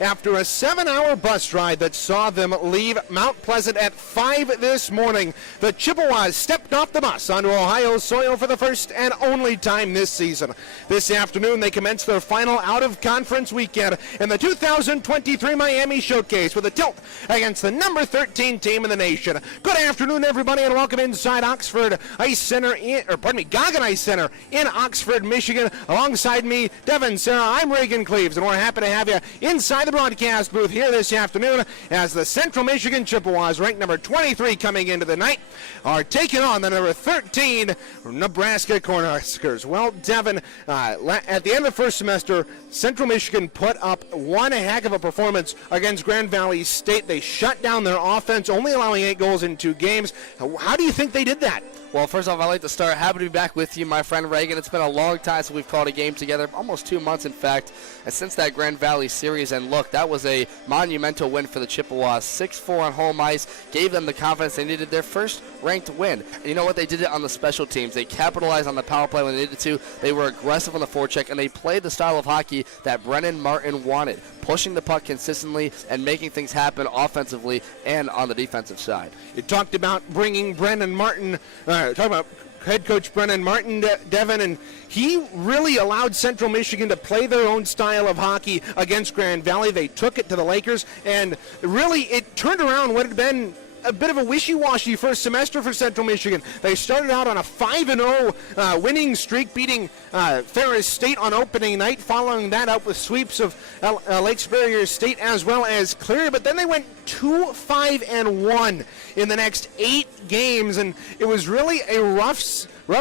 after a 7-hour bus ride that saw them leave Mount Pleasant at 5 this morning. The Chippewas stepped off the bus onto Ohio soil for the first and only time this season. This afternoon, they commenced their final out-of-conference weekend in the 2023 Miami Showcase with a tilt against the number 13 team in the nation. Good afternoon, everybody, and welcome inside Goggin Ice Center in Oxford, Michigan. Alongside me, Devin, Sarah, I'm Reagan Cleaves, and we're happy to have you inside the broadcast booth here this afternoon as the Central Michigan Chippewas, ranked number 23 coming into the night, are taking on the number 13 Nebraska Cornhuskers. Well, Devin, at the end of the first semester, Central Michigan put up one heck of a performance against Grand Valley State. They shut down their offense, only allowing 8 goals in 2 games. How do you think they did that? Well, first off, I'd like to start. Happy to be back with you, my friend Reagan. It's been a long time since we've called a game together, almost 2 months, in fact, and since that Grand Valley series. And look, that was a monumental win for the Chippewas. 6-4 on home ice, gave them the confidence they needed, their first ranked win. And you know what? They did it on the special teams. They capitalized on the power play when they needed to. They were aggressive on the forecheck, and they played the style of hockey that Brennan Martin wanted, pushing the puck consistently and making things happen offensively and on the defensive side. You talked about bringing Brennan Martin, talking about head coach Brennan Martin, Devin, and he really allowed Central Michigan to play their own style of hockey against Grand Valley. They took it to the Lakers, and really it turned around what had been a bit of a wishy-washy first semester for Central Michigan. They started out on a 5-0 winning streak, beating Ferris State on opening night, following that up with sweeps of Lake Superior State as well as Cleary, but then they went 2-5-1 in the next 8 games, and it was really a rough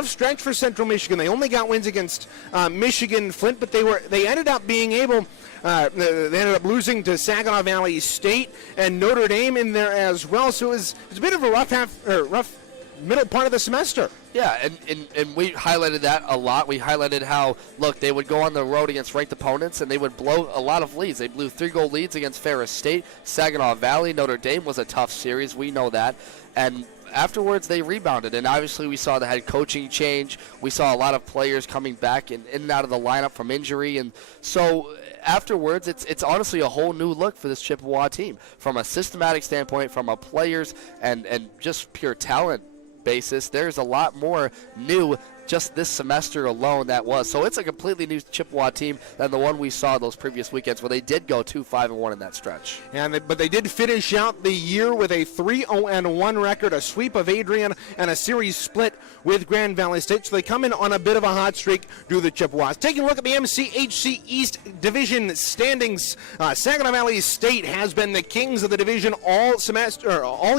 stretch for Central Michigan. They only got wins against Michigan Flint, but they ended up being able they ended up losing to Saginaw Valley State and Notre Dame in there as well. So it was a bit of a rough middle part of the semester. Yeah, and we highlighted that a lot. We highlighted how, look, they would go on the road against ranked opponents, and they would blow a lot of leads. They blew 3-goal leads against Ferris State. Saginaw Valley, Notre Dame was a tough series. We know that. And afterwards, they rebounded, and obviously we saw the head coaching change. We saw a lot of players coming back in and out of the lineup from injury, and so afterwards, it's honestly a whole new look for this Chippewa team from a systematic standpoint, from a players and just pure talent basis. There's a lot more new just this semester alone that was. So it's a completely new Chippewa team than the one we saw those previous weekends where they did go 2-5-1 in that stretch. But they did finish out the year with a 3-0-1 record, a sweep of Adrian, and a series split with Grand Valley State. So they come in on a bit of a hot streak, do the Chippewas. Taking a look at the MCHC East Division standings, Saginaw Valley State has been the kings of the division all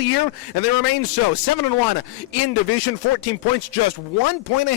year, and they remain so. 7-1 in division, 14 points, just 1 point ahead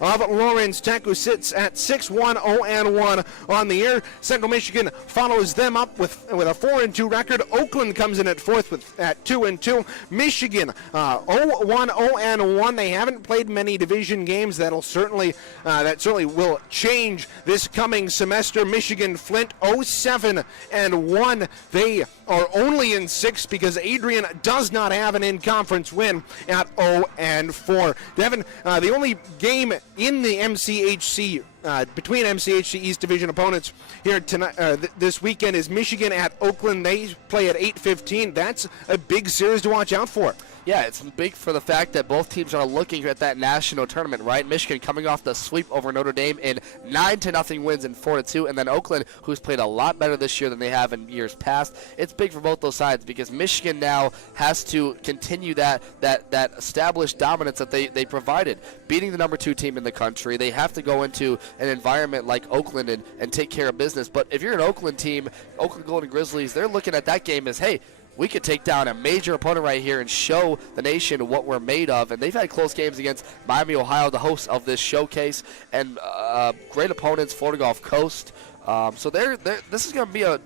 of Lawrence Tech, who sits at 6-1-0-1 on the year. Central Michigan follows them up with a 4-2 record. Oakland comes in at 4th at 2-2. Michigan 0-1-0-1. They haven't played many division games. That certainly will change this coming semester. Michigan Flint 0-7-1. They are only in 6th because Adrian does not have an in-conference win at 0-4. Devin, the only game in the MCHC between MCHC East Division opponents here tonight, this weekend, is Michigan at Oakland. They play at 8:15. That's a big series to watch out for. Yeah, it's big for the fact that both teams are looking at that national tournament, right? Michigan coming off the sweep over Notre Dame in 9-0 wins and 4-2, and then Oakland, who's played a lot better this year than they have in years past. It's big for both those sides because Michigan now has to continue that established dominance that they provided, beating the number 2 team in the country. They have to go into an environment like Oakland and take care of business. But if you're an Oakland team, Oakland Golden Grizzlies, they're looking at that game as, hey, we could take down a major opponent right here and show the nation what we're made of. And they've had close games against Miami, Ohio, the host of this showcase, and great opponents, Florida Gulf Coast. So this is going to be a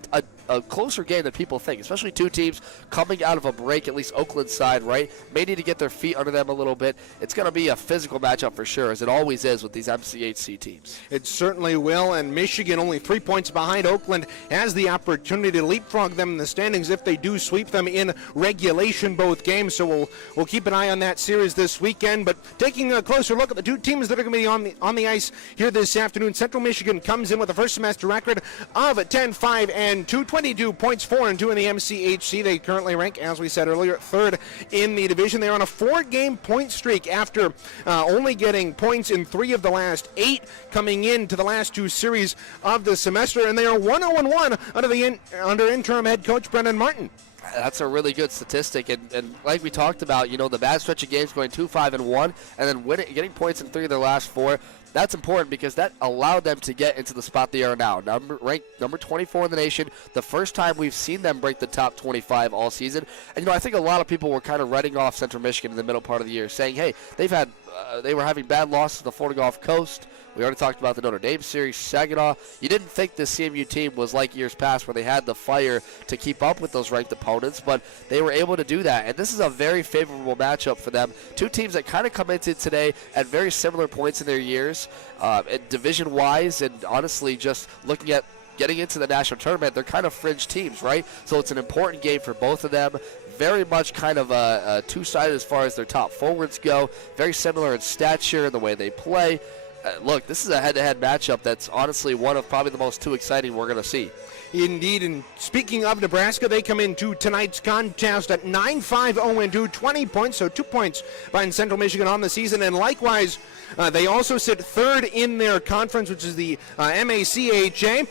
closer game than people think, especially 2 teams coming out of a break, at least Oakland's side, right? May need to get their feet under them a little bit. It's going to be a physical matchup for sure, as it always is with these MCHC teams. It certainly will, and Michigan, only 3 points behind Oakland, has the opportunity to leapfrog them in the standings if they do sweep them in regulation both games. So we'll keep an eye on that series this weekend. But taking a closer look at the 2 teams that are going to be on the ice here this afternoon, Central Michigan comes in with a first semester record of 10-5-2, 22 points, 4-2 in the MCHC. They currently rank, as we said earlier, third in the division. They're on a 4-game point streak after only getting points in 3 of the last 8 coming into the last 2 series of the semester, and they are 1-0-1 under interim head coach Brendan Martin. That's a really good statistic, and like we talked about, the bad stretch of games going 2-5-1, and then getting points in 3 of their last 4. That's important because that allowed them to get into the spot they are now. Ranked number 24 in the nation, the first time we've seen them break the top 25 all season. And, I think a lot of people were kind of writing off Central Michigan in the middle part of the year, saying, hey, they were having bad losses to the Florida Gulf Coast. We already talked about the Notre Dame series, Saginaw. You didn't think this CMU team was like years past where they had the fire to keep up with those ranked opponents, but they were able to do that. And this is a very favorable matchup for them. 2 teams that kind of come into today at very similar points in their years, division-wise, and honestly just looking at getting into the national tournament, they're kind of fringe teams, right? So it's an important game for both of them. Very much kind of a two-sided as far as their top forwards go. Very similar in stature and the way they play. Look, this is a head-to-head matchup that's honestly one of probably the most 2 exciting we're going to see. Indeed, and speaking of Nebraska, they come into tonight's contest at 9-5-0-2, 20 points, so 2 points behind Central Michigan on the season, and likewise, they also sit third in their conference, which is the MACHA.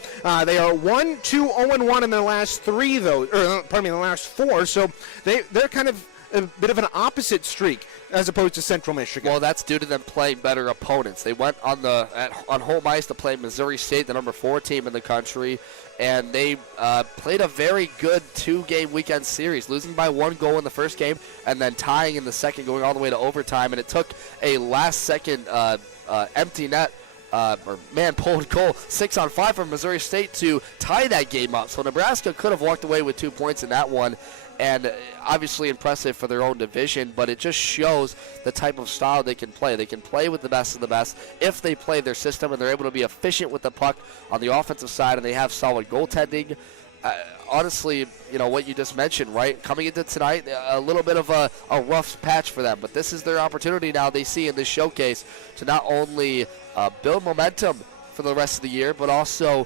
They are 1-2-0-1 in their last 3, though, in the last 4, so they're kind of a bit of an opposite streak as opposed to Central Michigan. Well, that's due to them playing better opponents. They went on home ice to play Missouri State, the number 4 team in the country, and they played a very good 2-game weekend series, losing by 1 goal in the first game and then tying in the second, going all the way to overtime. And it took a last-second empty net or man-pulled goal, 6-on-5 from Missouri State to tie that game up. So Nebraska could have walked away with 2 points in that one. And obviously impressive for their own division, but it just shows the type of style they can play. They can play with the best of the best if they play their system, and they're able to be efficient with the puck on the offensive side, and they have solid goaltending. Honestly, what you just mentioned, right? Coming into tonight, a little bit of a rough patch for them, but this is their opportunity now they see in this showcase to not only build momentum for the rest of the year, but also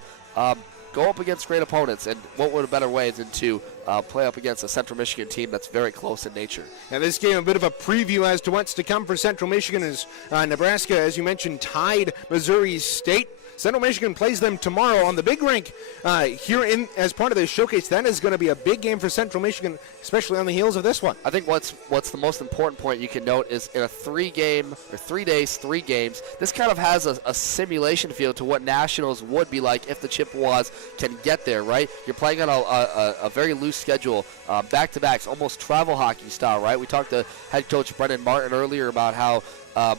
go up against great opponents, and what would a better way than to play up against a Central Michigan team that's very close in nature. And this game, a bit of a preview as to what's to come for Central Michigan, as Nebraska, as you mentioned, tied Missouri State. Central Michigan plays them tomorrow on the big rink here as part of this showcase. That is going to be a big game for Central Michigan, especially on the heels of this one. I think what's the most important point you can note is in a 3 days, 3 games, this kind of has a simulation feel to what Nationals would be like if the Chippewas can get there, right? You're playing on a very loose schedule, back-to-backs, almost travel hockey style, right? We talked to head coach Brendan Martin earlier about how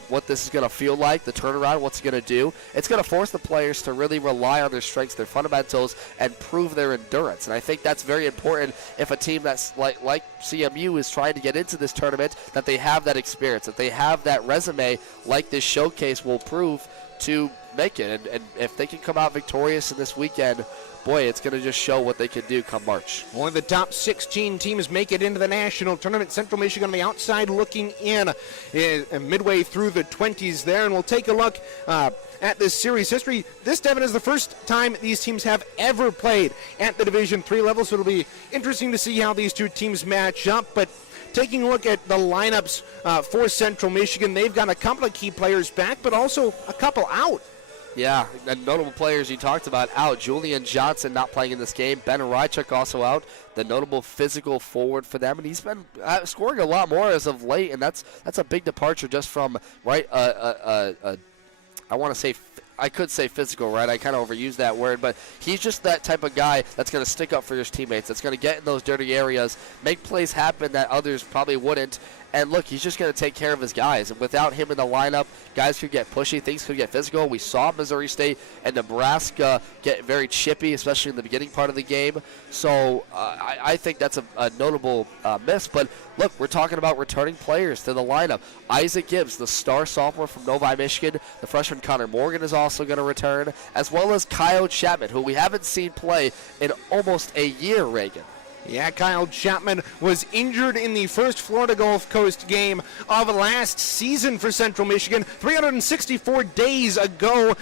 what this is going to feel like, the turnaround, what's it going to do. It's going to force the players to really rely on their strengths, their fundamentals, and prove their endurance. And I think that's very important if a team that's like CMU is trying to get into this tournament, that they have that experience, that they have that resume like this showcase will prove to make it. And if they can come out victorious in this weekend, boy, it's going to just show what they can do come March. One of the top 16 teams make it into the national tournament. Central Michigan on the outside looking in midway through the 20s there. And we'll take a look at this series history. This, Devin, is the first time these teams have ever played at the Division III level, so it'll be interesting to see how these 2 teams match up. But taking a look at the lineups for Central Michigan, they've got a couple of key players back, but also a couple out. Yeah, and notable players you talked about out. Julian Johnson not playing in this game. Ben Rychuk also out, the notable physical forward for them, and he's been scoring a lot more as of late, and that's a big departure just from I could say physical, right? I kind of overused that word, but he's just that type of guy that's going to stick up for his teammates, that's going to get in those dirty areas, make plays happen that others probably wouldn't. And look, he's just going to take care of his guys. And without him in the lineup, guys could get pushy, things could get physical. We saw Missouri State and Nebraska get very chippy, especially in the beginning part of the game. So I think that's a notable miss. But look, we're talking about returning players to the lineup. Isaac Gibbs, the star sophomore from Novi, Michigan. The freshman Connor Morgan is also going to return, as well as Kyle Chapman, who we haven't seen play in almost a year, Reagan. Yeah, Kyle Chapman was injured in the first Florida Gulf Coast game of last season for Central Michigan, 364 days ago,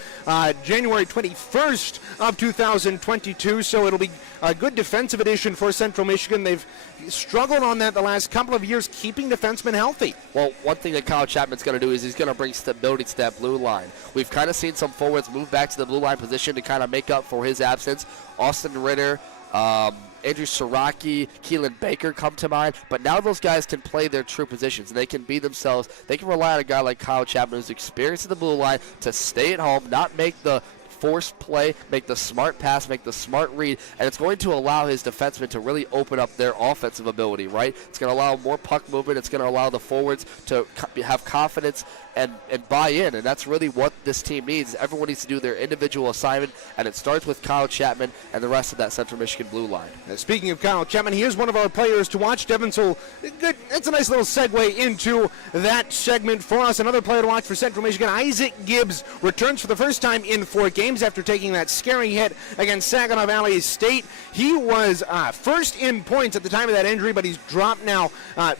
January 21st of 2022. So it'll be a good defensive addition for Central Michigan. They've struggled on that the last couple of years, keeping defensemen healthy. Well, one thing that Kyle Chapman's going to do is he's going to bring stability to that blue line. We've kind of seen some forwards move back to the blue line position to kind of make up for his absence. Austin Ritter, Andrew Siraki, Keelan Baker come to mind, but now those guys can play their true positions and they can be themselves. They can rely on a guy like Kyle Chapman who's experienced at the blue line to stay at home, not make the forced play, make the smart pass, make the smart read, and it's going to allow his defensemen to really open up their offensive ability, right? It's going to allow more puck movement. It's going to allow the forwards to have confidence and buy in, and that's really what this team needs. Everyone needs to do their individual assignment, and it starts with Kyle Chapman and the rest of that Central Michigan blue line. Speaking of Kyle Chapman, here's one of our players to watch, Devin, so good. It's a nice little segue into that segment for us. Another player to watch for Central Michigan, Isaac Gibbs, returns for the first time in 4 games after taking that scary hit against Saginaw Valley State. He was first in points at the time of that injury, but he's dropped now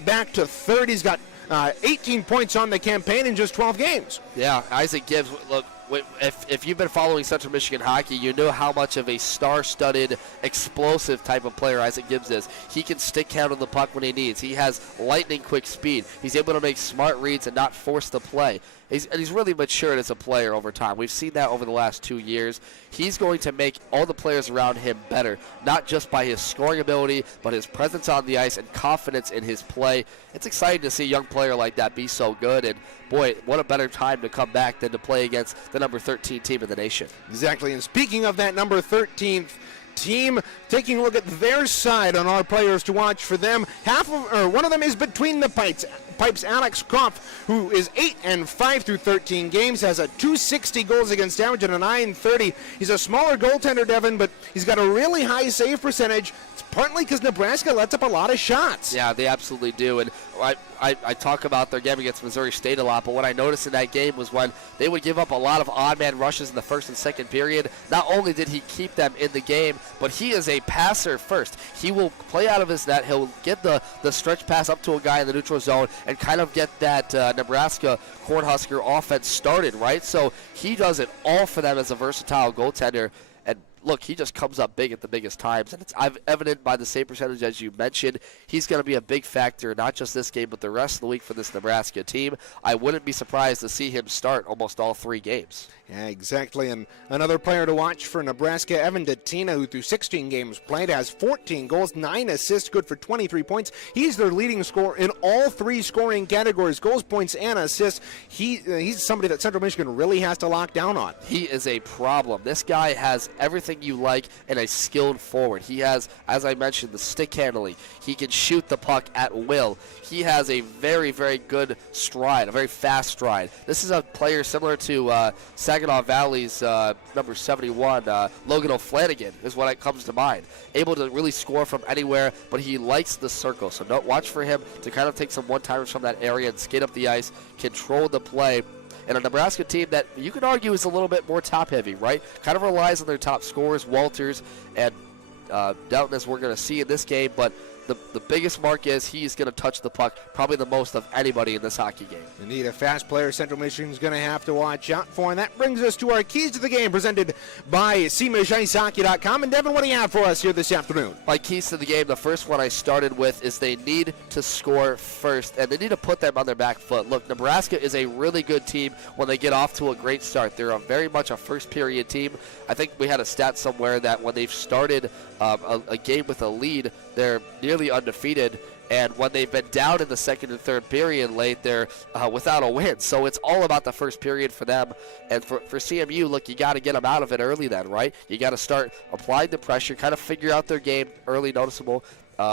back to third. He's got 18 points on the campaign in just 12 games. Yeah, Isaac Gibbs, look, if you've been following Central Michigan hockey, you know how much of a star-studded, explosive type of player Isaac Gibbs is. He can stick handle the puck when he needs. He has lightning-quick speed. He's able to make smart reads and not force the play. He's really matured as a player over time. We've seen that over the last 2 years. He's going to make all the players around him better, not just by his scoring ability, but his presence on the ice and confidence in his play. It's exciting to see a young player like that be so good, and boy, what a better time to come back than to play against the number 13 team in the nation. Exactly, and speaking of that number 13th team, taking a look at their side on our players to watch for them, one of them is between the pipes. Alex Kopf, who is 8-5 through 13 games, has a .260 goals against average and a .930. He's a smaller goaltender, Devin, but he's got a really high save percentage. It's partly because Nebraska lets up a lot of shots. Yeah, they absolutely do, and I talk about their game against Missouri State a lot, but what I noticed in that game was when they would give up a lot of odd man rushes in the first and second period, not only did he keep them in the game, but he is a passer first. He will play out of his net. He'll get the stretch pass up to a guy in the neutral zone and kind of get that Nebraska Cornhusker offense started, right? So he does it all for them as a versatile goaltender. And look, he just comes up big at the biggest times, and it's evident by the save percentage as you mentioned. He's going to be a big factor, not just this game, but the rest of the week for this Nebraska team. I wouldn't be surprised to see him start almost all 3 games. Yeah, exactly. And another player to watch for Nebraska, Evan Datina, who through 16 games played has 14 goals, 9 assists, good for 23 points. He's their leading scorer in all 3 scoring categories, goals, points, and assists. He's somebody that Central Michigan really has to lock down on. He is a problem. This guy has everything you like in a skilled forward. He has, as I mentioned, the stick handling. He can shoot the puck at will. He has a very, very good stride, a very fast stride. This is a player similar to Saginaw Valley's number 71, Logan O'Flanagan, is what comes to mind. Able to really score from anywhere, but he likes the circle. So don't watch for him to kind of take some one-timers from that area and skate up the ice, control the play. And a Nebraska team that you could argue is a little bit more top-heavy, right? Kind of relies on their top scorers, Walters and Doughton, as we're going to see in this game, but the biggest mark is he's going to touch the puck probably the most of anybody in this hockey game. Indeed, a fast player Central Michigan's going to have to watch out for, and that brings us to our keys to the game presented by CMishIceHockey.com. And Devin, what do you have for us here this afternoon? My keys to the game, the first one I started with is they need to score first, and they need to put them on their back foot. Look, Nebraska is a really good team when they get off to a great start. They're very much a first-period team. I think we had a stat somewhere that when they've started a game with a lead, they're nearly undefeated, and when they've been down in the second and third period late, they're without a win. So it's all about the first period for them. And for CMU, look, you got to get them out of it early then, right? You got to start applying the pressure, kind of figure out their game early, noticeable.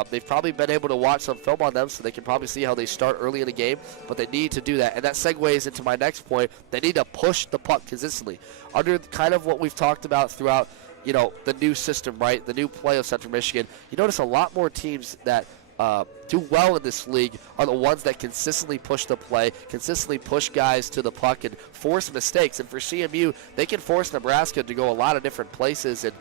They've probably been able to watch some film on them, so they can probably see how they start early in the game, but they need to do that. And that segues into my next point. They need to push the puck consistently. Under kind of what we've talked about throughout, the new system, right, the new play of Central Michigan, you notice a lot more teams that do well in this league are the ones that consistently push the play, consistently push guys to the puck and force mistakes. And for CMU, they can force Nebraska to go a lot of different places. And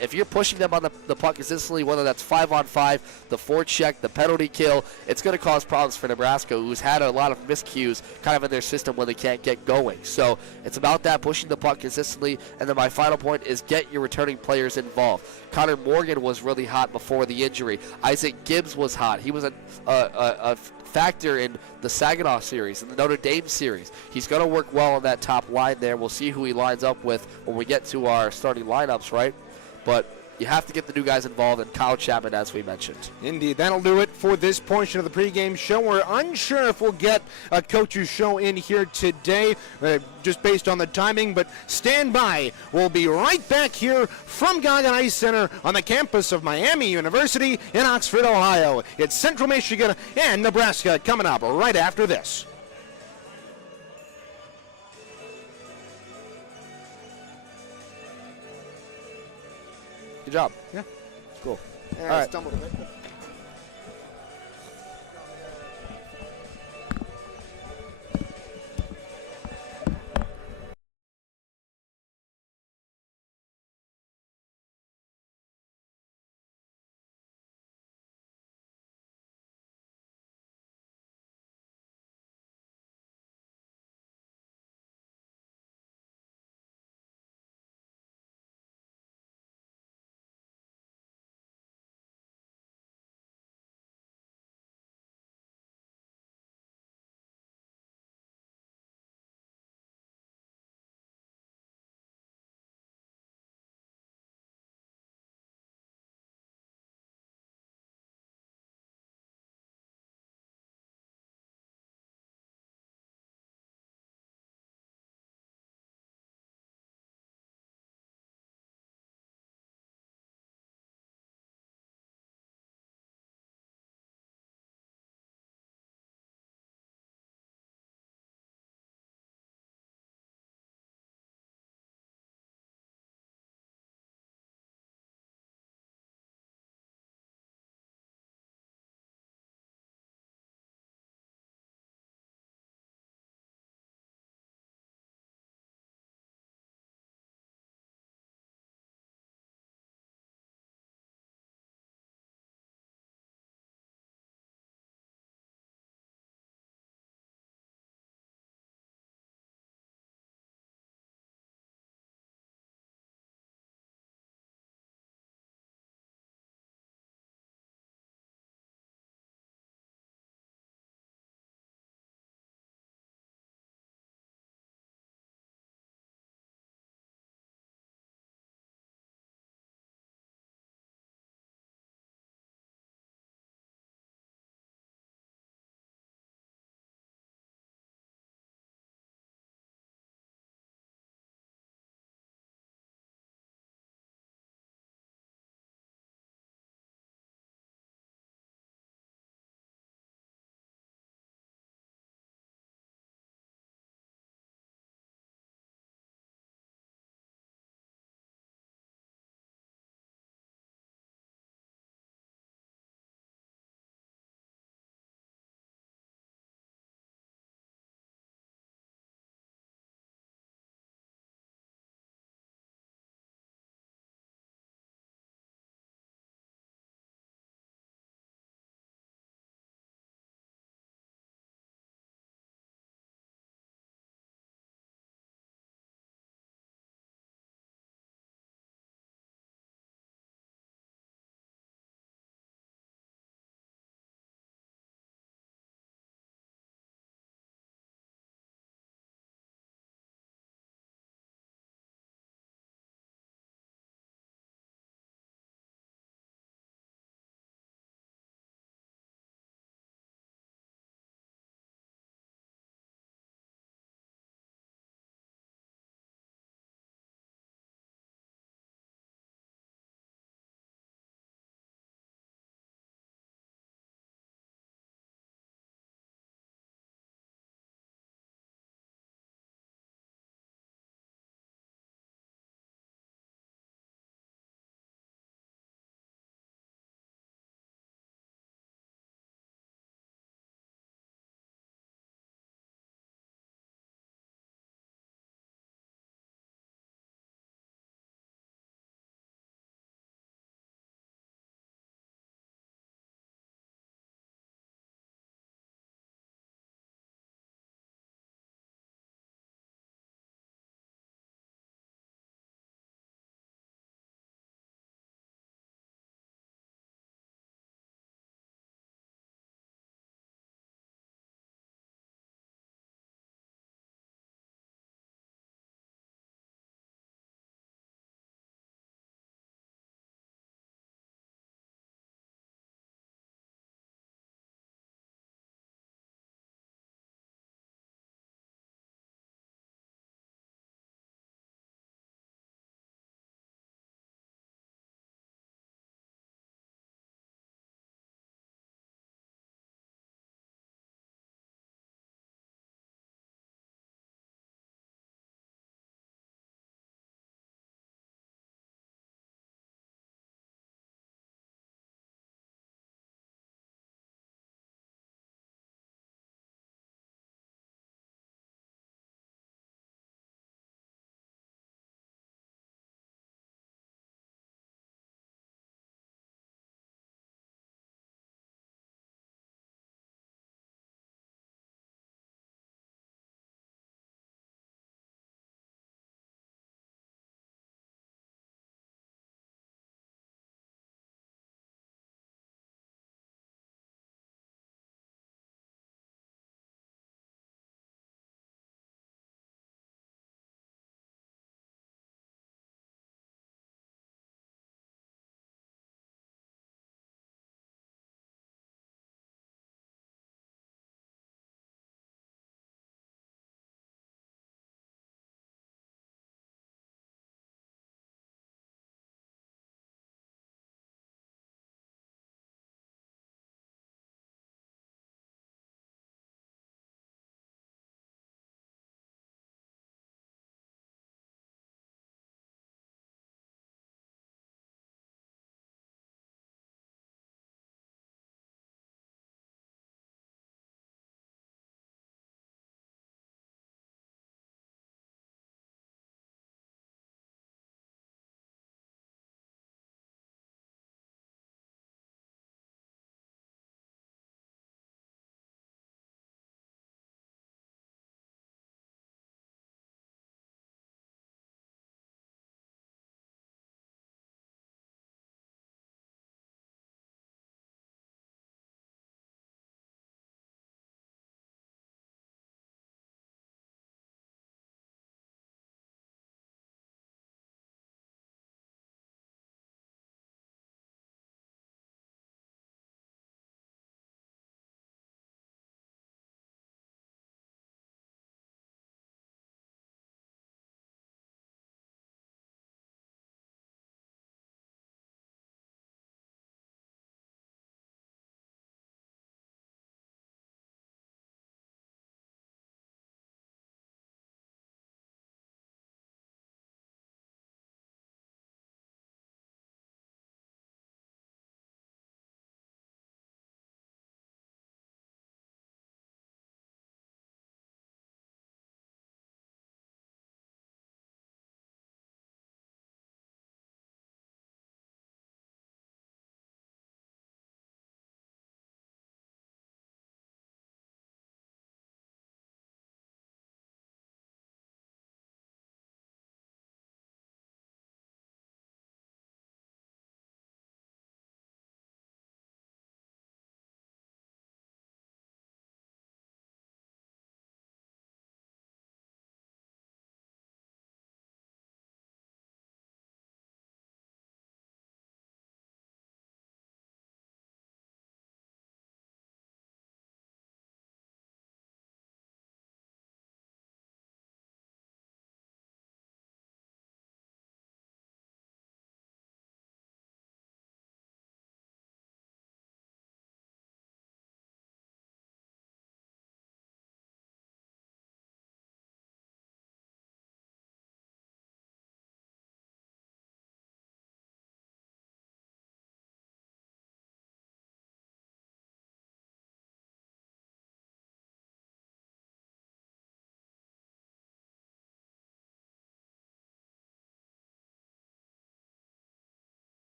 if you're pushing them on the puck consistently, whether that's 5-on-5, the forecheck, the penalty kill, it's going to cause problems for Nebraska, who's had a lot of miscues kind of in their system when they can't get going. So it's about that, pushing the puck consistently. And then my final point is get your returning players involved. Connor Morgan was really hot before the injury. Isaac Gibbs was hot. He was a factor in the Saginaw series and the Notre Dame series. He's going to work well on that top line there. We'll see who he lines up with when we get to our starting lineups, right? But you have to get the new guys involved, and Kyle Chapman, as we mentioned. Indeed, that'll do it for this portion of the pregame show. We're unsure if we'll get a coach's show in here today, just based on the timing, but stand by. We'll be right back here from Goggin Ice Center on the campus of Miami University in Oxford, Ohio. It's Central Michigan and Nebraska coming up right after this. Good job. Yeah. Cool. Yeah, All right. stumbled a bit.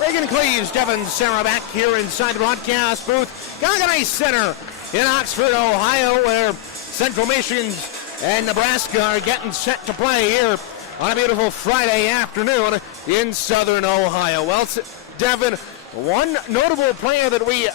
Reagan Cleves, Devin Sarah back here inside the broadcast booth. Goggin Ice Center in Oxford, Ohio, where Central Michigan and Nebraska are getting set to play here on a beautiful Friday afternoon in southern Ohio. Well, Devin, one notable player that we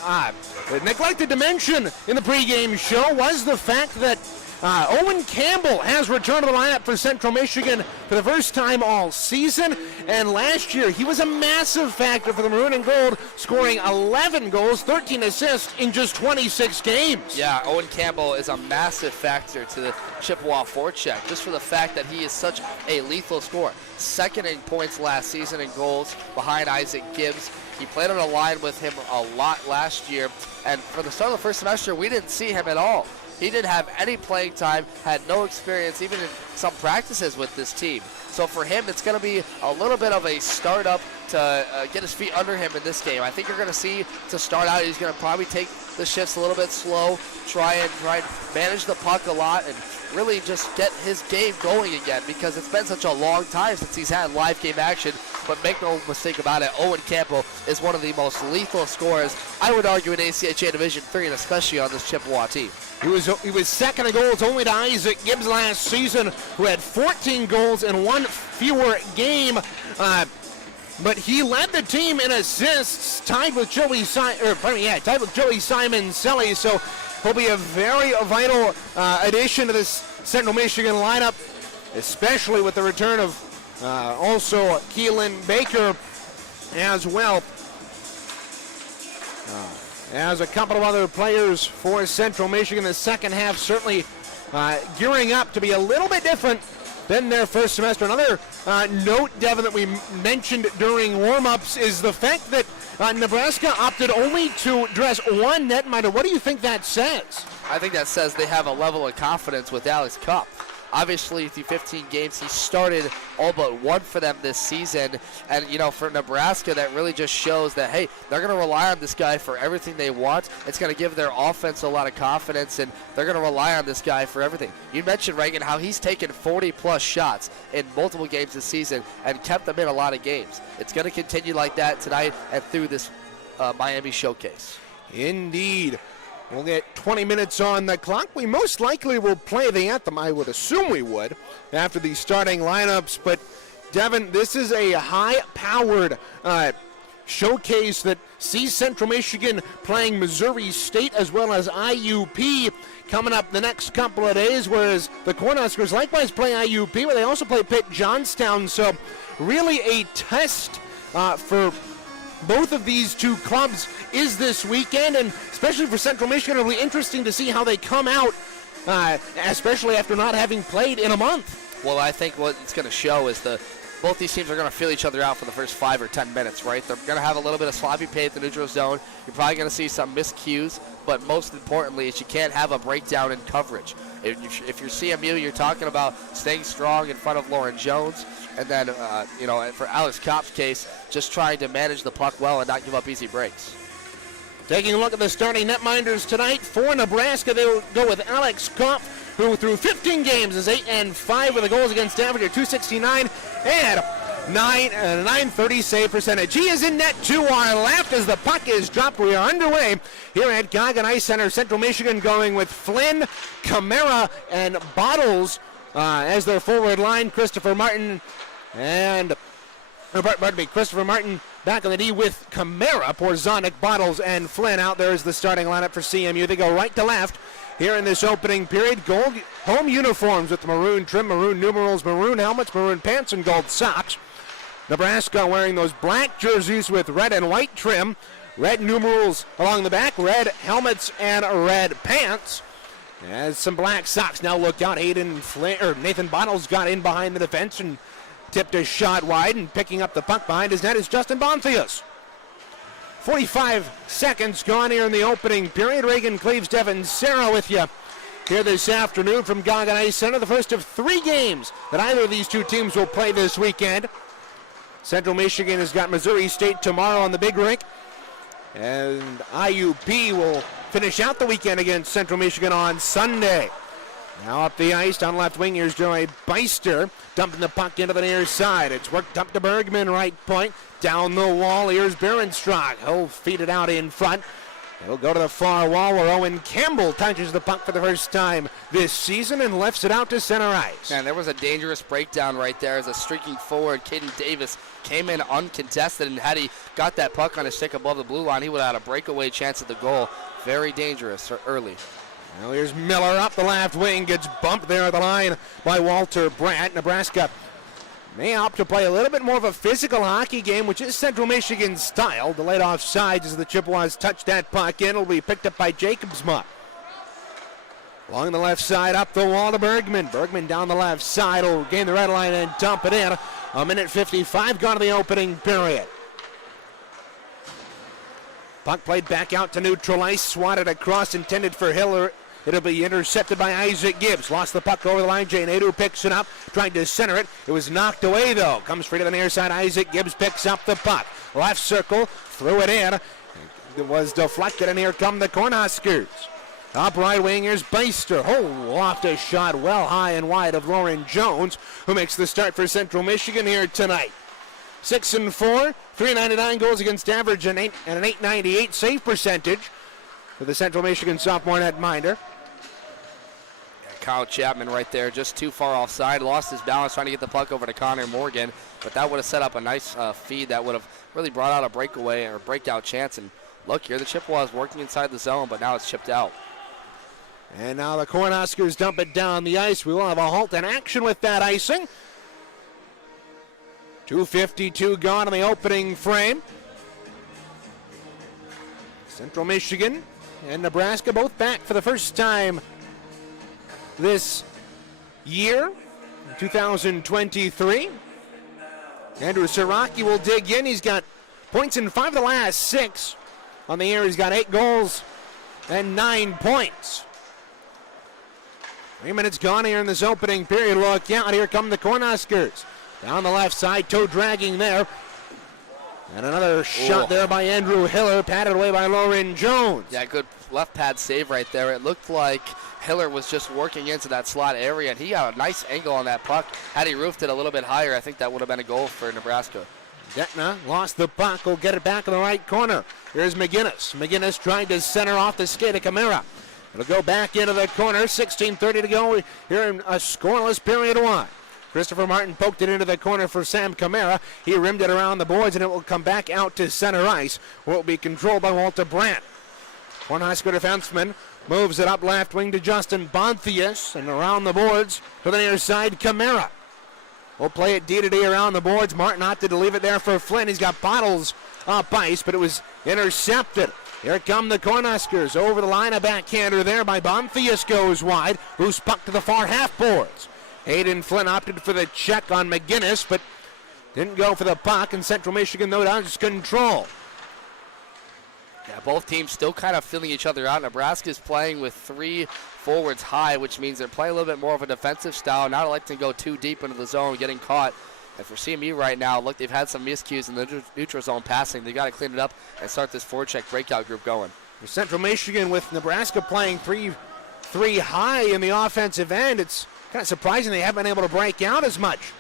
neglected to mention in the pregame show was the fact that Owen Campbell has returned to the lineup for Central Michigan for the first time all season. And last year, he was a massive factor for the Maroon and Gold, scoring 11 goals, 13 assists in just 26 games. Yeah, Owen Campbell is a massive factor to the Chippewa forecheck, just for the fact that he is such a lethal scorer. Second in points last season in goals behind Isaac Gibbs. He played on a line with him a lot last year. And for the start of the first semester, we didn't see him at all. He didn't have any playing time, had no experience even in some practices with this team. So for him, it's going to be a little bit of a startup to get his feet under him in this game. I think you're going to see to start out, he's going to probably take the shifts a little bit slow, try and manage the puck a lot, and really just get his game going again, because it's been such a long time since he's had live game action. But make no mistake about it, Owen Campbell is one of the most lethal scorers, I would argue, in ACHA Division III, and especially on this Chippewa team. He was second in goals only to Isaac Gibbs last season, who had 14 goals in one fewer game. But he led the team in assists, tied with Joey Simon-Selly. So he'll be a very vital addition to this Central Michigan lineup, especially with the return of also Keelan Baker as well. As a couple of other players for Central Michigan, the second half certainly gearing up to be a little bit different than their first semester. Another note, Devin, that we mentioned during warm-ups is the fact that Nebraska opted only to dress one netminder. What do you think that says? I think that says they have a level of confidence with Alex Cup. Obviously, through 15 games, he started all but one for them this season. And, you know, for Nebraska, that really just shows that, hey, they're going to rely on this guy for everything they want. It's going to give their offense a lot of confidence, and they're going to rely on this guy for everything. You mentioned, Reagan, how he's taken 40-plus shots in multiple games this season and kept them in a lot of games. It's going to continue like that tonight and through this Miami showcase. Indeed. We'll get 20 minutes on the clock. We most likely will play the anthem. I would assume we would after the starting lineups. But, Devin, this is a high-powered showcase that sees Central Michigan playing Missouri State as well as IUP coming up the next couple of days, whereas the Cornhuskers likewise play IUP, but they also play Pitt Johnstown. So really a test for both of these two clubs is this weekend, and especially for Central Michigan, it'll be interesting to see how they come out, especially after not having played in a month. Well, I think what it's going to show is both these teams are going to feel each other out for the first 5 or 10 minutes, right? They're going to have a little bit of sloppy play at the neutral zone. You're probably going to see some miscues, but most importantly is you can't have a breakdown in coverage. If you're CMU, you're talking about staying strong in front of Lauren Jones, and then, for Alex Kopp's case, just trying to manage the puck well and not give up easy breaks. Taking a look at the starting netminders tonight for Nebraska, they'll go with Alex Kopp, who through 15 games is 8-5 with a goals against average of .269 and 930 save percentage. He is in net to our left as the puck is dropped. We are underway here at Goggin Ice Center. Central Michigan going with Flynn, Camara, and Bottles as their forward line. Christopher Martin back on the D with Camara, Porzonic, Bottles, and Flynn. Out there is the starting lineup for CMU. They go right to left here in this opening period. Gold home uniforms with maroon trim, maroon numerals, maroon helmets, maroon pants, and gold socks. Nebraska wearing those black jerseys with red and white trim, red numerals along the back, red helmets, and red pants. As some black socks now look out. Nathan Bottles got in behind the defense and tipped a shot wide, and picking up the puck behind his net is Justin Bonfius. 45 seconds gone here in the opening period. Reagan Cleves, Devin Sarah with you here this afternoon from Goggin Ice Center. The first of 3 games that either of these two teams will play this weekend. Central Michigan has got Missouri State tomorrow on the big rink, and IUP will finish out the weekend against Central Michigan on Sunday. Now up the ice, down left wing, here's Joey Beister, dumping the puck into the near side. It's worked up to Bergman, right point. Down the wall, here's Berenstrach. He'll feed it out in front. It'll go to the far wall where Owen Campbell touches the puck for the first time this season and lifts it out to center ice. And there was a dangerous breakdown right there as a streaking forward, Caden Davis, came in uncontested, and had he got that puck on his stick above the blue line, he would have had a breakaway chance at the goal. Very dangerous early. Now here's Miller up the left wing, gets bumped there at the line by Walter Brandt. Nebraska may opt to play a little bit more of a physical hockey game, which is Central Michigan's style. Delayed offsides as the Chippewas touch that puck in. It'll be picked up by Jacobsma. Along the left side, up the wall to Bergman. Bergman down the left side will gain the red line and dump it in. A minute 55 gone to the opening period. Puck played back out to neutral ice, swatted across, intended for Hiller. It'll be intercepted by Isaac Gibbs. Lost the puck over the line. Jay Nadeau picks it up, tried to center it. It was knocked away, though. Comes free to the near side. Isaac Gibbs picks up the puck. Left circle, threw it in. It was deflected, and here come the Cornhuskers. Top right wing, here's Beister. Oh, loft a shot well high and wide of Lauren Jones, who makes the start for Central Michigan here tonight. 6-4, 399 goals against average, and an 898 save percentage for the Central Michigan sophomore netminder. Kyle Chapman right there, just too far offside. Lost his balance trying to get the puck over to Connor Morgan, but that would have set up a nice feed that would have really brought out a breakaway or breakout chance. And look here, the Chippewas working inside the zone, but now it's chipped out. And now the Cornhuskers dump it down the ice. We will have a halt in action with that icing. 2:52 gone in the opening frame. Central Michigan and Nebraska both back for the first time this year, 2023. Andrew Siraki will dig in. He's got points in 5 of the last 6. On the year, he's got 8 goals and 9 points. 3 minutes gone here in this opening period. Look out, here come the Cornhuskers. Down the left side, toe dragging there. And another shot there by Andrew Hiller, patted away by Lauren Jones. Yeah, good left pad save right there. It looked like Hiller was just working into that slot area, and he got a nice angle on that puck. Had he roofed it a little bit higher, I think that would have been a goal for Nebraska. Detna lost the puck, will get it back in the right corner. Here's McGinnis. McGinnis trying to center off the skate of Camara. It'll go back into the corner, 16:30 to go here in a scoreless period 1. Christopher Martin poked it into the corner for Sam Camara. He rimmed it around the boards, and it will come back out to center ice, where it will be controlled by Walter Brandt. Cornhusker defenseman moves it up left wing to Justin Bonthius, and around the boards to the near side, Camara. We'll play it D-to-D around the boards. Martin opted to leave it there for Flynn. He's got Bottles up ice, but it was intercepted. Here come the Cornhuskers. Over the line, a backhander there by Bonthius goes wide. Loose puck to the far half boards. Hayden Flynn opted for the check on McGinnis, but didn't go for the puck, and Central Michigan, though, down to control. Yeah, both teams still kind of filling each other out. Nebraska's playing with 3 forwards high, which means they're playing a little bit more of a defensive style, not electing to go too deep into the zone, getting caught. And for CMU right now, look, they've had some miscues in the neutral zone passing. They got to clean it up and start this forecheck breakout group going. For Central Michigan, with Nebraska playing 3 high in the offensive end, it's kind of surprising they haven't been able to break out as much,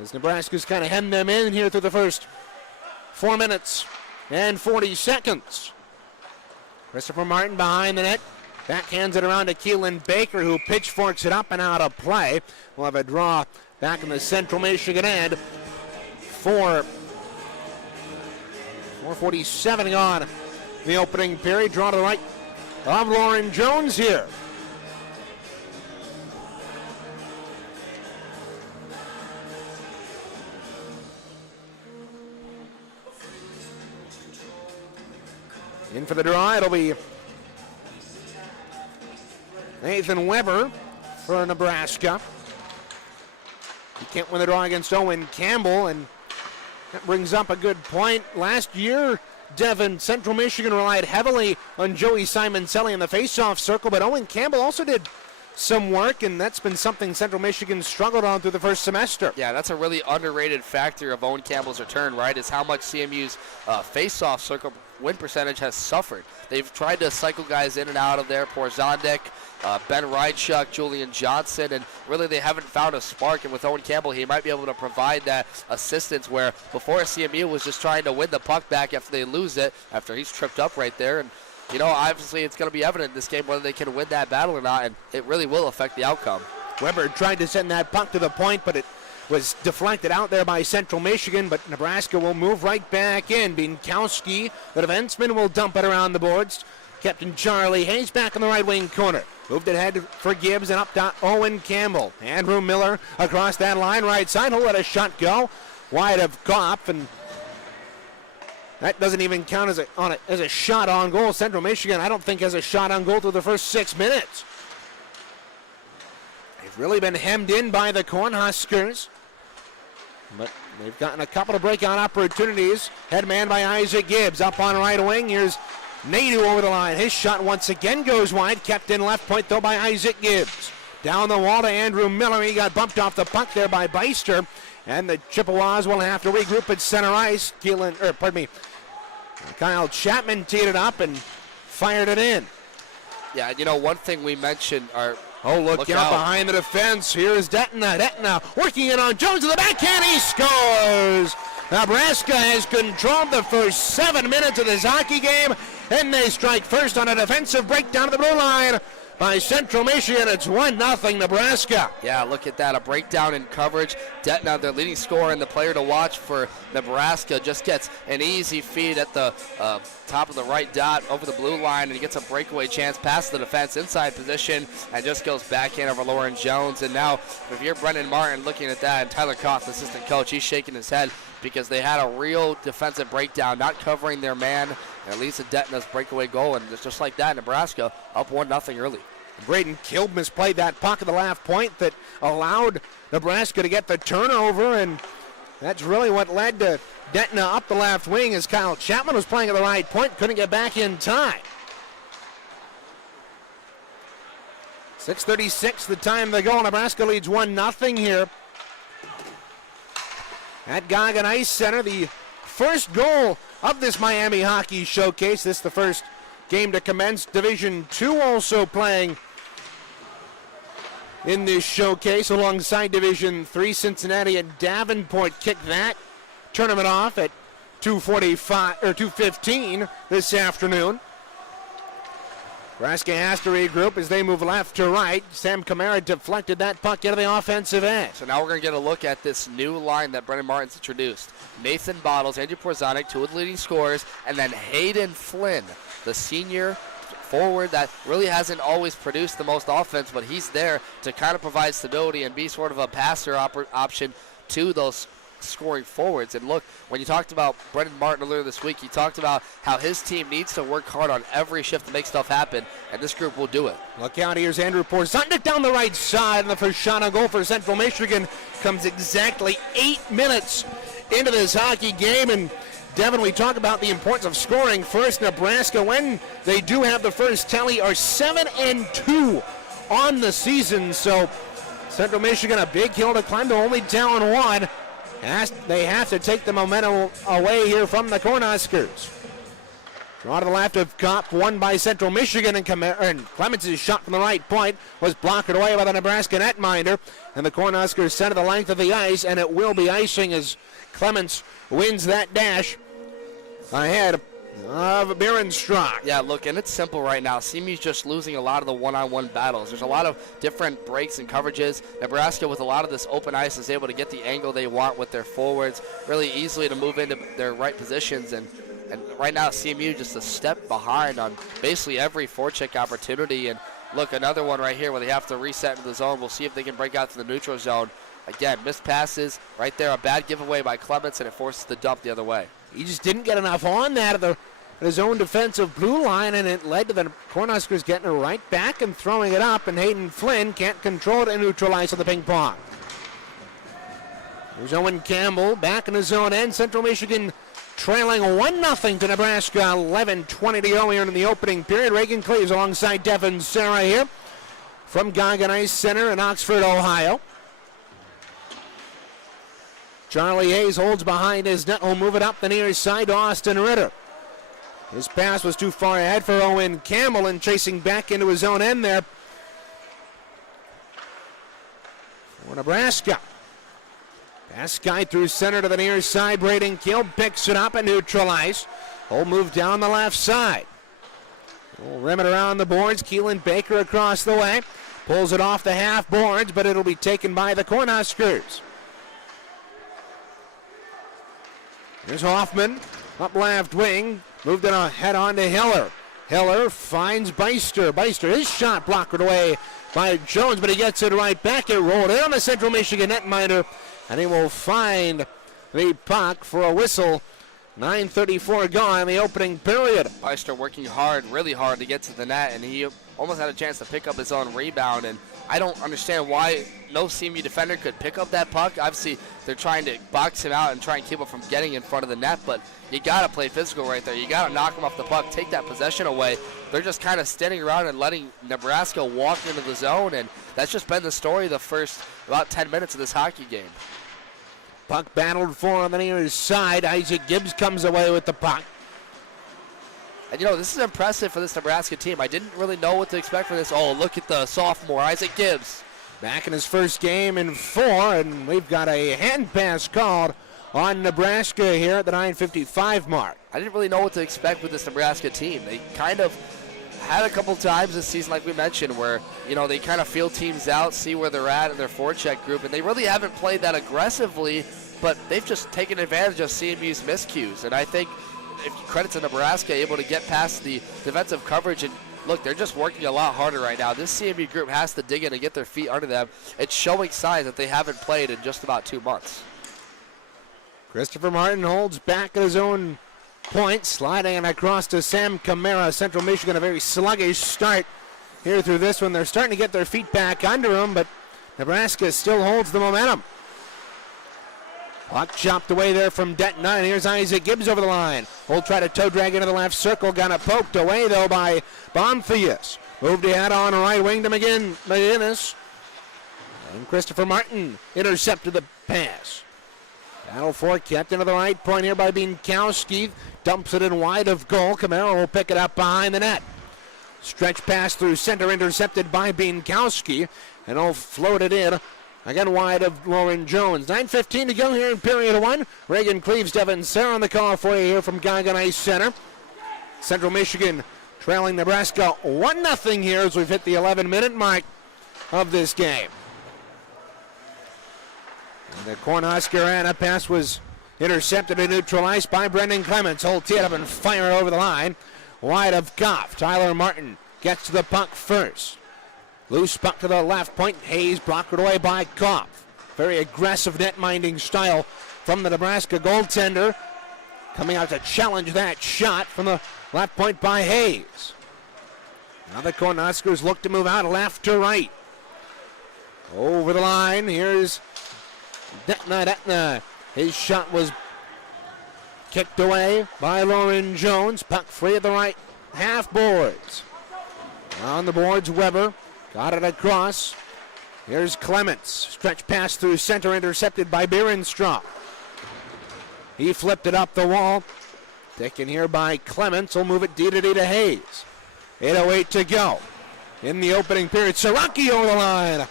as Nebraska's kind of hemmed them in here through the first 4 minutes and 40 seconds. Christopher Martin behind the net. Backhands it around to Keelan Baker, who pitchforks it up and out of play. We'll have a draw back in the Central Michigan end. 4:47 on the opening period. Draw to the right of Lauren Jones here. In for the draw, it'll be Nathan Weber for Nebraska. He can't win the draw against Owen Campbell, and that brings up a good point. Last year, Devin, Central Michigan relied heavily on Joey Simoncelli in the faceoff circle, but Owen Campbell also did some work, and that's been something Central Michigan struggled on through the first semester. Yeah, that's a really underrated factor of Owen Campbell's return, right, is how much CMU's faceoff circle win percentage has suffered. They've tried to cycle guys in and out of there. Porzondek, Ben Rydchuk, Julian Johnson, and really they haven't found a spark. And with Owen Campbell, he might be able to provide that assistance where before CMU was just trying to win the puck back after they lose it, after he's tripped up right there. And, you know, obviously it's going to be evident in this game whether they can win that battle or not, and it really will affect the outcome. Weber tried to send that puck to the point, but it was deflected out there by Central Michigan, but Nebraska will move right back in. Bienkowski, the defenseman, will dump it around the boards. Captain Charlie Hayes back in the right wing corner. Moved it ahead for Gibbs and up to Owen Campbell. Andrew Miller across that line, right side. He'll let a shot go. Wide of Goff, and that doesn't even count as a shot on goal. Central Michigan, I don't think, has a shot on goal through the first 6 minutes. They've really been hemmed in by the Cornhuskers, but they've gotten a couple of breakout opportunities. Head man by Isaac Gibbs up on right wing. Here's Nadu over the line. His shot once again goes wide. Kept in left point though by Isaac Gibbs. Down the wall to Andrew Miller. He got bumped off the puck there by Beister. And the Chippewas will have to regroup at center ice. Kyle Chapman teed it up and fired it in. Yeah, you know, one thing we mentioned are... Oh, look out behind the defense. Here's Detna. Detna working it on Jones to the backhand. He scores. Nebraska has controlled the first 7 minutes of this hockey game, and they strike first on a defensive breakdown of the blue line by Central Michigan. It's 1-0 Nebraska. Yeah, look at that. A breakdown in coverage. Detna, their leading scorer and the player to watch for Nebraska, just gets an easy feed at the top of the right dot over the blue line, and he gets a breakaway chance past the defense inside position and just goes backhand over Lauren Jones. And now, if you're Brendan Martin looking at that, and Tyler Koth, the assistant coach, he's shaking his head because they had a real defensive breakdown, not covering their man, and at least a Detna's breakaway goal. And it's just like that, Nebraska up 1-0 early. Braden Kilb misplayed that puck at the left point that allowed Nebraska to get the turnover, and that's really what led to Detna up the left wing as Kyle Chapman was playing at the right point, couldn't get back in time. 6:36 the time to go. Nebraska leads 1-0 here at Goggin Ice Center. The first goal of this Miami Hockey Showcase. This is the first game to commence. Division II also playing in this showcase alongside Division III. Cincinnati and Davenport kicked that tournament off at 2:15 this afternoon. Nebraska has to regroup as they move left to right. Sam Kamara deflected that puck into the offensive end. So now we're going to get a look at this new line that Brendan Martin's introduced. Nathan Bottles, Andrew Porzondek, two of the leading scorers, and then Hayden Flynn, the senior forward that really hasn't always produced the most offense, but he's there to kind of provide stability and be sort of a passer option to those scoring forwards. And look, when you talked about Brendan Martin earlier this week, he talked about how his team needs to work hard on every shift to make stuff happen, and this group will do it. Look out, here's Andrew Porzondek down the right side, and the first shot on goal for Central Michigan comes exactly 8 minutes into this hockey game. And Devin, we talk about the importance of scoring first. Nebraska, when they do have the first tally, are 7-2 on the season. So Central Michigan, a big hill to climb to only down one. They have to take the momentum away here from the Cornhuskers. Draw to the left of Kopp, won by Central Michigan, and Clemens' shot from the right point was blocked away by the Nebraska netminder. And the Cornhuskers center the length of the ice, and it will be icing as Clemens wins that dash ahead of Bierenstrock. Yeah, look, and it's simple right now. CMU's just losing a lot of the one-on-one battles. There's a lot of different breaks and coverages. Nebraska, with a lot of this open ice, is able to get the angle they want with their forwards really easily to move into their right positions. And right now, CMU just a step behind on basically every forecheck opportunity. And look, another one right here where they have to reset into the zone. We'll see if they can break out to the neutral zone. Again, missed passes right there. A bad giveaway by Clements, and it forces the dump the other way. He just didn't get enough on that at his own defensive blue line, and it led to the Cornhuskers getting it right back and throwing it up, and Hayden Flynn can't control it and neutralize on the ping pong. There's Owen Campbell back in his own end. Central Michigan trailing 1-0 to Nebraska. 11:20 to go here in the opening period. Reagan Cleaves alongside Devin Sarah here from Goggin Ice Center in Oxford, Ohio. Charlie Hayes holds behind his net. Will move it up the near side to Austin Ritter. His pass was too far ahead for Owen Campbell, and chasing back into his own end there for Nebraska. Pass guy through center to the near side. Braden Keel picks it up and neutralized. Whole move down the left side. We'll rim it around the boards. Keelan Baker across the way. Pulls it off the half boards, but it'll be taken by the Cornhuskers. Here's Hoffman, up left wing. Moved it head on to Hiller. Hiller finds Beister. Beister, his shot blocked away by Jones, but he gets it right back. It rolled in on the Central Michigan netminder, and he will find the puck for a whistle. 9:34 gone in the opening period. Beister working hard, really hard to get to the net, and he almost had a chance to pick up his own rebound, and I don't understand why no CMU defender could pick up that puck. Obviously, they're trying to box him out and try and keep him from getting in front of the net, but you got to play physical right there. You got to knock him off the puck, take that possession away. They're just kind of standing around and letting Nebraska walk into the zone, and that's just been the story the first about 10 minutes of this hockey game. Puck battled for on the near side. Isaac Gibbs comes away with the puck. And, this is impressive for this Nebraska team. I didn't really know what to expect from this. Oh, look at the sophomore, Isaac Gibbs. Back in his first game in 4, and we've got a hand pass called on Nebraska here at the 9:55 mark. I didn't really know what to expect with this Nebraska team. They kind of had a couple times this season, like we mentioned, where, they kind of feel teams out, see where they're at in their forecheck group, and they really haven't played that aggressively, but they've just taken advantage of CMU's miscues. And I think if credit to Nebraska, able to get past the defensive coverage, and look, they're just working a lot harder right now. This CMU group has to dig in and get their feet under them. It's showing signs that they haven't played in just about 2 months. Christopher Martin holds back at his own point, sliding it across to Sam Camara. Central Michigan, a very sluggish start here through this one. They're starting to get their feet back under them, but Nebraska still holds the momentum. Puck chopped away there from Detna, and here's Isaac Gibbs over the line. Will try to toe drag into the left circle. Got it poked away, though, by Bonfius. Moved ahead on right wing to McGinnis. And Christopher Martin intercepted the pass. Battle for kept into the right point here by Bienkowski. Dumps it in wide of goal. Camaro will pick it up behind the net. Stretch pass through center, intercepted by Bienkowski, and he'll float it in. Again, wide of Lauren Jones. 9:15 to go here in period 1. Reagan Cleaves, Devin Sarah on the call for you here from Goggin Ice Center. Central Michigan trailing Nebraska 1-0 here as we've hit the 11-minute mark of this game. And the Cornhusker pass was intercepted and neutralized by Brendan Clements. He'll tee it up and fire over the line. Wide of Goff. Tyler Martin gets to the puck first. Loose puck to the left point. Hayes blocked away by Goff. Very aggressive net-minding style from the Nebraska goaltender. Coming out to challenge that shot from the left point by Hayes. Now the Cornhuskers look to move out left to right. Over the line. Here's Detna. His shot was kicked away by Lauren Jones. Puck free at the right half boards. On the boards, Weber. Got it across. Here's Clements. Stretch pass through center, intercepted by Bierenstrom. He flipped it up the wall. Taken here by Clements. Will move it D to Hayes. 8:08 to go in the opening period. Siraki over the line.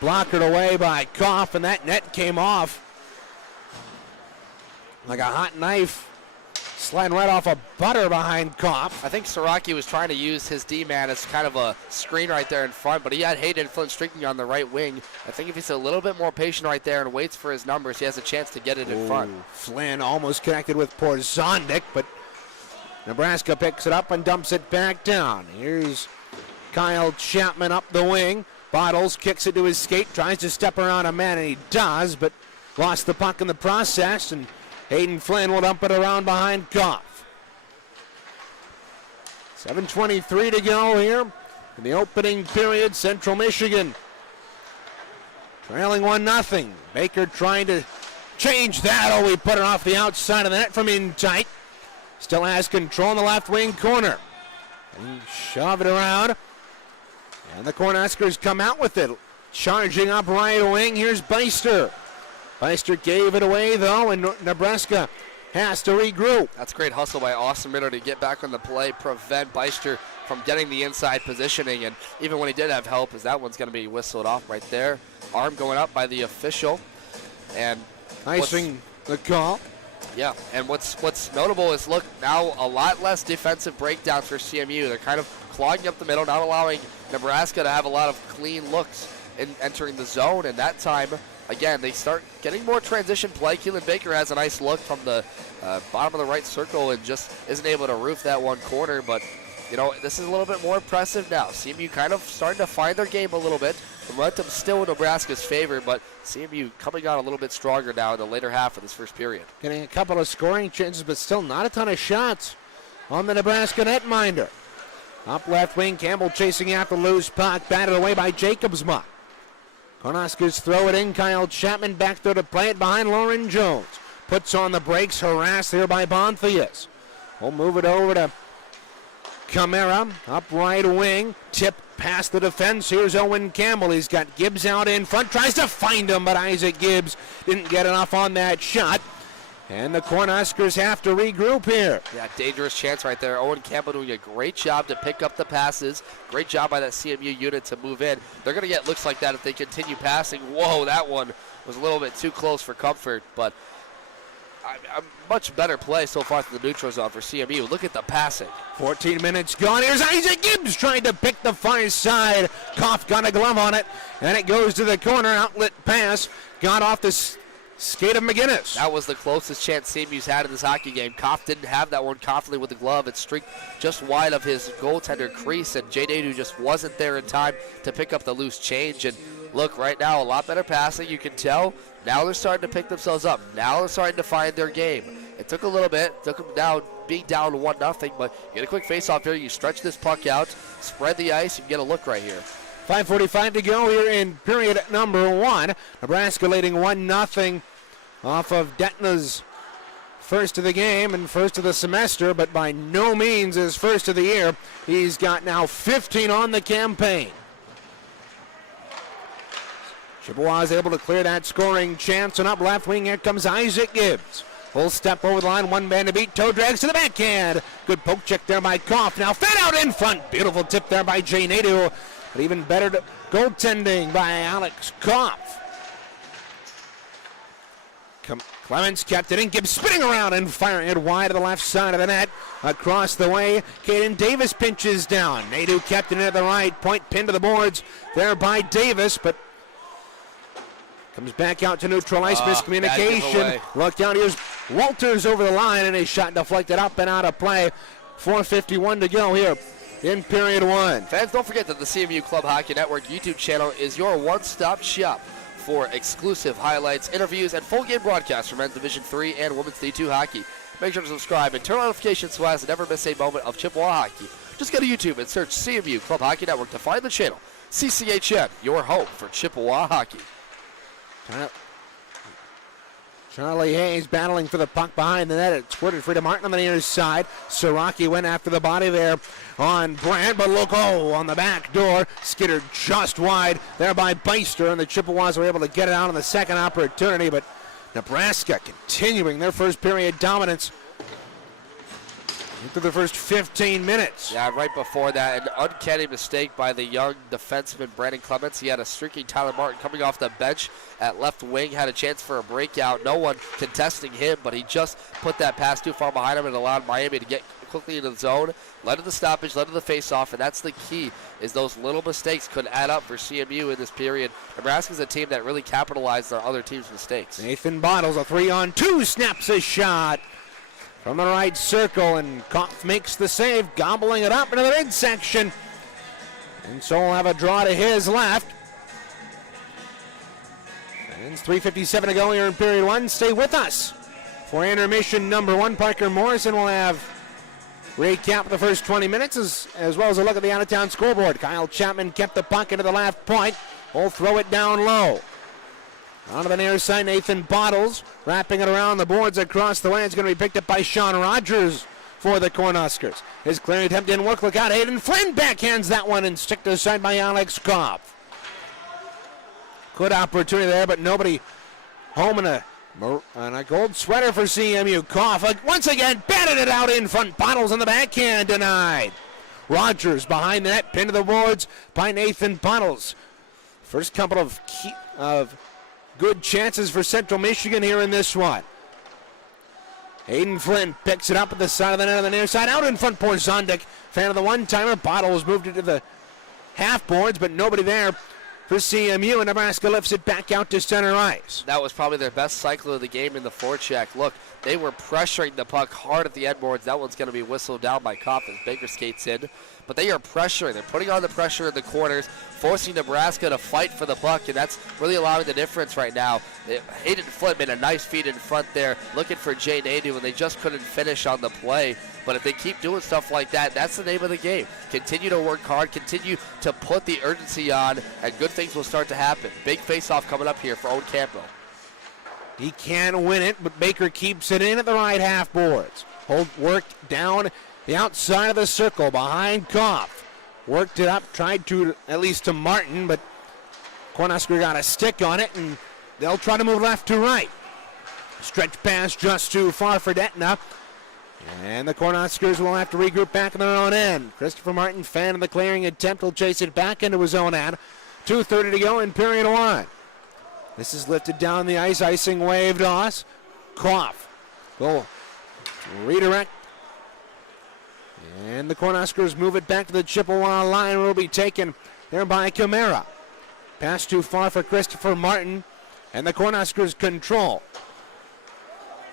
Blocked away by Goff, and that net came off like a hot knife. Sliding right off a butter behind Goff. I think Siraki was trying to use his D-man as kind of a screen right there in front, but he had Hayden Flint streaking on the right wing. I think if he's a little bit more patient right there and waits for his numbers, he has a chance to get it in front. Flynn almost connected with Porzondik, but Nebraska picks it up and dumps it back down. Here's Kyle Chapman up the wing. Bottles kicks it to his skate, tries to step around a man, and he does, but lost the puck in the process, and Hayden Flynn will dump it around behind Goff. 7:23 to go here in the opening period. Central Michigan trailing 1-0. Baker trying to change that. Oh, we put it off the outside of the net from in tight. Still has control in the left wing corner. And shove it around. And the Cornhuskers come out with it. Charging up right wing. Here's Beister. Beister gave it away, though, and Nebraska has to regroup. That's great hustle by Austin Ritter to get back on the play, prevent Beister from getting the inside positioning, and even when he did have help, as that one's going to be whistled off right there. Arm going up by the official, and icing the call. Yeah, and what's notable is, look, now a lot less defensive breakdowns for CMU. They're kind of clogging up the middle, not allowing Nebraska to have a lot of clean looks in entering the zone, and that time, again, they start getting more transition play. Keelan Baker has a nice look from the bottom of the right circle and just isn't able to roof that one corner, but you know, this is a little bit more impressive now. CMU kind of starting to find their game a little bit. The momentum still in Nebraska's favor, but CMU coming on a little bit stronger now in the later half of this first period. Getting a couple of scoring chances, but still not a ton of shots on the Nebraska netminder. Up left wing, Campbell chasing after loose puck, batted away by Jacobsma. Cornhuskers throw it in. Kyle Chapman back there to play it behind Lauren Jones. Puts on the brakes, harassed there by Bonfias. We'll move it over to Camara, up right wing, tip past the defense. Here's Owen Campbell. He's got Gibbs out in front, tries to find him, but Isaac Gibbs didn't get enough on that shot. And the Cornhuskers have to regroup here. Yeah, dangerous chance right there. Owen Campbell doing a great job to pick up the passes. Great job by that CMU unit to move in. They're going to get looks like that if they continue passing. Whoa, that one was a little bit too close for comfort, but a much better play so far through the neutral zone for CMU. Look at the passing. 14 minutes gone. Here's Isaac Gibbs trying to pick the far side. Koff got a glove on it, and it goes to the corner. Outlet pass. Got off the skate of McGinnis. That was the closest chance CMU's had in this hockey game. Koff didn't have that one confidently with the glove. It streaked just wide of his goaltender crease, and Jay Nadu just wasn't there in time to pick up the loose change. And look, right now, a lot better passing. You can tell now they're starting to pick themselves up. Now they're starting to find their game. It took a little bit. Took them down, being down 1-0, but you get a quick face-off here. You stretch this puck out, spread the ice, and get a look right here. 5:45 to go here in period number one. Nebraska leading 1-0 off of Detna's first of the game and first of the semester, but by no means his first of the year. He's got now 15 on the campaign. Chippewas able to clear that scoring chance, and up left wing, here comes Isaac Gibbs. Full step over the line, one man to beat, toe drags to the backhand. Good poke check there by Koff. Now fed out in front. Beautiful tip there by Jay Nadu. But even better goaltending by Alex Koff. Clements kept it in. Gibbs spinning around and firing it wide to the left side of the net. Across the way, Caden Davis pinches down. Nadu kept it in at the right. Point pinned to the boards there by Davis, but comes back out to neutral ice. Miscommunication. Look out, here's Walters over the line, and his shot deflected up and out of play. 4:51 to go here in period one. Fans, don't forget that the CMU Club Hockey Network YouTube channel is your one-stop shop for exclusive highlights, interviews, and full game broadcasts for men's Division III and women's D2 hockey. Make sure to subscribe and turn on notifications so as to never miss a moment of Chippewa hockey. Just go to YouTube and search CMU Club Hockey Network to find the channel. CCHN, your home for Chippewa hockey. Charlie Hayes battling for the puck behind the net. It squirted free to Martin on the near side. Siraki went after the body there on Brandt, but look, on the back door. Skittered just wide there by Beister, and the Chippewas were able to get it out on the second opportunity, but Nebraska continuing their first period dominance into the first 15 minutes. Yeah, right before that, an uncanny mistake by the young defenseman Brandon Clements. He had a streaky Tyler Martin coming off the bench at left wing, had a chance for a breakout. No one contesting him, but he just put that pass too far behind him and allowed Miami to get quickly into the zone. Led to the stoppage, led to the face-off, and that's the key, is those little mistakes could add up for CMU in this period. Nebraska's a team that really capitalized on other teams' mistakes. Nathan Bottles, a 3-on-2, snaps a shot from the right circle, and Koff makes the save, gobbling it up into the midsection. And so we'll have a draw to his left. And it's 3:57 to go here in period one. Stay with us for intermission number one. Parker Morrison will have recap of the first 20 minutes as well as a look at the out-of-town scoreboard. Kyle Chapman kept the puck into the left point. We'll throw it down low. On to the near side, Nathan Bottles wrapping it around the boards across the way. It's going to be picked up by Sean Rogers for the Cornhuskers. His clearing attempt didn't work. Look out, Hayden Flynn backhands that one and sticked aside by Alex Koff. Good opportunity there, but nobody home in a And a gold sweater for CMU. Koff once again batted it out in front. Bottles on the backhand denied. Rogers behind the net, pinned to the boards by Nathan Bottles. First couple of good chances for Central Michigan here in this one. Hayden Flynn picks it up at the side of the net on the near side. Out in front, Porzondik. Fan of the one-timer. Bottles moved it to the half boards, but nobody there for CMU, and Nebraska lifts it back out to center ice. That was probably their best cycle of the game in the forecheck. Look, they were pressuring the puck hard at the end boards. That one's going to be whistled down by Koff as Baker skates in. But they are pressuring. They're putting on the pressure in the corners, forcing Nebraska to fight for the puck, and that's really allowing the difference right now. Hayden Flynn made a nice feed in front there, looking for Jay Nadeau, and they just couldn't finish on the play. But if they keep doing stuff like that, that's the name of the game. Continue to work hard, continue to put the urgency on, and good things will start to happen. Big face-off coming up here for Owen Campbell. He can win it, but Baker keeps it in at the right half boards. Worked down the outside of the circle behind Koff. Worked it up, tried to at least to Martin, but Cornhusker got a stick on it, and they'll try to move left to right. Stretch pass just too far for Detna. And the Cornhuskers will have to regroup back in their own end. Christopher Martin, fan of the clearing attempt, will chase it back into his own end. 2:30 to go in period one. This is lifted down the ice, icing waved off. Koff will redirect. And the Cornhuskers move it back to the Chippewa line. Will be taken there by Camara. Pass too far for Christopher Martin. And the Cornhuskers control.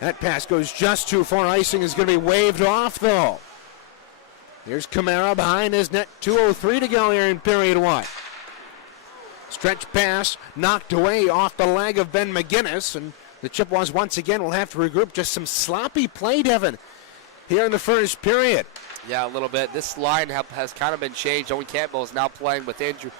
That pass goes just too far. Icing is going to be waved off, though. Here's Camara behind his net. 2:03 to go here in period one. Stretch pass knocked away off the leg of Ben McGinnis. And the Chippewas once again will have to regroup. Just some sloppy play, Devin, here in the first period. Yeah, a little bit. This line has kind of been changed. Owen Campbell is now playing with Andrew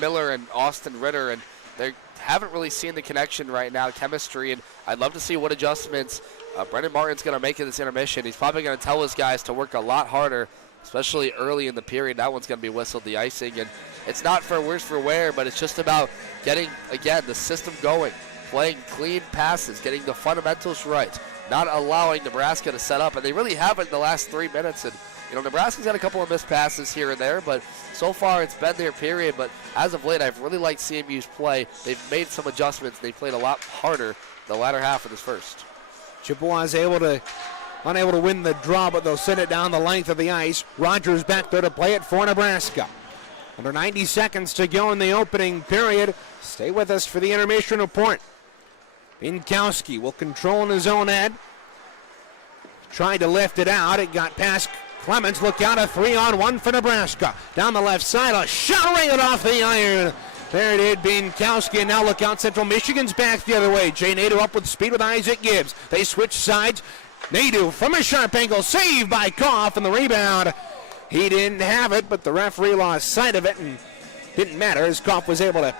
Miller and Austin Ritter, and they haven't really seen the connection right now, chemistry, and I'd love to see what adjustments Brendan Martin's going to make in this intermission. He's probably going to tell his guys to work a lot harder, especially early in the period. That one's going to be whistled, the icing, and it's not for worse for wear, but it's just about getting, again, the system going, playing clean passes, getting the fundamentals right, not allowing Nebraska to set up, and they really haven't in the last 3 minutes. And Nebraska's had a couple of missed passes here and there, but so far it's been their period. But as of late, I've really liked CMU's play. They've made some adjustments. They played a lot harder the latter half of this first. Chippewas unable to win the draw, but they'll send it down the length of the ice. Rogers back there to play it for Nebraska. Under 90 seconds to go in the opening period. Stay with us for the intermission report. Binkowski will control in his own end. Tried to lift it out. It got past Clemens. Look out, a 3-on-1 for Nebraska. Down the left side, a shot right off the iron. There it is, Binkowski, and now look out, Central Michigan's back the other way. Jay Nadeau up with speed with Isaac Gibbs. They switch sides. Nadeau from a sharp angle, saved by Koff, and the rebound. He didn't have it, but the referee lost sight of it, and didn't matter as Koff was able to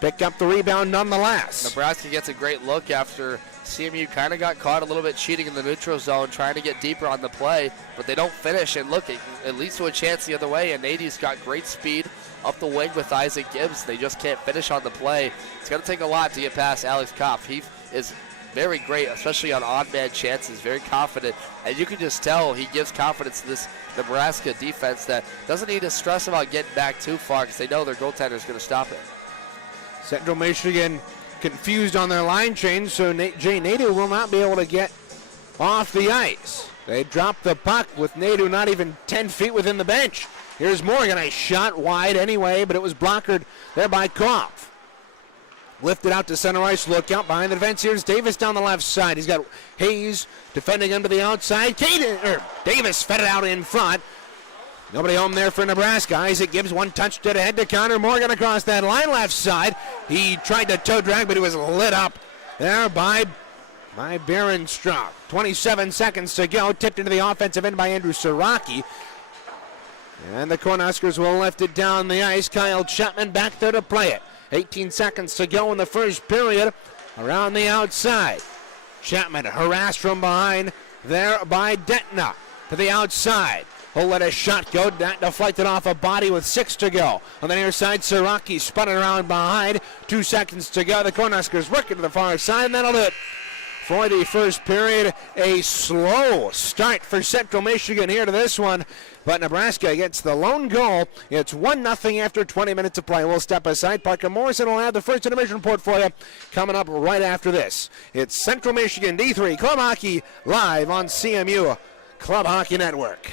pick up the rebound nonetheless. Nebraska gets a great look after CMU kind of got caught a little bit cheating in the neutral zone, trying to get deeper on the play, but they don't finish. And look, it leads to a chance the other way, and Nadeau's got great speed up the wing with Isaac Gibbs. They just can't finish on the play. It's going to take a lot to get past Alex Koff. He is very great, especially on odd-man chances, very confident. And you can just tell he gives confidence to this Nebraska defense that doesn't need to stress about getting back too far because they know their goaltender is going to stop it. Central Michigan confused on their line change, so Jay Nadeau will not be able to get off the ice. They drop the puck with Nadeau not even 10 feet within the bench. Here's Morgan, a shot wide anyway, but it was blocked there by Koff. Lifted out to center ice, look out behind the defense. Here's Davis down the left side. He's got Hayes defending him to the outside. Davis fed it out in front. Nobody home there for Nebraska. Isaac Gibbs, one touch to the head to Connor Morgan across that line left side. He tried to toe drag, but he was lit up there by Berenstruck. 27 seconds to go. Tipped into the offensive end by Andrew Siraki. And the Cornhuskers will lift it down the ice. Kyle Chapman back there to play it. 18 seconds to go in the first period. Around the outside. Chapman harassed from behind there by Detna. To the outside. He'll let a shot go. That deflected off a body with 6 to go. On the near side, Siraki spun it around behind. 2 seconds to go. The Cornhuskers working to the far side, and that'll do it for the first period. A slow start for Central Michigan here to this one, but Nebraska gets the lone goal. It's 1-0 after 20 minutes of play. We'll step aside. Parker Morrison will have the first intermission report for you coming up right after this. It's Central Michigan D3 Club Hockey live on CMU Club Hockey Network.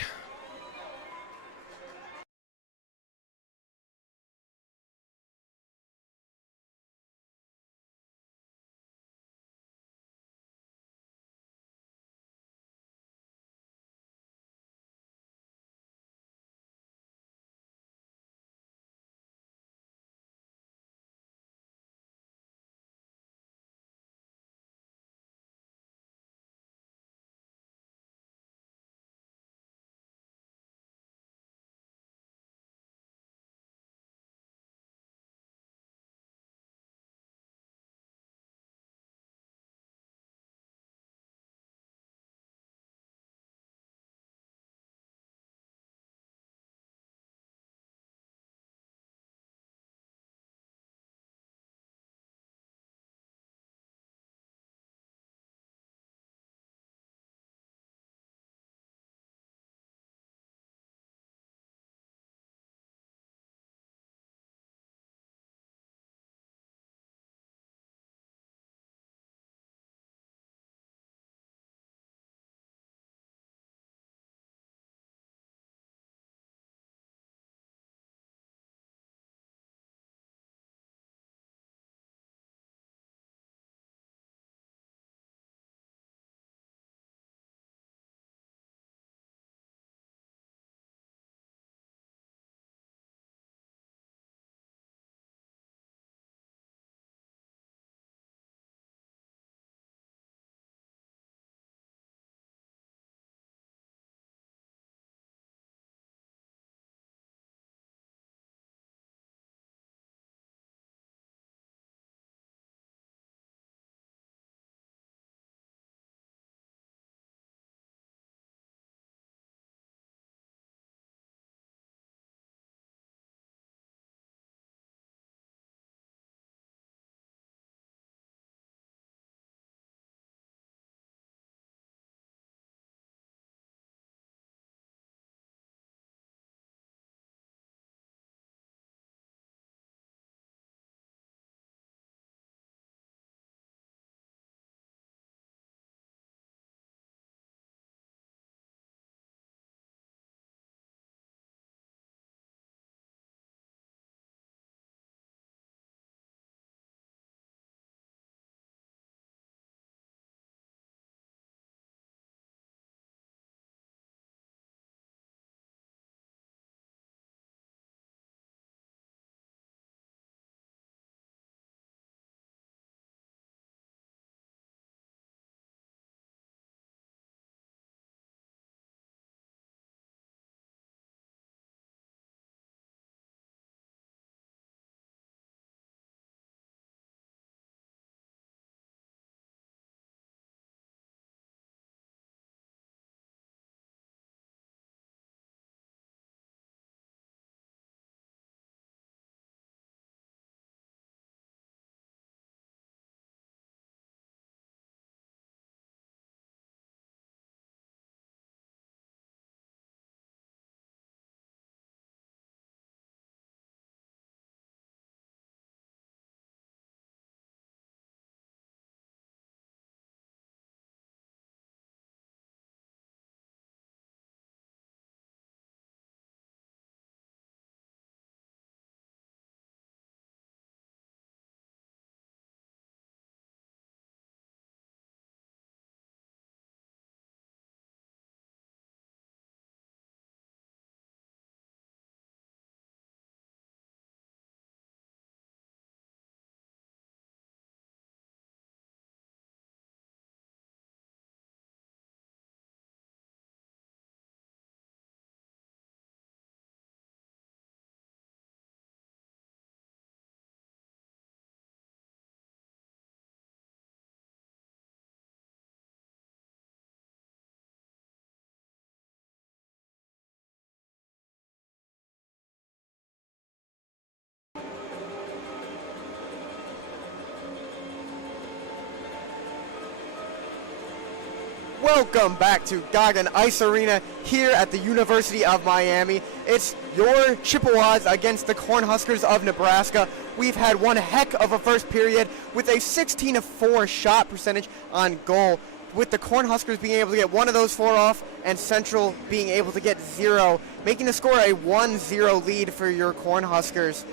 Welcome back to Goggin Ice Arena here at the University of Miami. It's your Chippewas against the Cornhuskers of Nebraska. We've had one heck of a first period with a 16-4 shot percentage on goal, with the Cornhuskers being able to get one of those 4 off and Central being able to get 0, making the score a 1-0 lead for your Cornhuskers.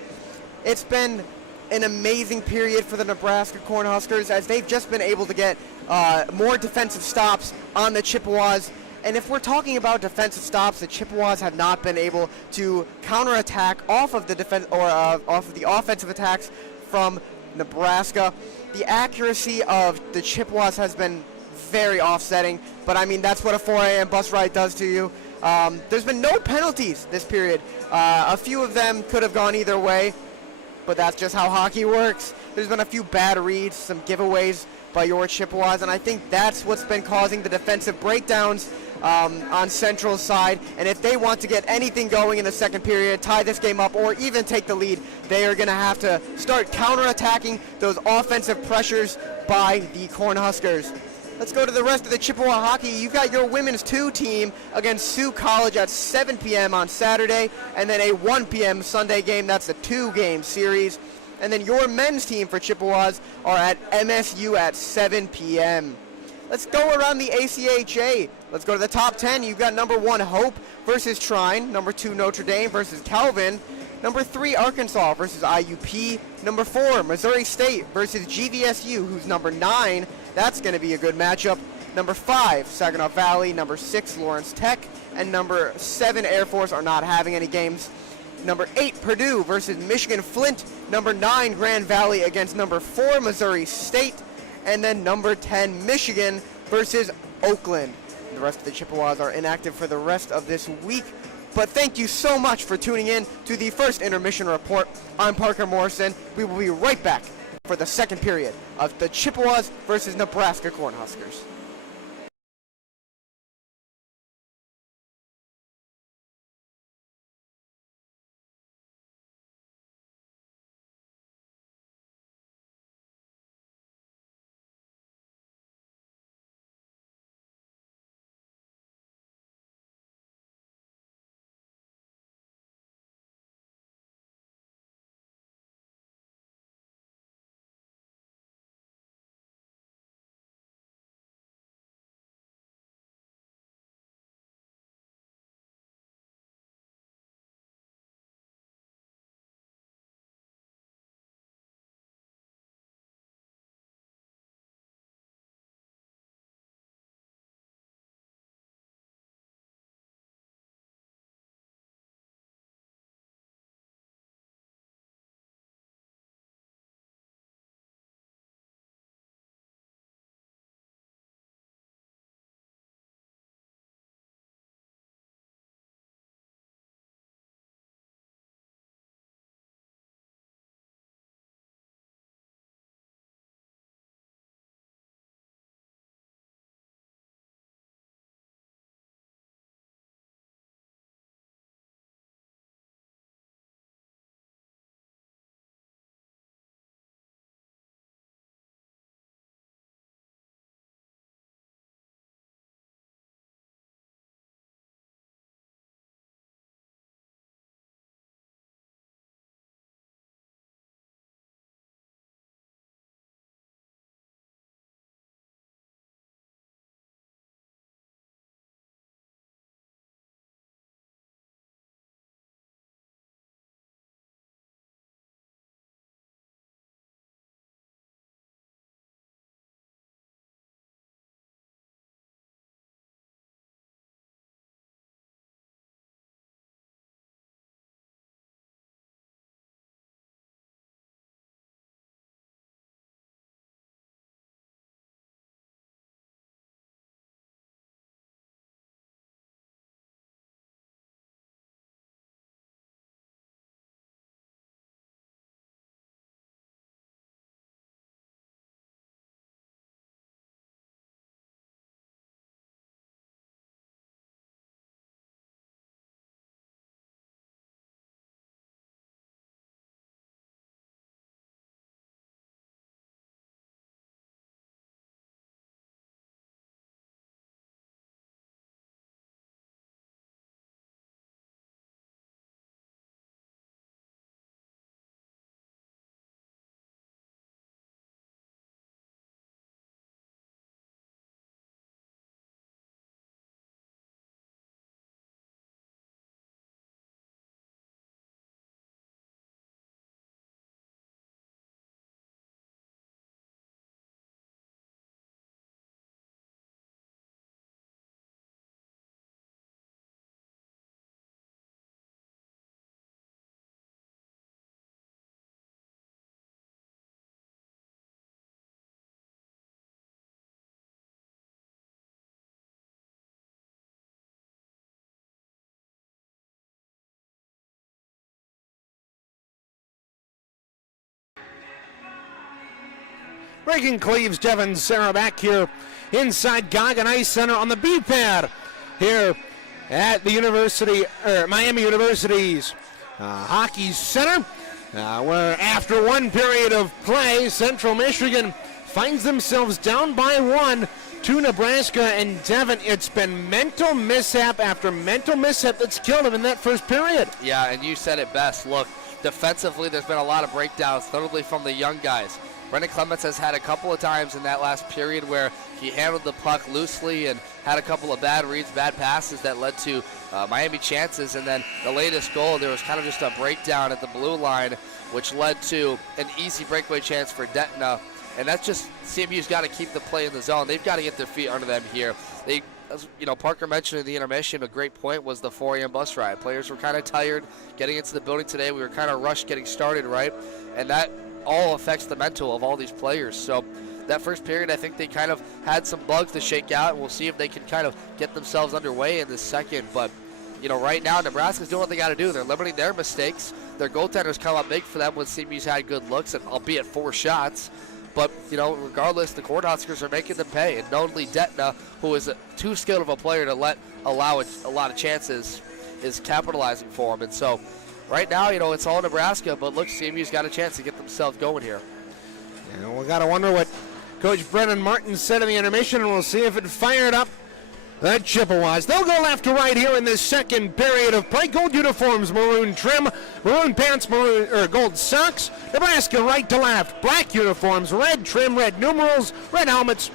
It's been an amazing period for the Nebraska Cornhuskers as they've just been able to get more defensive stops on the Chippewas. And if we're talking about defensive stops, the Chippewas have not been able to counterattack off of the defense or off of the offensive attacks from Nebraska. The accuracy of the Chippewas has been very offsetting, but I mean that's what a 4 a.m. bus ride does to you. There's been no penalties this period. A few of them could have gone either way, but that's just how hockey works. There's been a few bad reads, some giveaways by your Chippewas, and I think that's what's been causing the defensive breakdowns on Central's side. And if they want to get anything going in the second period, tie this game up, or even take the lead, they are going to have to start counterattacking those offensive pressures by the Cornhuskers. Let's go to the rest of the Chippewa hockey. You've got your women's 2 team against Sioux College at 7 p.m. on Saturday, and then a 1 p.m. Sunday game. That's a 2-game series. And then your men's team for Chippewas are at MSU at 7 p.m. Let's go around the ACHA. Let's go to the top 10. You've got number 1 Hope versus Trine, number 2 Notre Dame versus Calvin, number 3 Arkansas versus IUP, number 4 Missouri State versus GVSU, who's number 9. That's going to be a good matchup. Number 5, Saginaw Valley. Number 6, Lawrence Tech. And number 7, Air Force are not having any games. Number 8, Purdue versus Michigan Flint. Number 9, Grand Valley against number 4, Missouri State. And then number 10, Michigan versus Oakland. The rest of the Chippewas are inactive for the rest of this week. But thank you so much for tuning in to the first intermission report. I'm Parker Morrison. We will be right back for the second period of the Chippewas versus Nebraska Cornhuskers. Reagan Cleaves, Devin Sarah back here inside Goggin Ice Center on the B pad here at the Miami University's Hockey Center, where after one period of play, Central Michigan finds themselves down by 1 to Nebraska. And Devin, it's been mental mishap after mental mishap that's killed him in that first period. Yeah, and you said it best. Look, defensively, there's been a lot of breakdowns, notably from the young guys. Brendan Clements has had a couple of times in that last period where he handled the puck loosely and had a couple of bad reads, bad passes that led to Miami chances. And then the latest goal, there was kind of just a breakdown at the blue line, which led to an easy breakaway chance for Detna. And that's just, CMU's got to keep the play in the zone. They've got to get their feet under them here. They, as Parker mentioned in the intermission, a great point was the 4 a.m. bus ride. Players were kind of tired getting into the building today. We were kind of rushed getting started, right? And that all affects the mental of all these players. So that first period, I think they kind of had some bugs to shake out, and we'll see if they can kind of get themselves underway in this second. But, right now, Nebraska's doing what they got to do. They're limiting their mistakes. Their goaltenders come up big for them when CMU's had good looks, and albeit 4 shots. But, regardless, the Cornhuskers are making them pay. And notably Detna, who is too skilled of a player to allow a lot of chances, is capitalizing for him. And so right now, it's all Nebraska, but look, CMU's got a chance to get themselves going here. And we got to wonder what Coach Brennan Martin said in the intermission, and we'll see if it fired up the Chippewas. They'll go left to right here in this second period of play. Gold uniforms, maroon trim, maroon pants, gold socks. Nebraska right to left. Black uniforms, red trim, red numerals, red helmets,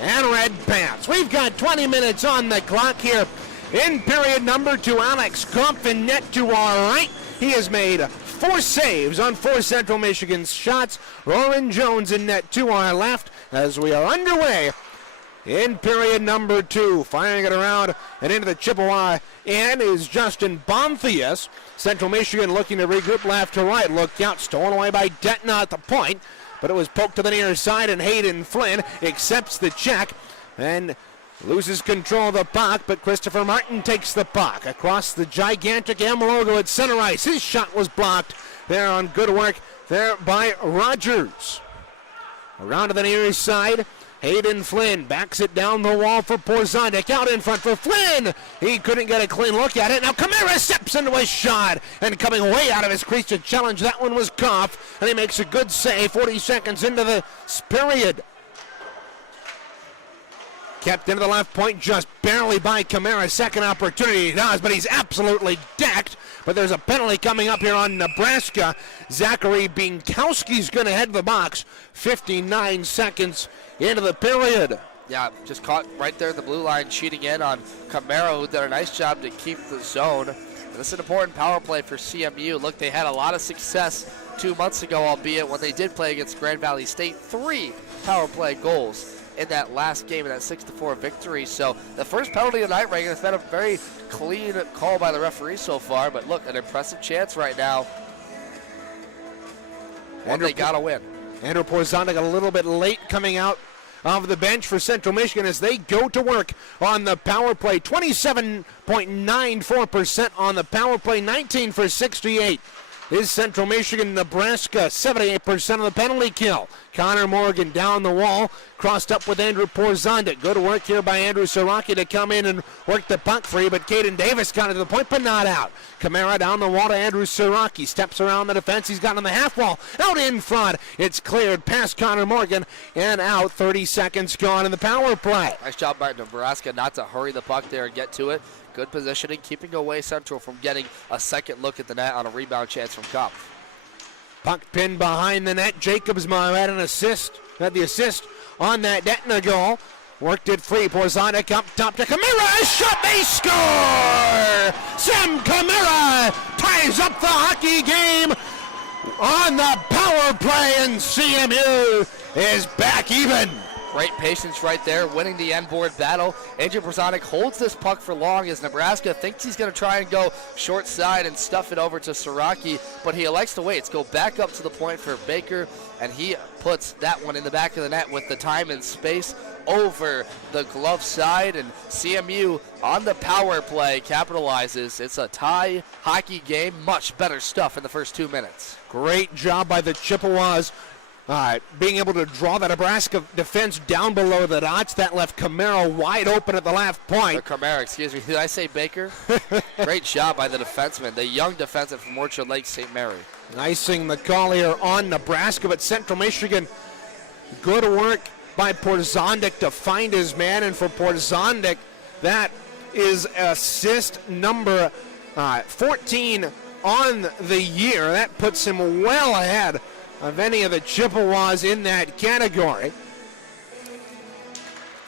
and red pants. We've got 20 minutes on the clock here in period number 2. Alex Kopf in net to our right. He has made 4 saves on 4 Central Michigan shots. Roran Jones in net to our left as we are underway in period number 2. Firing it around and into the Chippewa end is Justin Bonthius. Central Michigan looking to regroup left to right. Look out, stolen away by Detna at the point, but it was poked to the near side, and Hayden Flynn accepts the check and loses control of the puck, but Christopher Martin takes the puck across the gigantic M logo at center ice. His shot was blocked there on good work there by Rogers. Around to the near side, Hayden Flynn backs it down the wall for Porzondek. Out in front for Flynn. He couldn't get a clean look at it. Now Kamara steps into a shot, and coming way out of his crease to challenge that one was Kopf, and he makes a good save 40 seconds into the period. Kept into the left point just barely by Kamara. Second opportunity he does, but he's absolutely decked. But there's a penalty coming up here on Nebraska. Zachary Bienkowski's going to head the box 59 seconds into the period. Yeah, just caught right there at the blue line, cheating in on Kamara, who did a nice job to keep the zone. And this is an important power play for CMU. Look, they had a lot of success 2 months ago, albeit when they did play against Grand Valley State. 3 power play goals in that last game, in that 6-4 victory. So the first penalty of the night, Reagan, has been a very clean call by the referee so far. But look, an impressive chance right now. And they got to win. Andrew Porzondek a little bit late coming out of the bench for Central Michigan as they go to work on the power play. 27.94% on the power play, 19 for 68. Is Central Michigan. Nebraska, 78% of the penalty kill. Connor Morgan down the wall, crossed up with Andrew Porzondek. Good work here by Andrew Siraki to come in and work the puck free, but Caden Davis got it to the point, but not out. Kamara down the wall to Andrew Siraki. Steps around the defense. He's got on the half wall. Out in front. It's cleared past Connor Morgan and out. 30 seconds gone in the power play. Nice job by Nebraska not to hurry the puck there and get to it. Good positioning, keeping away Central from getting a second look at the net on a rebound chance from Kopf. Puck pinned behind the net. Jacobs had the assist on that Detna goal. Worked it free. Porzondek up top to Kamara. A shot. They score! Sam Kamara ties up the hockey game on the power play, and CMU is back even. Great patience right there, winning the end-board battle. Andrew Porzondek holds this puck for long as Nebraska thinks he's going to try and go short side and stuff it over to Siraki, but he elects to wait. It's go back up to the point for Baker, and he puts that one in the back of the net with the time and space over the glove side, and CMU on the power play capitalizes. It's a tie hockey game. Much better stuff in the first 2 minutes. Great job by the Chippewas being able to draw the Nebraska defense down below the dots. That left Camaro wide open at the left point. Camaro, excuse me. Did I say Baker? Great job by the defenseman, the young defenseman from Orchard Lake St. Mary. Icing the call here on Nebraska, but Central Michigan, good work by Porzondik to find his man, and for Porzondik, that is assist number 14 on the year. That puts him well ahead of any of the Chippewas in that category.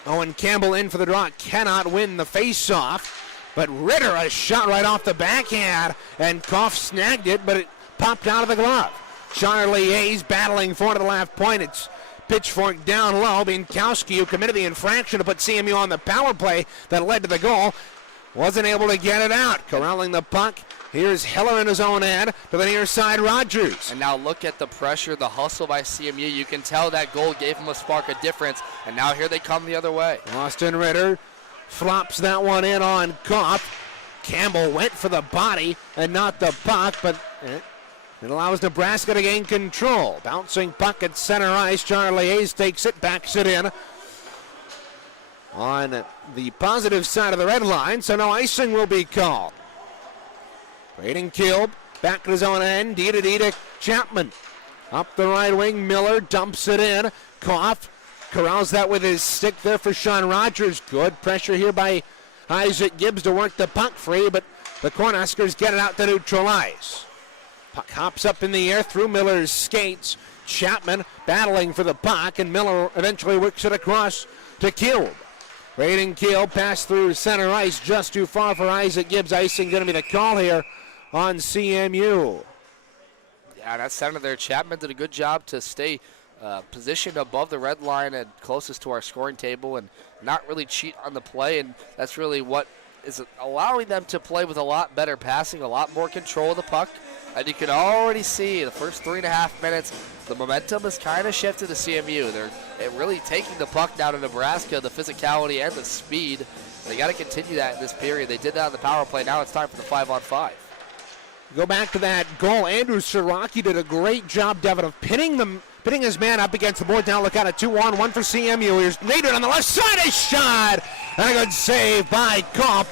Owen Campbell in for the draw, cannot win the face-off, but Ritter, a shot right off the backhand, and Koff snagged it, but it popped out of the glove. Charlie Hayes battling for the left point. It's pitchfork down low. Binkowski, who committed the infraction to put CMU on the power play that led to the goal, wasn't able to get it out. Corralling the puck. Here's Heller in his own end to the near side, Rogers. And now look at the pressure, the hustle by CMU. You can tell that goal gave him a spark of difference, and now here they come the other way. Austin Ritter flops that one in on Kopp. Campbell went for the body and not the puck, but it allows Nebraska to gain control. Bouncing puck at center ice. Charlie Hayes takes it, backs it in on the positive side of the red line, so no icing will be called. Braden Kilb back to his own end. D to Chapman. Up the right wing, Miller dumps it in. Koff corrals that with his stick there for Sean Rogers. Good pressure here by Isaac Gibbs to work the puck free, but the Cornhuskers get it out to neutral ice. Puck hops up in the air through Miller's skates. Chapman battling for the puck, and Miller eventually works it across to Kilb. Braden Kilb passed through center ice just too far for Isaac Gibbs. Icing going to be the call here on CMU. Yeah, that center there, Chapman did a good job to stay positioned above the red line and closest to our scoring table and not really cheat on the play, and that's really what is allowing them to play with a lot better passing, a lot more control of the puck. And you can already see the first 3.5 minutes, the momentum has kind of shifted to CMU. They're really taking the puck down to Nebraska, the physicality and the speed. They got to continue that in this period. They did that on the power play. Now it's time for the 5-on-5. Go back to that goal. Andrew Siraki did a great job, Devin, of pinning his man up against the board. Now look at a 2-on-1 for CMU. Here's Nader on the left side. A shot! And a good save by Kopp.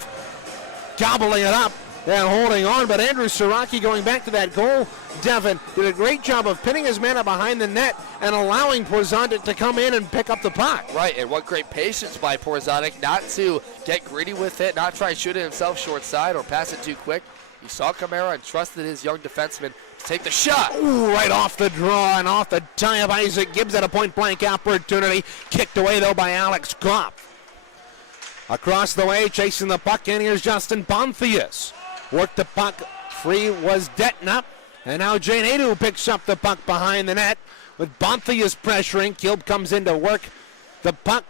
Gobbling it up and holding on. But Andrew Siraki going back to that goal, Devin, did a great job of pinning his man up behind the net and allowing Porzondik to come in and pick up the puck. Right, and what great patience by Porzondik not to get greedy with it, not try to shoot it himself short side or pass it too quick. He saw Camara and trusted his young defenseman to take the shot. Ooh, right off the draw and off the tie of Isaac Gibbs at a point-blank opportunity. Kicked away, though, by Alex Kopp. Across the way, chasing the puck, and here's Justin Bonthius. Worked the puck, free was Detna, and now Jane Adu picks up the puck behind the net with Bonthius pressuring. Kilb comes in to work the puck.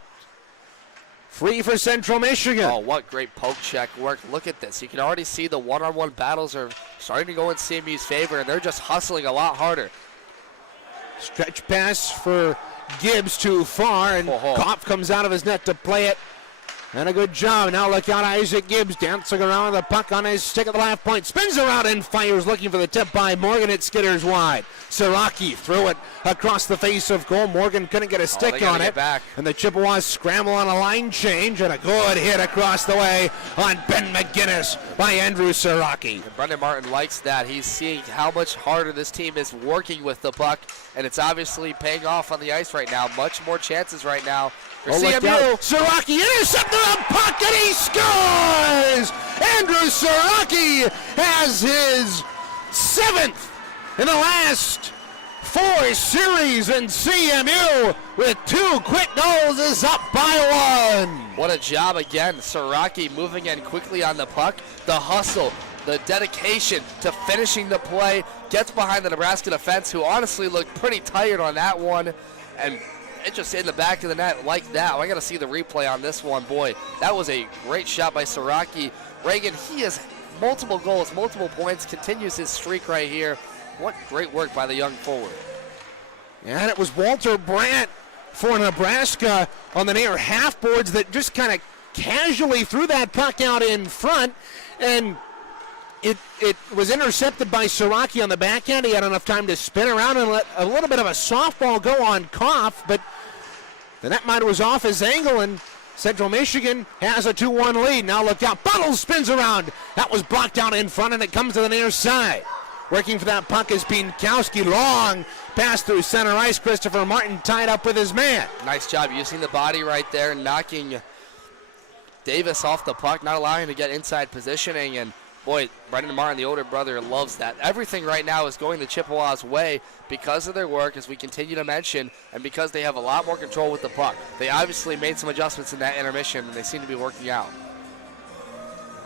Free for Central Michigan. Oh, what great poke check work. Look at this. You can already see the one-on-one battles are starting to go in CMU's favor, and they're just hustling a lot harder. Stretch pass for Gibbs too far, and Kopp comes out of his net to play it. And a good job. Now look out, Isaac Gibbs dancing around with the puck on his stick at the left point. Spins around and fires, looking for the tip by Morgan. It skitters wide. Siraki threw it across the face of goal. Morgan couldn't get a stick on it. Back. And the Chippewas scramble on a line change, and a good hit across the way on Ben McGinnis by Andrew Siraki. And Brendan Martin likes that. He's seeing how much harder this team is working with the puck, and it's obviously paying off on the ice right now. Much more chances right now for CMU. Siraki intercepted the puck, and he scores! Andrew Siraki has his 7th in the last 4 series, and CMU with 2 quick goals is up by 1. What a job again. Siraki moving in quickly on the puck. The hustle, the dedication to finishing the play, gets behind the Nebraska defense, who honestly looked pretty tired on that one, and it just in the back of the net like that. I got to see the replay on this one. Boy, that was a great shot by Siraki. Reagan, he has multiple goals, multiple points, continues his streak right here. What great work by the young forward. And it was Walter Brandt for Nebraska on the near half boards that just kind of casually threw that puck out in front. And It was intercepted by Siraki on the backhand. He had enough time to spin around and let a little bit of a softball go on Koff, but the netminder was off his angle, and Central Michigan has a 2-1 lead. Now look out. Bottles spins around. That was blocked out in front, and it comes to the near side. Working for that puck is Pienkowski. Long pass through center ice. Christopher Martin tied up with his man. Nice job using the body right there, knocking Davis off the puck, not allowing him to get inside positioning, and boy, Brendan Martin, the older brother, loves that. Everything right now is going the Chippewas' way because of their work, as we continue to mention, and because they have a lot more control with the puck. They obviously made some adjustments in that intermission, and they seem to be working out.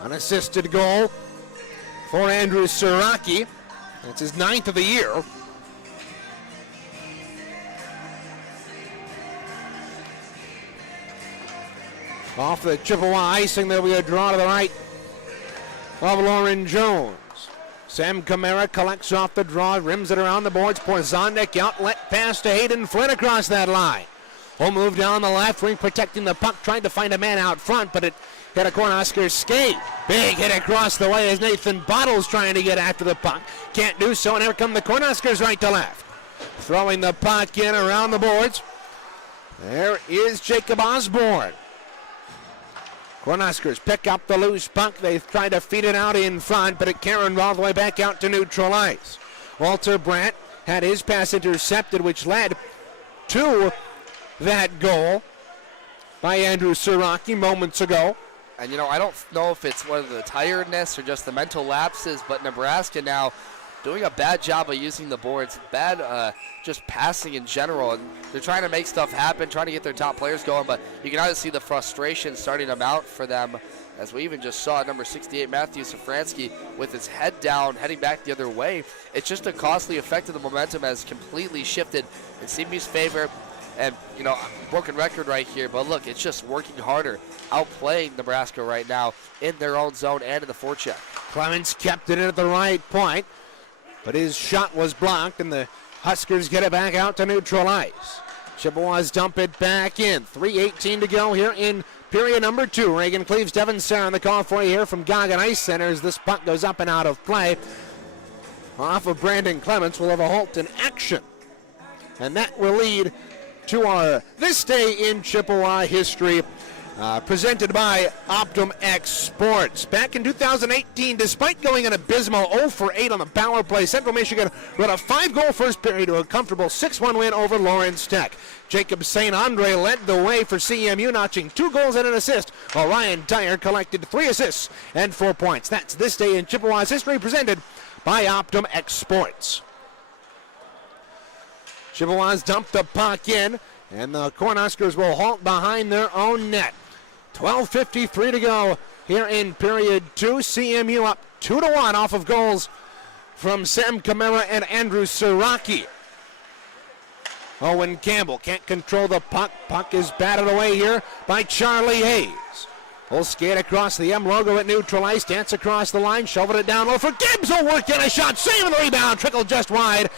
Unassisted goal for Andrew Siraki. That's his 9th of the year. Off the Chippewa icing, there'll be a draw to the right of Lauren Jones. Sam Camara collects off the draw, rims it around the boards. Porzondek outlet pass to Hayden Flynn across that line. Will move down the left wing, protecting the puck, trying to find a man out front, but it hit a Cornhuskers skate. Big hit across the way as Nathan Bottles trying to get after the puck. Can't do so, and here come the Cornhuskers right to left. Throwing the puck in around the boards. There is Jacob Osborne. Cornhuskers pick up the loose puck. They try to feed it out in front, but it can't run all the way back out to neutral ice. Walter Brandt had his pass intercepted, which led to that goal by Andrew Siraki moments ago. And, you know, I don't know if it's whether the tiredness or just the mental lapses, but Nebraska now doing a bad job of using the boards, bad just passing in general. And they're trying to make stuff happen, trying to get their top players going, but you can either see the frustration starting to mount for them, as we even just saw number 68, Matthew Safransky, with his head down, heading back the other way. It's just a costly effect of the momentum has completely shifted in CMU's favor. And, you know, broken record right here, but look, it's just working harder, outplaying Nebraska right now in their own zone and in the forecheck. Clemens kept it at the right point, but his shot was blocked, and the Huskers get it back out to neutral ice. Chippewas dump it back in. 3:18 to go here in period number 2. Reagan Cleaves, Devin Sarah on the call for you here from Goggin Ice Center as this puck goes up and out of play. Off of Brandon Clements, we'll have a halt in action. And that will lead to our This Day in Chippewa History, presented by Optum X Sports. Back in 2018, despite going an abysmal 0-for-8 on the power play, Central Michigan wrote a 5-goal first period to a comfortable 6-1 win over Lawrence Tech. Jacob St. Andre led the way for CMU, notching 2 goals and an assist, while Ryan Dyer collected 3 assists and 4 points. That's This Day in Chippewa's History, presented by Optum X Sports. Chippewas dump the puck in, and the Cornhuskers will halt behind their own net. 12:53 to go here in period 2. CMU up 2-1 off of goals from Sam Camara and Andrew Siraki. Owen Campbell can't control the puck. Puck is batted away here by Charlie Hayes. Will skate across the M logo at neutral ice, dance across the line, shoveled it down low for Gibbs. Will work in a shot, saving the rebound, trickled just wide.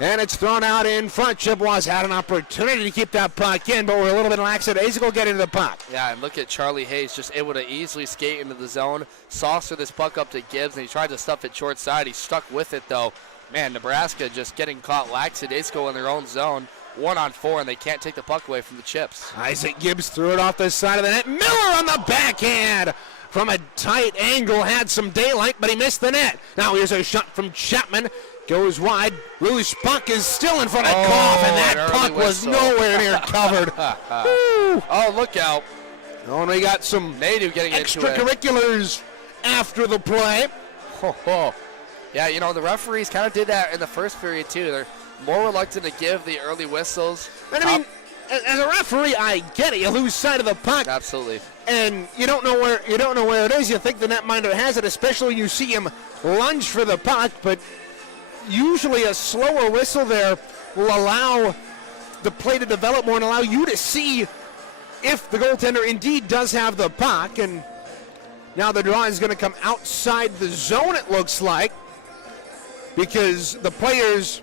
And it's thrown out in front. Chippewas had an opportunity to keep that puck in, but we're a little bit lackadaisical getting to the puck. Yeah, and look at Charlie Hayes just able to easily skate into the zone, saucer this puck up to Gibbs, and he tried to stuff it short side. He stuck with it, though. Man, Nebraska just getting caught lackadaisical in their own zone. 1-on-4, and they can't take the puck away from the Chips. Isaac Gibbs threw it off the side of the net. Miller on the backhand from a tight angle, had some daylight, but he missed the net. Now here's a shot from Chapman. Goes wide. Loose puck is still in front of Koff, and that puck was nowhere near covered. Oh, look out. Oh, and we got some Native getting extracurriculars after the play. Yeah, you know, the referees kind of did that in the first period, too. They're more reluctant to give the early whistles. And I mean, as a referee, I get it. You lose sight of the puck. Absolutely. And you don't know where it is. You think the netminder has it, especially when you see him lunge for the puck, but usually a slower whistle there will allow the play to develop more and allow you to see if the goaltender indeed does have the puck. And now the draw is going to come outside the zone, it looks like, because the players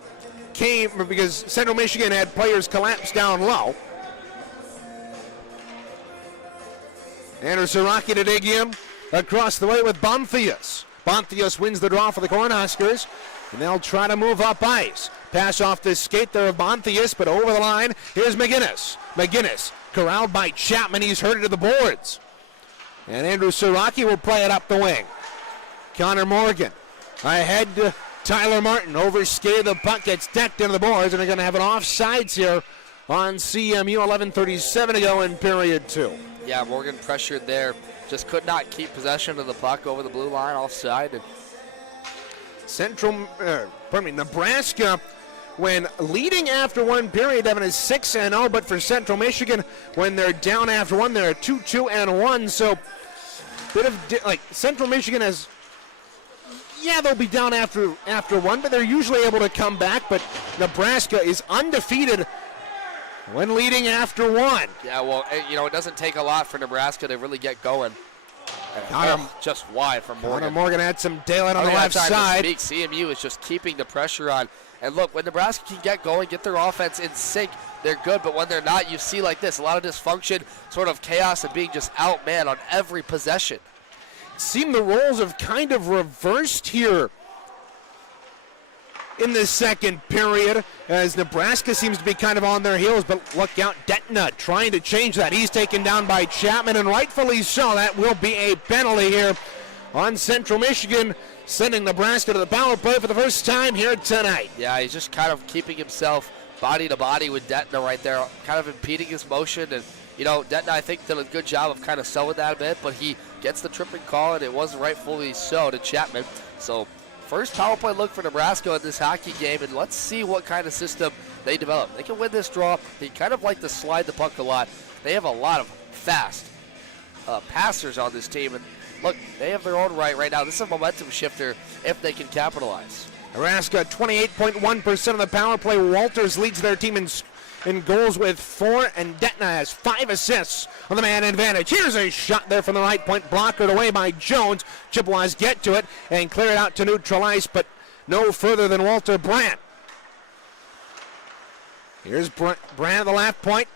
because Central Michigan had players collapse down low. Andrew Siraki to dig in across the way with Bonfius. Bonthius wins the draw for the Cornhuskers, and they'll try to move up ice. Pass off the skate there of Bonthius, but over the line, here's McGinnis. McGinnis corralled by Chapman. He's herded to the boards. And Andrew Siraki will play it up the wing. Connor Morgan ahead to Tyler Martin. Overskated the puck, gets decked into the boards, and they're going to have an offsides here on CMU. 11:37 to go in period 2. Yeah, Morgan pressured there. Just could not keep possession of the puck over the blue line, offside. And Nebraska, when leading after one period, Devin is 6-0, but for Central Michigan, when they're down after one, they're 2-2-1. So, bit of Central Michigan has, they'll be down after one, but they're usually able to come back. But Nebraska is undefeated when leading after one. Yeah, well, it doesn't take a lot for Nebraska to really get going. Just wide from Morgan. Connor Morgan had some daylight on the left side. CMU is just keeping the pressure on. And look, when Nebraska can get going, get their offense in sync, they're good. But when they're not, you see like this, a lot of dysfunction, sort of chaos, and being just outmanned on every possession. It seemed the roles have kind of reversed here in the second period, as Nebraska seems to be kind of on their heels, but look out, Detna trying to change that. He's taken down by Chapman, and rightfully so. That will be a penalty here on Central Michigan, sending Nebraska to the power play for the first time here tonight. Yeah, he's just kind of keeping himself body to body with Detna right there, kind of impeding his motion. And, Detna, I think, did a good job of kind of selling that a bit, but he gets the tripping call, and it wasn't rightfully so to Chapman. So, first power play look for Nebraska in this hockey game, and let's see what kind of system they develop. They can win this draw. They kind of like to slide the puck a lot. They have a lot of fast passers on this team, and look, they have their own right now. This is a momentum shifter if they can capitalize. Nebraska 28.1% of the power play. Walters leads their team in goals with 4, and Detna has 5 assists on the man advantage. Here's a shot there from the right point, blockered away by Jones. Chippewas get to it and clear it out to neutral ice, but no further than Walter Brandt. Here's Brandt at the left point,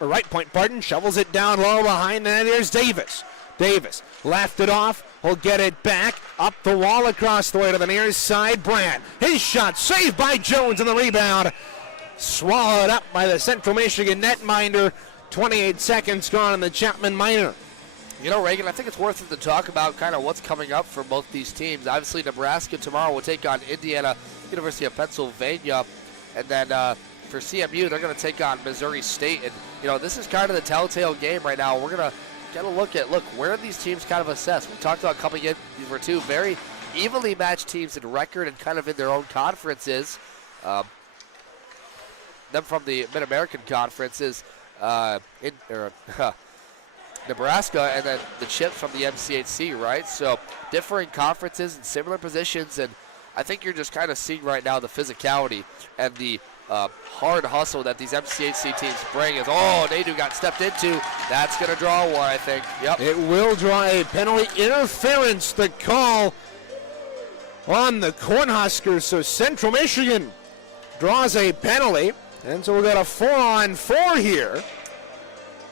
or right point, pardon, shovels it down low behind, and here's Davis. Davis left it off, will get it back, up the wall across the way to the near side. Brandt, his shot saved by Jones, and the rebound swallowed up by the Central Michigan netminder. 28 seconds gone in the Chapman minor. Reagan, I think it's worth it to talk about kind of what's coming up for both these teams. Obviously, Nebraska tomorrow will take on Indiana, University of Pennsylvania. And then for CMU, they're going to take on Missouri State. And, this is kind of the telltale game right now. We're going to get a look at, where are these teams kind of assessed? We talked about coming in. These were two very evenly matched teams in record and kind of in their own conferences. Them from the Mid-American Conference is Nebraska, and then the Chips from the MCHC, right? So differing conferences in similar positions, and I think you're just kind of seeing right now the physicality and the hard hustle that these MCHC teams bring. Nadu got stepped into. That's going to draw one, I think. Yep. It will draw a penalty interference, the call on the Cornhuskers. So Central Michigan draws a penalty. And so we've got a 4-on-4 here.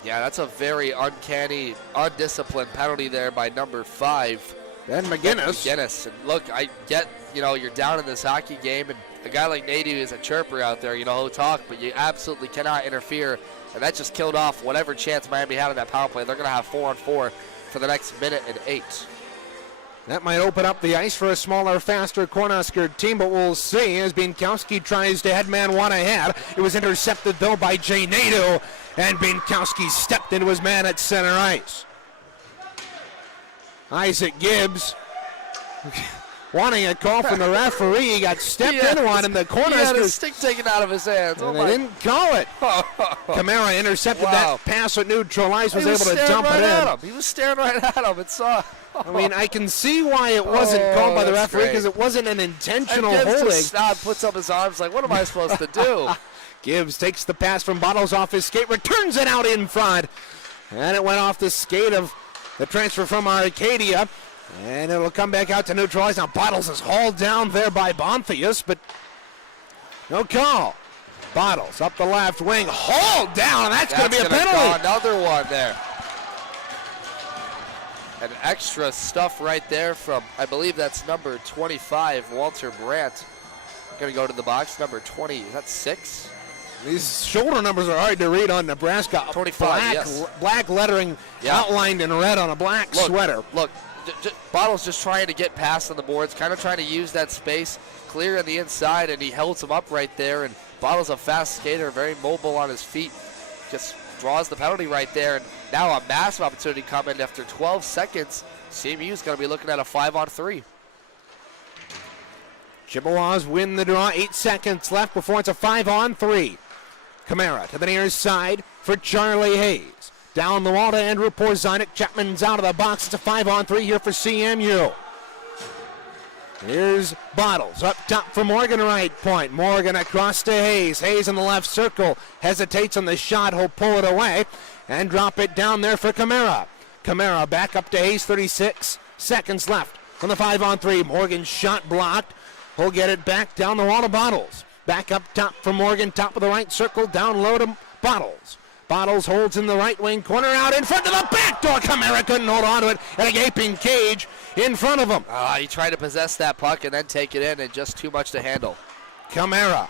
Yeah, that's a very uncanny, undisciplined penalty there by number 5. Ben McGinnis. And look, I get, you're down in this hockey game, and a guy like Nadu is a chirper out there. He'll talk, but you absolutely cannot interfere. And that just killed off whatever chance Miami had on that power play. They're going to have 4-on-4 for the next minute and 8. That might open up the ice for a smaller, faster Cornhusker team, but we'll see as Bienkowski tries to headman one ahead. It was intercepted, though, by Jay Nadeau, and Bienkowski stepped into his man at center ice. Isaac Gibbs wanting a call from the referee. He got stepped into one, and the Cornhuskers... He had his stick taken out of his hands. And they didn't call it. Camara intercepted that pass at neutral ice, was able to dump it in. He was staring right at him and saw... I mean, I can see why it wasn't called by the referee, because it wasn't an intentional holding. Just puts up his arms like, what am I supposed to do? Gibbs takes the pass from Bottles off his skate, returns it out in front. And it went off the skate of the transfer from Arcadia. And it'll come back out to neutralize. Now Bottles is hauled down there by Bonthius, but no call. Bottles up the left wing, hauled down, and that's going to be a penalty. Another one there. And extra stuff right there from, I believe that's number 25, Walter Brandt. Going to go to the box. Number 20, is that 6? These shoulder numbers are hard to read on Nebraska. 25, black lettering outlined in red on a black sweater. Look, Bottle's just trying to get past on the boards, kind of trying to use that space, clear on the inside, and he holds him up right there. And Bottle's a fast skater, very mobile on his feet. Just draws the penalty right there. And now a massive opportunity coming after 12 seconds. CMU is going to be looking at a 5-on-3. Chippewas win the draw. 8 seconds left before it's a 5-on-3. Camara to the near side for Charlie Hayes. Down the wall to Andrew Porzonik. Chapman's out of the box. It's a 5-on-3 here for CMU. Here's Bottles up top for Morgan, right point. Morgan across to Hayes. Hayes in the left circle. Hesitates on the shot. He'll pull it away and drop it down there for Camara. Camara back up to Hayes. 36 seconds left on the 5-on-3. Morgan's shot blocked. He'll get it back down the wall to Bottles. Back up top for Morgan, top of the right circle, down low to Bottles. Bottles holds in the right wing corner, out in front of the back door. Camara couldn't hold on to it, and a gaping cage in front of him. He tried to possess that puck and then take it in, and just too much to handle. Camara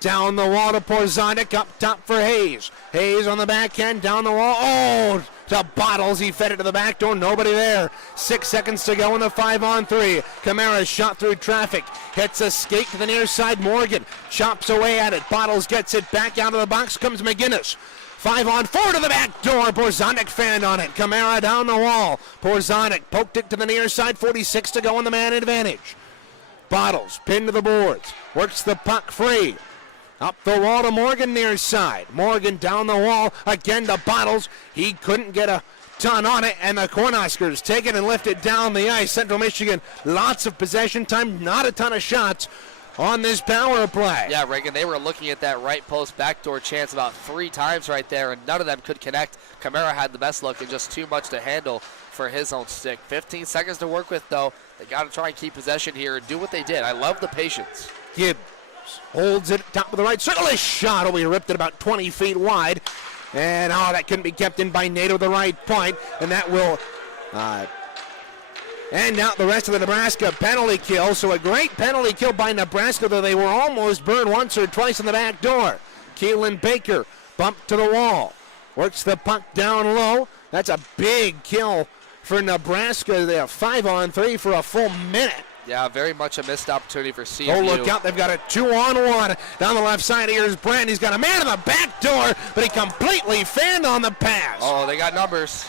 down the wall to Porzonik, up top for Hayes. Hayes on the backhand, down the wall. Oh, to Bottles. He fed it to the back door. Nobody there. 6 seconds to go in the 5-on-3. Camara shot through traffic. Hits a skate to the near side. Morgan chops away at it. Bottles gets it back out of the box. Comes McGinnis. 5-on-4 to the back door. Porzonik fanned on it. Camara down the wall. Porzonik poked it to the near side. 46 to go on the man advantage. Bottles pinned to the boards. Works the puck free. Up the wall to Morgan near side. Morgan down the wall again to Bottles. He couldn't get a ton on it, and the Cornhuskers take it and lift it down the ice. Central Michigan, lots of possession time, not a ton of shots on this power play. Yeah, Reagan, they were looking at that right post backdoor chance about 3 times right there, and none of them could connect. Camara had the best look and just too much to handle for his own stick. 15 seconds to work with, though. They got to try and keep possession here and do what they did. I love the patience. Gibbs holds it top of the right circle. His shot will be ripped at about 20 feet wide. And that couldn't be kept in by Nato, the right point. And that will end out the rest of the Nebraska penalty kill. So a great penalty kill by Nebraska, though they were almost burned once or twice in the back door. Keelan Baker bumped to the wall. Works the puck down low. That's a big kill for Nebraska. They have 5-on-3 for a full minute. Yeah, very much a missed opportunity for CMU. Oh, look out. They've got a 2-on-1 down the left side. Here's Brent. He's got a man in the back door, but he completely fanned on the pass. Oh, they got numbers.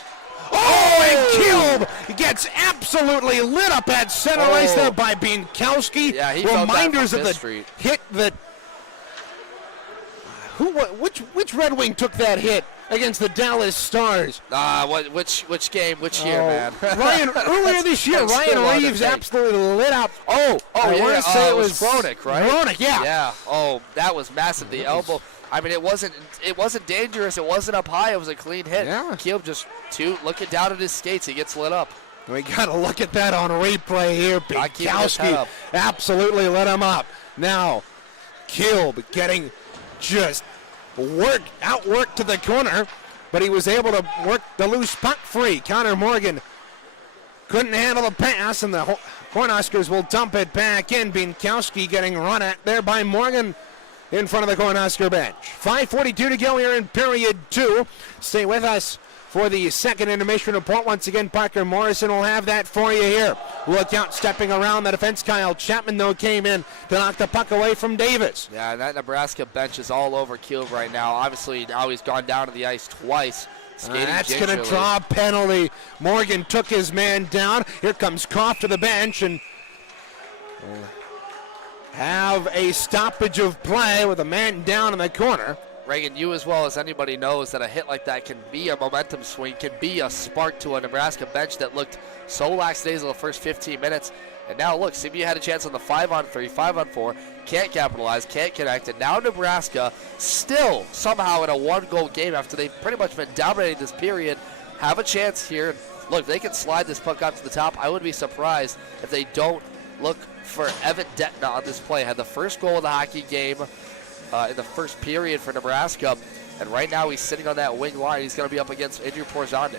Oh, and Kilb gets absolutely lit up at center ice there by Bienkowski. Yeah, he reminders of the street. hit that. Which Red Wing took that hit against the Dallas Stars? Which game? Which year, man? Earlier this year, Ryan Reeves absolutely lit up. I want to say it was Bronick, right? Bronick, yeah. Yeah. Oh, that was massive. The elbow. I mean, it wasn't dangerous. It wasn't up high. It was a clean hit. Yeah. Kilb just looking down at his skates. He gets lit up. We got to look at that on replay here. Bienkowski absolutely lit him up. Now, Kilb getting just outworked to the corner, but he was able to work the loose puck free. Connor Morgan couldn't handle the pass, and the Cornhuskers will dump it back in. Bienkowski getting run at there by Morgan in front of the Cornhusker bench. 5:42 to go here in period 2. Stay with us for the second intermission report. Once again, Parker Morrison will have that for you here. Look out, stepping around the defense. Kyle Chapman, though, came in to knock the puck away from Davis. Yeah, that Nebraska bench is all over Kilb right now. Obviously, now he's gone down to the ice twice. That's going to draw a penalty. Morgan took his man down. Here comes Koff to the bench and have a stoppage of play with a man down in the corner. Reagan, you as well as anybody knows that a hit like that can be a momentum swing, can be a spark to a Nebraska bench that looked so lackadaisical the first 15 minutes. And now look, CMU had a chance on the 5-on-3, 5-on-4, can't capitalize, can't connect, and now Nebraska still somehow in a 1-goal game after they've pretty much been dominating this period, have a chance here. Look, they can slide this puck out to the top. I would be surprised if they don't look for Evan Detna on this play. Had the first goal of the hockey game in the first period for Nebraska, and right now he's sitting on that wing line. He's going to be up against Andrew Porzonik.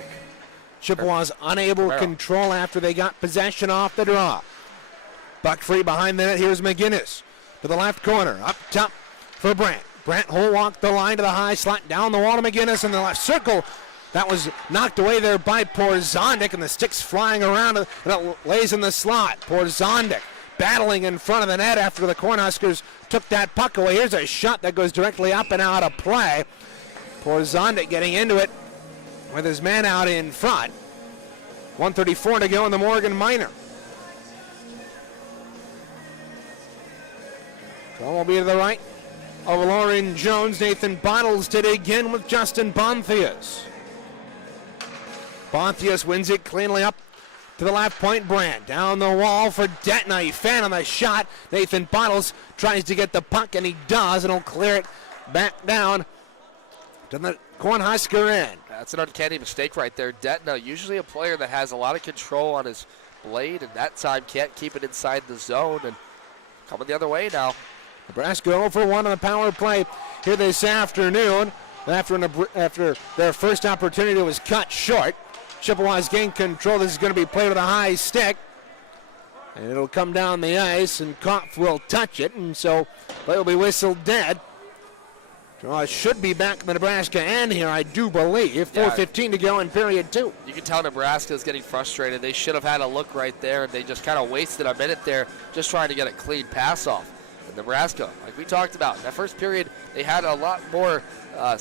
Chippewas unable to control after they got possession off the draw. Buck free behind the net. Here's McGinnis to the left corner. Up top for Brandt. Brandt whole walk the line to the high slot. Down the wall to McGinnis in the left circle. That was knocked away there by Porzondik, and the stick's flying around, and it lays in the slot. Porzondik battling in front of the net after the Cornhuskers took that puck away. Here's a shot that goes directly up and out of play. Porzondik getting into it with his man out in front. 1:34 to go in the Morgan Minor. So will be to the right of Lauren Jones. Nathan Bottles to dig in with Justin Bonthias. Bonthias wins it cleanly up to the left point. Brandt down the wall for Detna. He fan on the shot. Nathan Bottles tries to get the puck, and he does, and he'll clear it back down to the Cornhusker end. That's an uncanny mistake right there. Detna, usually a player that has a lot of control on his blade, and that time can't keep it inside the zone, and coming the other way now. Nebraska 0 for 1 on the power play here this afternoon. After their first opportunity was cut short. Chippewas gain control. This is going to be played with a high stick. And it'll come down the ice, and Kopf will touch it, and so play will be whistled dead. Draw should be back in the Nebraska end here, I do believe. 4:15 to go in period 2. You can tell Nebraska is getting frustrated. They should have had a look right there, and they just kind of wasted a minute there just trying to get a clean pass off. And Nebraska, like we talked about, in that first period, they had a lot more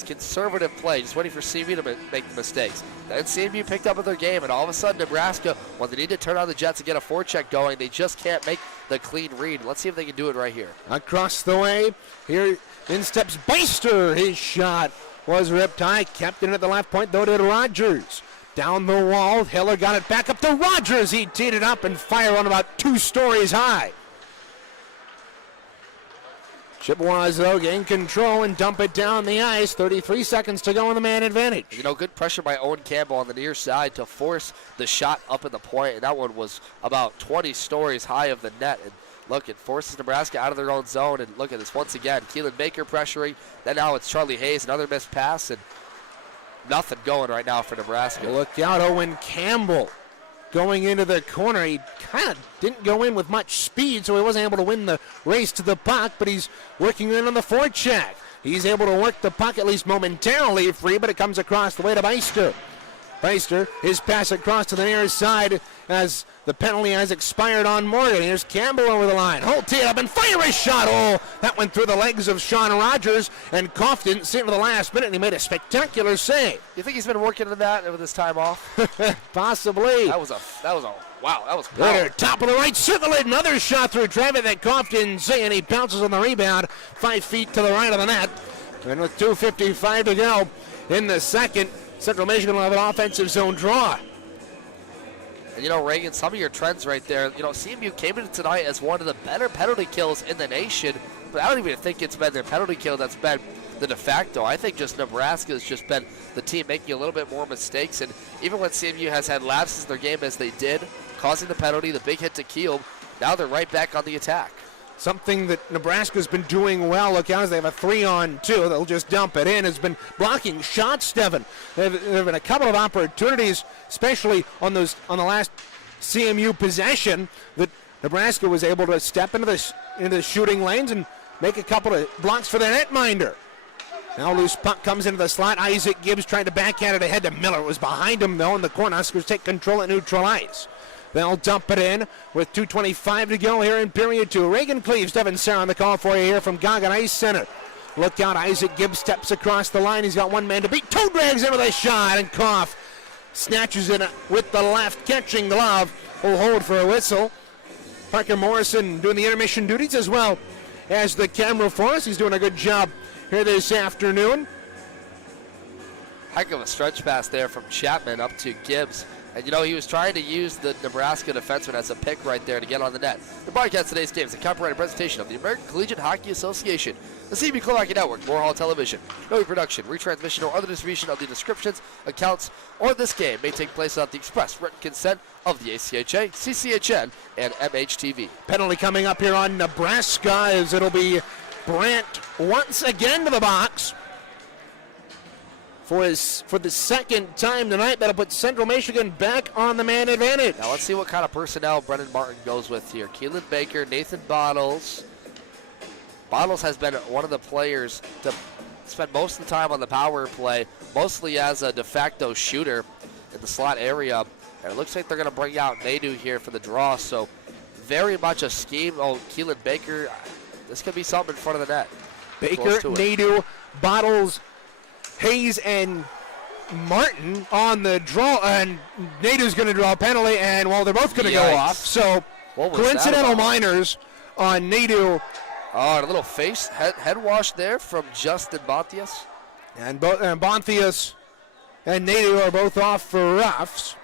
conservative play, just waiting for CMU to make the mistakes. Then CMU picked up with their game, and all of a sudden Nebraska, when they need to turn on the Jets and get a forecheck going, they just can't make the clean read. Let's see if they can do it right here. Across the way, here in steps Beister. His shot was ripped high, kept it at the left point, though did Rogers. Down the wall, Hiller got it back up to Rogers. He teed it up and fired on about 2 stories high. Chippewas, though, gain control and dump it down the ice. 33 seconds to go in the man advantage. You know, good pressure by Owen Campbell on the near side to force the shot up in the point, and that one was about 20 stories high of the net. And look, it forces Nebraska out of their own zone, and look at this once again. Keelan Baker pressuring, then now it's Charlie Hayes, another missed pass, and nothing going right now for Nebraska. Look out, Owen Campbell going into the corner. He kind of didn't go in with much speed, so he wasn't able to win the race to the puck, but he's working in on the forecheck. He's able to work the puck at least momentarily free, but it comes across the way to Beister. Beister, his pass across to the near side as the penalty has expired on Morgan. Here's Campbell over the line. Holt tee it up and fire his shot. Oh, that went through the legs of Sean Rogers, and Kopf didn't see it to the last minute, and he made a spectacular save. You think he's been working on that with his time off? Possibly. That was wow, that was Later, top of the right circle, another shot through traffic that Kopf didn't see, and he bounces on the rebound 5 feet to the right of the net. And with 2:55 to go in the second, Central Michigan will have an offensive zone draw. And, you know, Reagan, some of your trends right there, you know, CMU came in tonight as one of the better penalty kills in the nation, but I don't even think it's been their penalty kill that's been the de facto. I think just Nebraska has just been the team making a little bit more mistakes, and even when CMU has had lapses in their game as they did, causing the penalty, the big hit to Kiel, now they're right back on the attack. Something that Nebraska's been doing well. Look out, as they have a 3-on-2. They'll just dump it in. Has been blocking shots, Devin. There have been a couple of opportunities, especially on the last CMU possession, that Nebraska was able to step into the shooting lanes and make a couple of blocks for their netminder. Now loose puck comes into the slot. Isaac Gibbs tried to backhand it ahead to Miller. It was behind him, though, and the Cornhuskers take control at neutral ice. They'll dump it in with 2:25 to go here in period 2. Reagan Cleaves, Devin Sarah on the call for you here from Goggin Ice Center. Look out, Isaac Gibbs steps across the line. He's got one man to beat. Toe drags in with a shot, and Kopf snatches it with the left catching glove. Will hold for a whistle. Parker Morrison doing the intermission duties as well as the camera for us. He's doing a good job here this afternoon. Heck of a stretch pass there from Chapman up to Gibbs. And, you know, he was trying to use the Nebraska defenseman as a pick right there to get on the net. The broadcast of today's game is a copyrighted presentation of the American Collegiate Hockey Association, the CB Club Hockey Network, Moore Television. No reproduction, retransmission, or other distribution of the descriptions, accounts, or this game may take place without the express written consent of the ACHA, CCHN, and MHTV. Penalty coming up here on Nebraska as it'll be Brandt once again to the box for the second time tonight. That'll put Central Michigan back on the man advantage. Now let's see what kind of personnel Brennan Martin goes with here. Keelan Baker, Nathan Bottles. Bottles has been one of the players to spend most of the time on the power play, mostly as a de facto shooter in the slot area. And it looks like they're going to bring out Nadeau here for the draw, so very much a scheme. Oh, Keelan Baker, this could be something in front of the net. Baker, Nadeau, Bottles, Hayes, and Martin on the draw, and Nadeau's going to draw a penalty, and well, they're both going to go off. So coincidental minors on Nadeau. Oh, and a little head wash there from Justin Bontius. And Bontius and Nadeau are both off for roughs.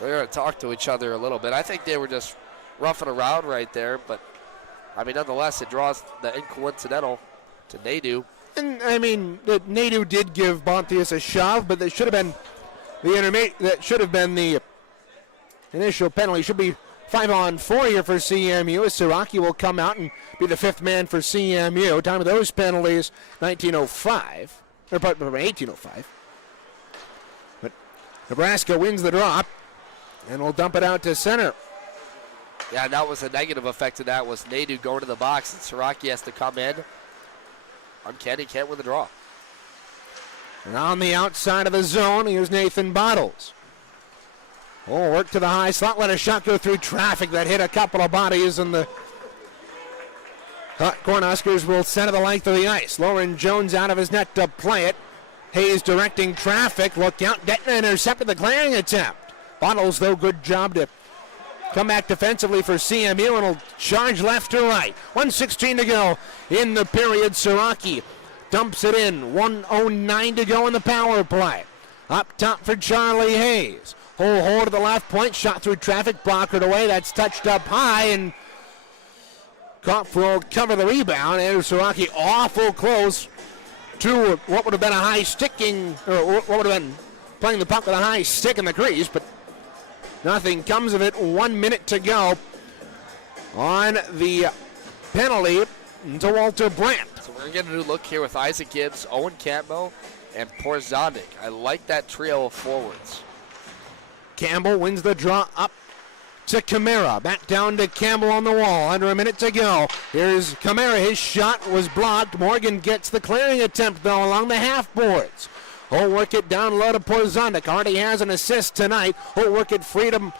They're going to talk to each other a little bit. I think they were just roughing around right there, but I mean, nonetheless, it draws the incoincidental to Nadeau. And I mean, Nadeau did give Bontius a shove, but that should have been the initial penalty. Should be 5-on-4 here for CMU. Siraki will come out and be the fifth man for CMU. Time of those penalties, 1905, or 1805. But Nebraska wins the drop, and will dump it out to center. Yeah, and that was a negative effect of that, was Nadeau going to the box, and Siraki has to come in. Uncanny, can't win the draw. And on the outside of the zone, here's Nathan Bottles. Oh, work to the high slot, let a shot go through traffic that hit a couple of bodies, and the Cornhuskers will center the length of the ice. Lauren Jones out of his net to play it. Hayes directing traffic. Look out, Detna intercepted the clearing attempt. Bottles, though, good job to come back defensively for CMU, and will charge left to right. 1:16 to go in the period. Siraki dumps it in. 1:09 to go in the power play. Up top for Charlie Hayes. Hold to the left point. Shot through traffic. Blockered away. That's touched up high, and Kopf will cover the rebound. And Siraki awful close to what would have been a high sticking, or what would have been playing the puck with a high stick in the crease, but nothing comes of it. 1 minute to go on the penalty to Walter Brandt. So we're going to get a new look here with Isaac Gibbs, Owen Campbell, and Porzonic. I like that trio of forwards. Campbell wins the draw up to Camara. Back down to Campbell on the wall. Under a minute to go. Here's Camara. His shot was blocked. Morgan gets the clearing attempt, though, along the half boards. He'll work it down low to Porzonic. Already has an assist tonight. He'll work it freedom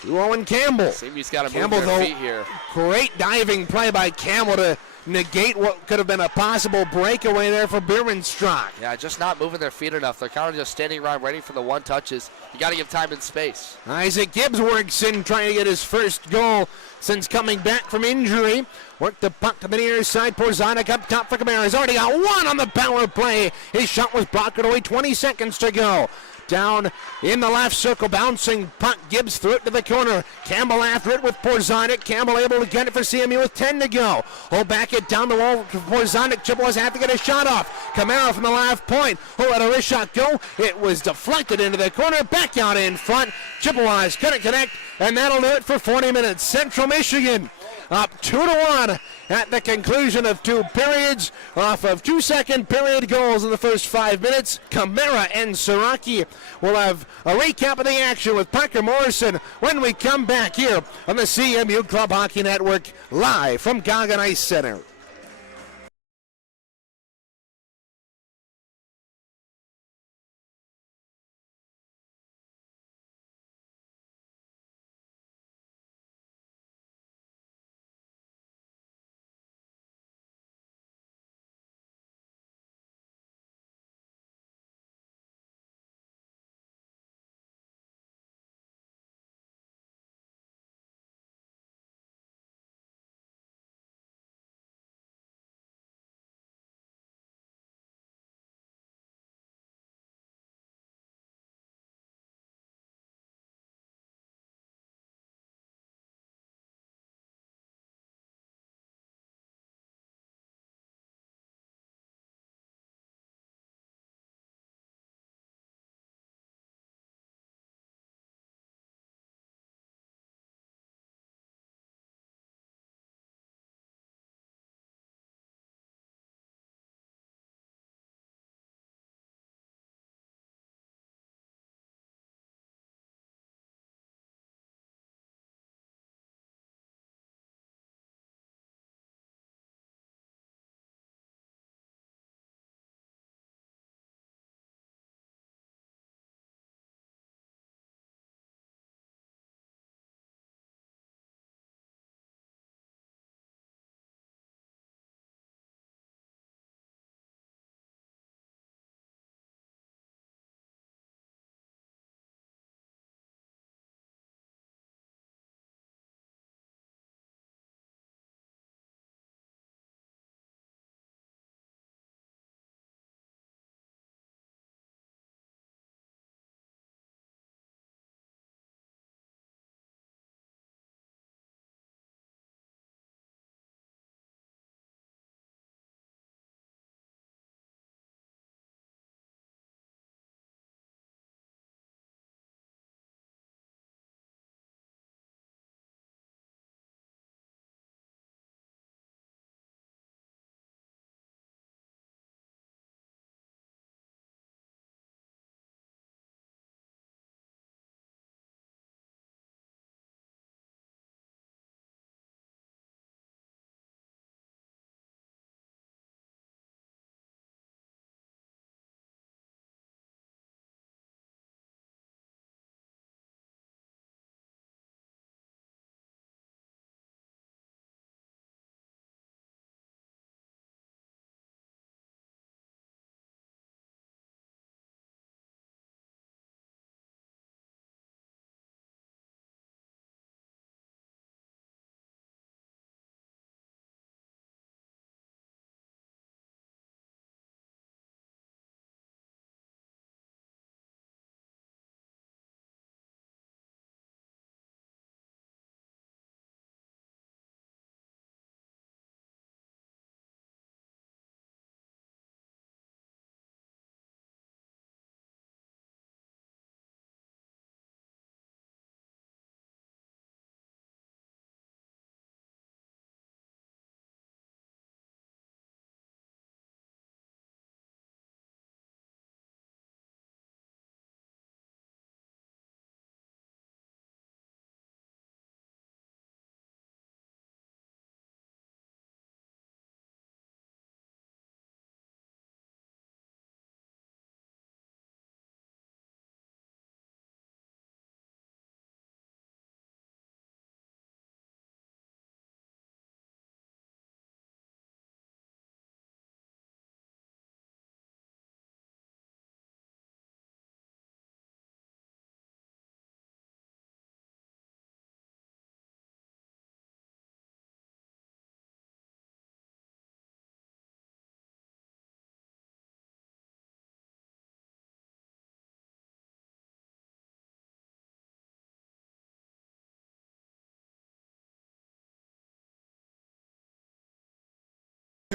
to Owen Campbell. He's got to move their feet here. Great diving play by Campbell to negate what could have been a possible breakaway there for Biermannstrock. Yeah, just not moving their feet enough. They're kind of just standing around waiting for the one touches. You got to give time and space. Isaac Gibbs works in, trying to get his first goal since coming back from injury. Worked the puck to the near side. Porzonic up top for Camara. He's already got one on the power play. His shot was blocked away. 20 seconds to go. Down in the left circle, bouncing puck. Gibbs threw it to the corner. Campbell after it with Porzonic. Campbell able to get it for CMU with 10 to go. He'll back it down the wall to Porzonic. Chippewas have to get a shot off. Camara from the left point. He'll let a wrist shot go. It was deflected into the corner. Back out in front. Chippewas couldn't connect, and that'll do it for 40 minutes. Central Michigan up 2-1 at the conclusion of two periods off of 2 second period goals in the first 5 minutes. Camara and Siraki will have a recap of the action with Parker Morrison when we come back here on the CMU Club Hockey Network, live from Goggin Ice Center.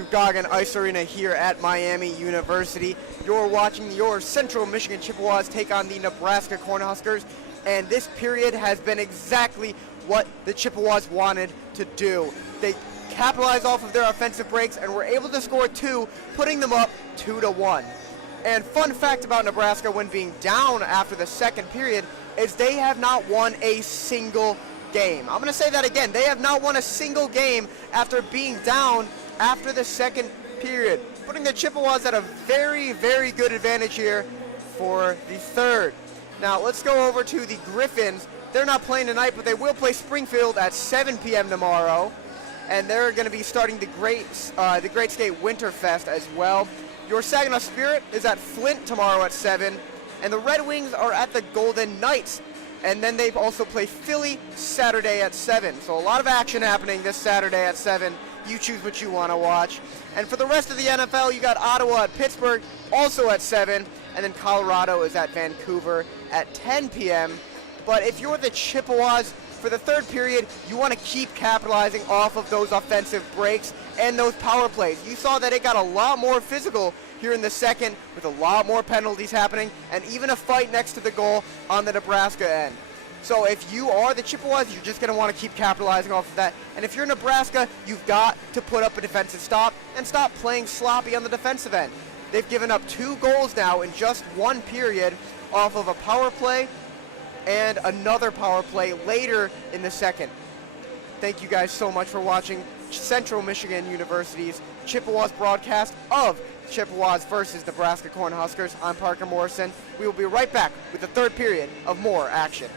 Goggin Ice Arena here at Miami University. You're watching your Central Michigan Chippewas take on the Nebraska Cornhuskers, and this period has been exactly what the Chippewas wanted to do. They capitalized off of their offensive breaks and were able to score 2, putting them up 2-1. And fun fact about Nebraska when being down after the second period is they have not won a single game. I'm going to say that again. They have not won a single game after being down after the second period, putting the Chippewas at a very, very good advantage here for the third. Now let's go over to the Griffins. They're not playing tonight, but they will play Springfield at 7 p.m. tomorrow, and they're going to be starting the Great Skate Winterfest as well. Your Saginaw Spirit is at Flint tomorrow at 7, and the Red Wings are at the Golden Knights, and then they also play Philly Saturday at 7. So a lot of action happening this Saturday at 7. You choose what you want to watch. And for the rest of the NFL, you got Ottawa at Pittsburgh, also at 7, and then Colorado is at Vancouver at 10 p.m. But if you're the Chippewas, for the third period, you want to keep capitalizing off of those offensive breaks and those power plays. You saw that it got a lot more physical here in the second with a lot more penalties happening and even a fight next to the goal on the Nebraska end. So if you are the Chippewas, you're just going to want to keep capitalizing off of that. And if you're Nebraska, you've got to put up a defensive stop and stop playing sloppy on the defensive end. They've given up 2 goals now in just 1 period off of a power play and another power play later in the second. Thank you guys so much for watching Central Michigan University's Chippewas broadcast of Chippewas versus Nebraska Cornhuskers. I'm Parker Morrison. We will be right back with the third period of more action.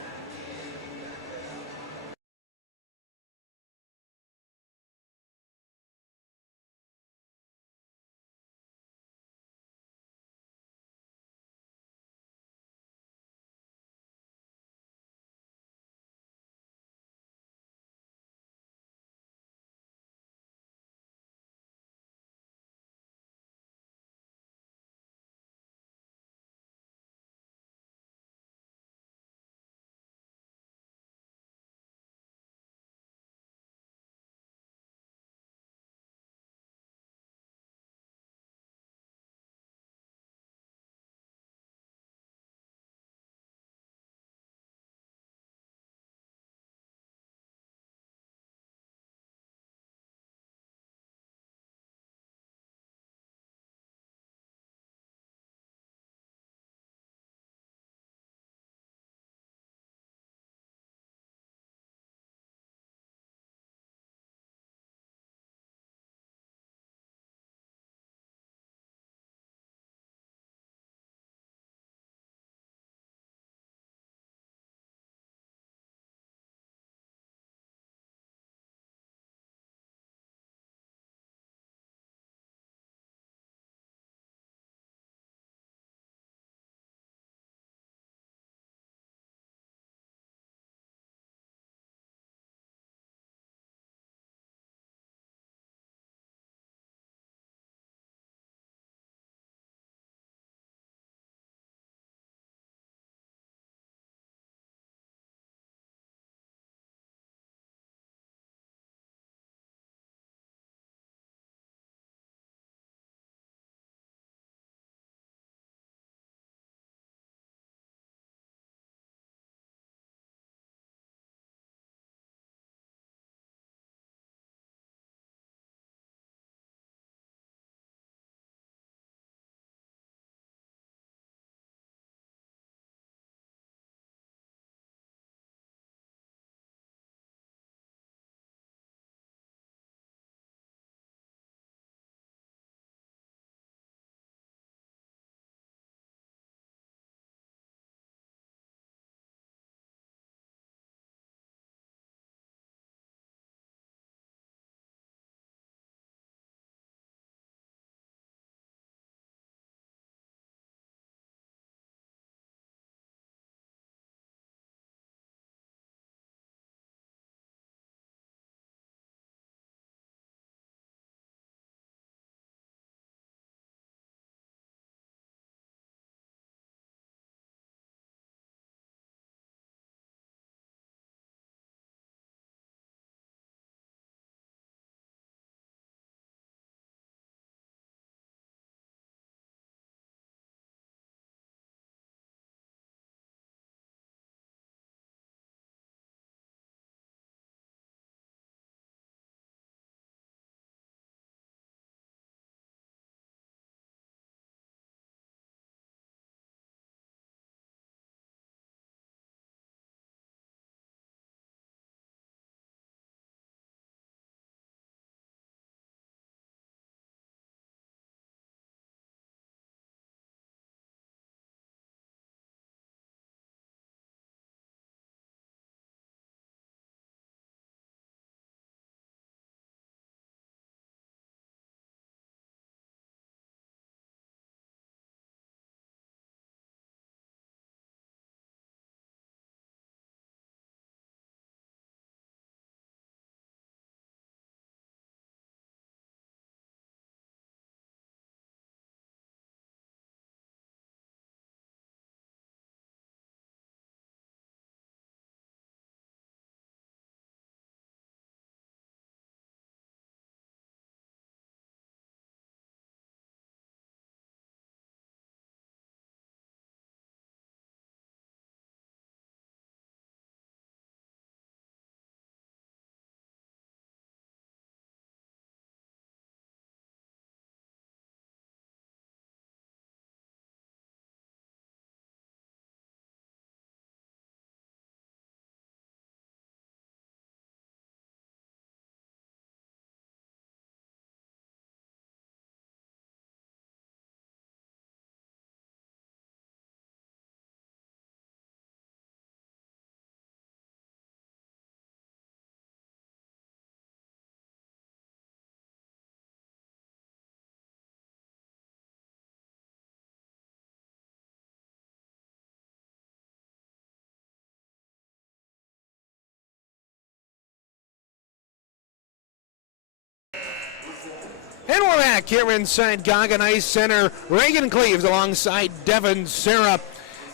And we're back here inside Goggin Ice Center. Reagan Cleaves alongside Devin Serra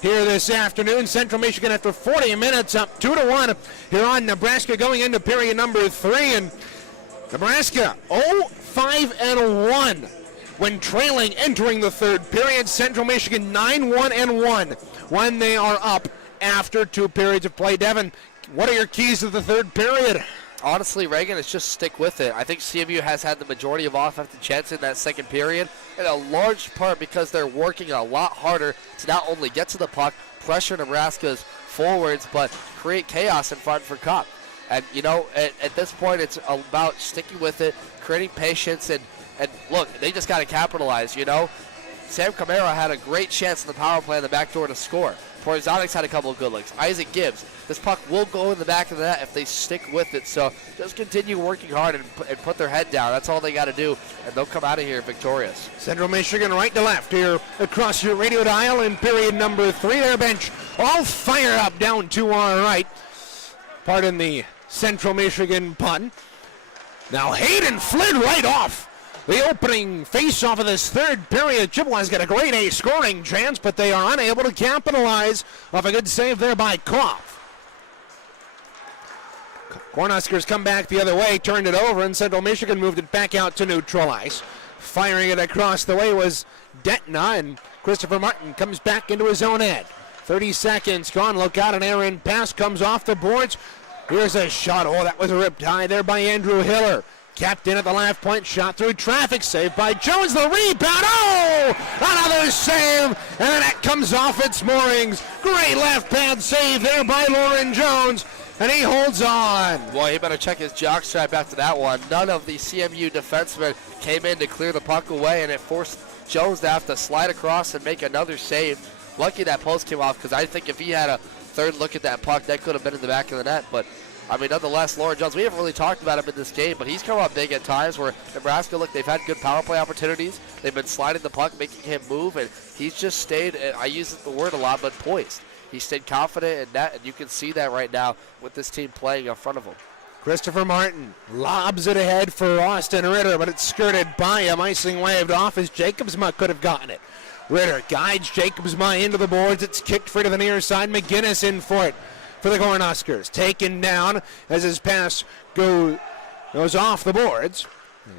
here this afternoon. Central Michigan after 40 minutes up 2-1 here on Nebraska going into period number 3. And Nebraska 0-5-1 when trailing entering the third period. Central Michigan 9-1-1 when they are up after 2 periods of play. Devin, what are your keys to the third period? Honestly, Reagan, it's just stick with it. I think CMU has had the majority of offensive chances in that second period, in a large part because they're working a lot harder to not only get to the puck, pressure Nebraska's forwards, but create chaos in front for Cup. And, you know, at this point, it's about sticking with it, creating patience, and look, they just got to capitalize, you know. Sam Camara had a great chance in the power play on the back door to score. Porzonics had a couple of good looks. Isaac Gibbs, this puck will go in the back of the net if they stick with it. So just continue working hard and put their head down. That's all they got to do, and they'll come out of here victorious. Central Michigan right to left here across your radio dial in period number 3. Their bench all fire up down to our right. Pardon the Central Michigan pun. Now Hayden Flynn right off the opening face-off of this third period. Chippewas got a grade A scoring chance, but they are unable to capitalize off a good save there by Koff. Cornhuskers come back the other way, turned it over, and Central Michigan moved it back out to neutral ice. Firing it across the way was Detna, and Christopher Martin comes back into his own end. 30 seconds gone. Look out, an errant pass comes off the boards. Here's a shot. Oh, that was ripped high there by Andrew Hiller. Capped in at the left point, shot through traffic, saved by Jones, the rebound, oh! Another save, and then that comes off its moorings. Great left pad save there by Lauren Jones, and he holds on. Boy, he better check his jockstrap after that one. None of the CMU defensemen came in to clear the puck away, and it forced Jones to have to slide across and make another save. Lucky that post came off, because I think if he had a third look at that puck, that could have been in the back of the net, but I mean, nonetheless, Lauren Jones, we haven't really talked about him in this game, but he's come up big at times where Nebraska, look, they've had good power play opportunities. They've been sliding the puck, making him move, and he's just stayed, I use the word a lot, but poised. He stayed confident in that, and you can see that right now with this team playing in front of him. Christopher Martin lobs it ahead for Austin Ritter, but it's skirted by him. Icing waved off as Jacobsma could have gotten it. Ritter guides Jacobsma into the boards. It's kicked free to the near side. McGinnis in for it. For the Cornhuskers, taken down as his pass goes off the boards.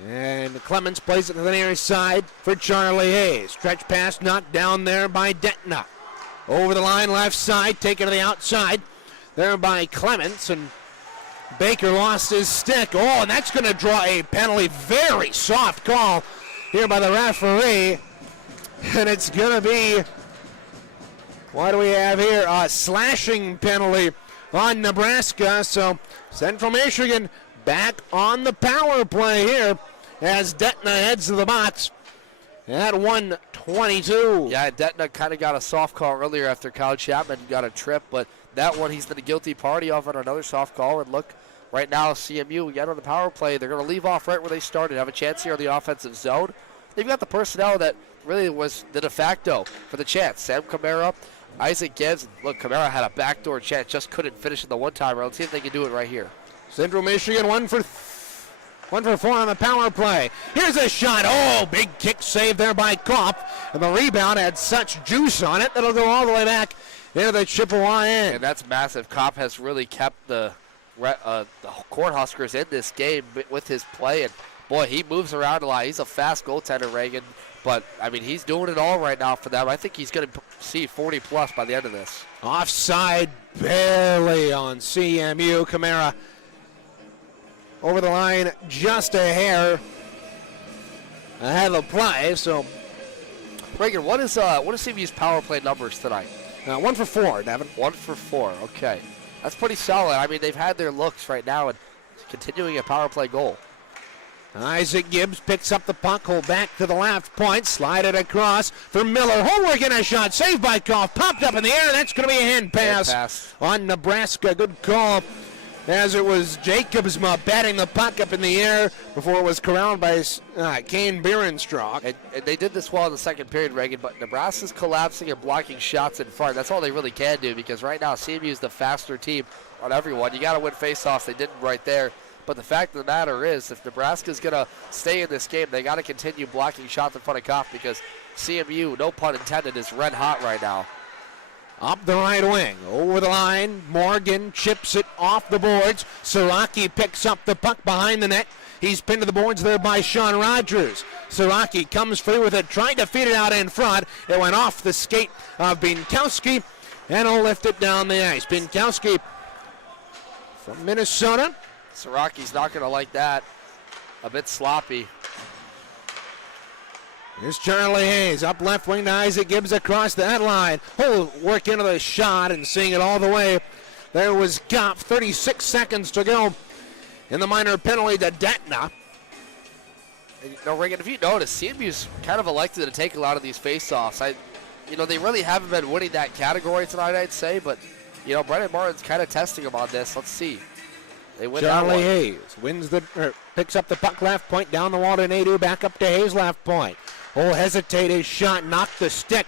And Clements plays it to the near side for Charlie Hayes. Stretch pass knocked down there by Detna. Over the line, left side, taken to the outside. There by Clements, and Baker lost his stick. Oh, and that's going to draw a penalty. Very soft call here by the referee. And it's going to be, what do we have here? A slashing penalty on Nebraska. So Central Michigan back on the power play here as Detna heads to the box at 1:22. Yeah, Detna kind of got a soft call earlier after Kyle Chapman got a trip, but that one he's the guilty party of on another soft call. And look, right now CMU get on the power play. They're going to leave off right where they started, have a chance here on the offensive zone. They've got the personnel that really was the de facto for the chance. Sam Camara, Isaac Gibbs. Look, Camara had a backdoor chance, just couldn't finish in the one-timer. Let's see if they can do it right here. Central Michigan 1 for 4 on the power play. Here's a shot. Oh, big kick save there by Kopp. And the rebound had such juice on it that it'll go all the way back into the Chippewa end. And that's massive. Kopp has really kept the Cornhuskers in this game with his play. And, boy, he moves around a lot. He's a fast goaltender, Reagan. But, I mean, he's doing it all right now for them. I think he's going to see 40-plus by the end of this. Offside barely on CMU. Camara over the line just a hair ahead of the play. So, Reagan, what is CMU's power play numbers tonight? 1 for 4, Devin. 1 for 4, okay. That's pretty solid. I mean, they've had their looks right now and continuing a power play goal. Isaac Gibbs picks up the puck, hold back to the left point, slide it across for Miller. Holwick in a shot, saved by Koff, popped up in the air. That's going to be a hand pass on Nebraska. Good call, as it was Jacobsma batting the puck up in the air before it was corralled by Kane Bierenstrock. And they did this well in the second period, Reagan, but Nebraska's collapsing and blocking shots in front. That's all they really can do, because right now CMU is the faster team on everyone. You got to win faceoffs. They didn't right there. But the fact of the matter is, if Nebraska's going to stay in this game, they got to continue blocking shots in front of Koff because CMU, no pun intended, is red hot right now. Up the right wing, over the line, Morgan chips it off the boards. Siraki picks up the puck behind the net. He's pinned to the boards there by Sean Rogers. Siraki comes free with it, trying to feed it out in front. It went off the skate of Binkowski, and he'll lift it down the ice. Binkowski from Minnesota. Siraki's not going to like that. A bit sloppy. Here's Charlie Hayes, up left wing to Isaac Gibbs across that line. He'll work into the shot and seeing it all the way. There was Goff, 36 seconds to go in the minor penalty to Detna. And, Reagan, if you notice, CMU's kind of elected to take a lot of these faceoffs. They really haven't been winning that category tonight, I'd say, but, Brennan Martin's kind of testing them on this. Let's see. They win that one. Charlie Hayes picks up the puck left point, down the wall to Nadeau, back up to Hayes left point. Oh, hesitate his shot, knocked the stick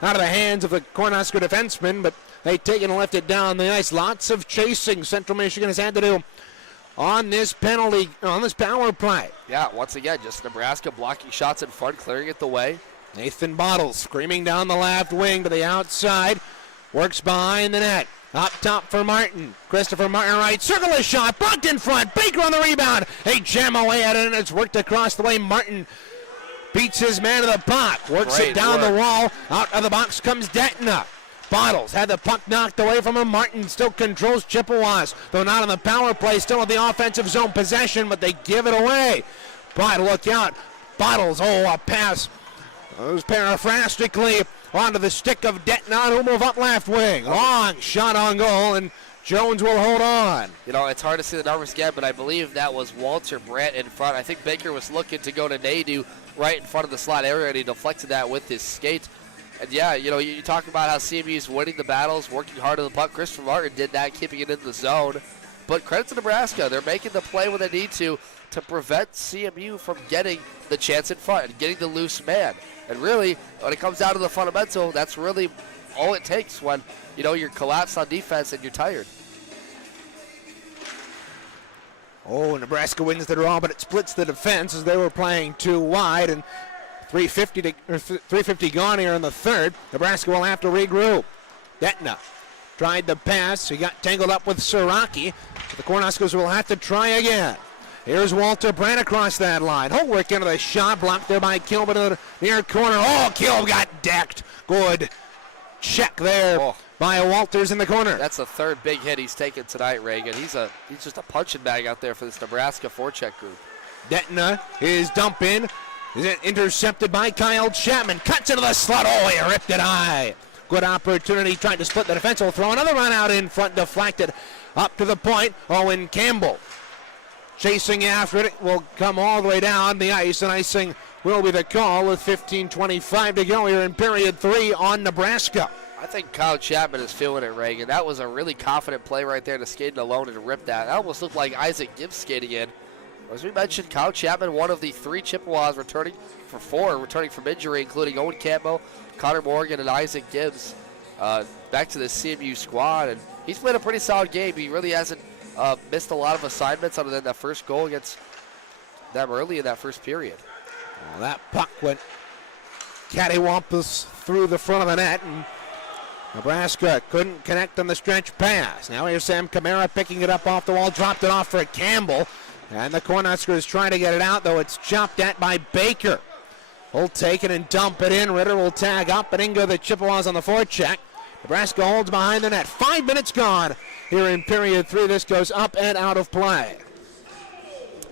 out of the hands of the Cornhusker defenseman, but they take it and left it down the ice. Lots of chasing Central Michigan has had to do on this penalty, on this power play. Yeah, once again, just Nebraska blocking shots in front, clearing it the way. Nathan Bottles screaming down the left wing to the outside, works behind the net. Up top for Martin. Christopher Martin right. Circle a shot. Blocked in front. Baker on the rebound. They jam away at it, and it's worked across the way. Martin beats his man to the puck. Works it down the wall. Out of the box comes Detna. Bottles had the puck knocked away from him. Martin still controls Chippewas, though not on the power play. Still in the offensive zone possession, but they give it away. But look out. Bottles, a pass. Goes paraphrastically onto the stick of Detna, who'll move up left wing. Long shot on goal, and Jones will hold on. It's hard to see the numbers again, but I believe that was Walter Brandt in front. I think Baker was looking to go to Nadeau right in front of the slot area, and he deflected that with his skate. And yeah, you talk about how CMU's winning the battles, working hard on the puck. Christopher Martin did that, keeping it in the zone. But credit to Nebraska. They're making the play when they need to prevent CMU from getting the chance in front and getting the loose man. And really, when it comes down to the fundamental, that's really all it takes when, you're collapsed on defense and you're tired. Nebraska wins the draw, but it splits the defense as they were playing too wide, and 3:50 gone here in the third. Nebraska will have to regroup. Detna tried the pass. He got tangled up with Siraki. The Cornhuskers will have to try again. Here's Walter Brandt across that line. Holwick into the shot, blocked there by Kilb in the near corner. Kilb got decked. Good check there by Walters in the corner. That's the third big hit he's taken tonight, Reagan. He's just a punching bag out there for this Nebraska forecheck group. Detna is dump in. Is it intercepted by Kyle Chapman? Cuts into the slot. He ripped it high. Good opportunity. Tried to split the defense. Will throw another run out in front. Deflected up to the point. Owen Campbell chasing after it. Will come all the way down the ice, and icing will be the call with 15:25 to go here in period 3 on Nebraska. I think Kyle Chapman is feeling it, Reagan. That was a really confident play right there to skate it alone and rip that. That almost looked like Isaac Gibbs skating in. As we mentioned, Kyle Chapman, one of the 3 Chippewas returning from injury, including Owen Campbell, Connor Morgan, and Isaac Gibbs, back to the CMU squad. And he's played a pretty solid game. He really hasn't missed a lot of assignments other than that first goal against them early in that first period. That puck went cattywampus through the front of the net, and Nebraska couldn't connect on the stretch pass. Now here's Sam Camara picking it up off the wall, dropped it off for Campbell. And the Cornhuskers trying to get it out, though it's chopped at by Baker. He'll take it and dump it in. Ritter will tag up, and in go the Chippewas on the forecheck. Nebraska holds behind the net. 5 minutes gone here in period 3. This goes up and out of play.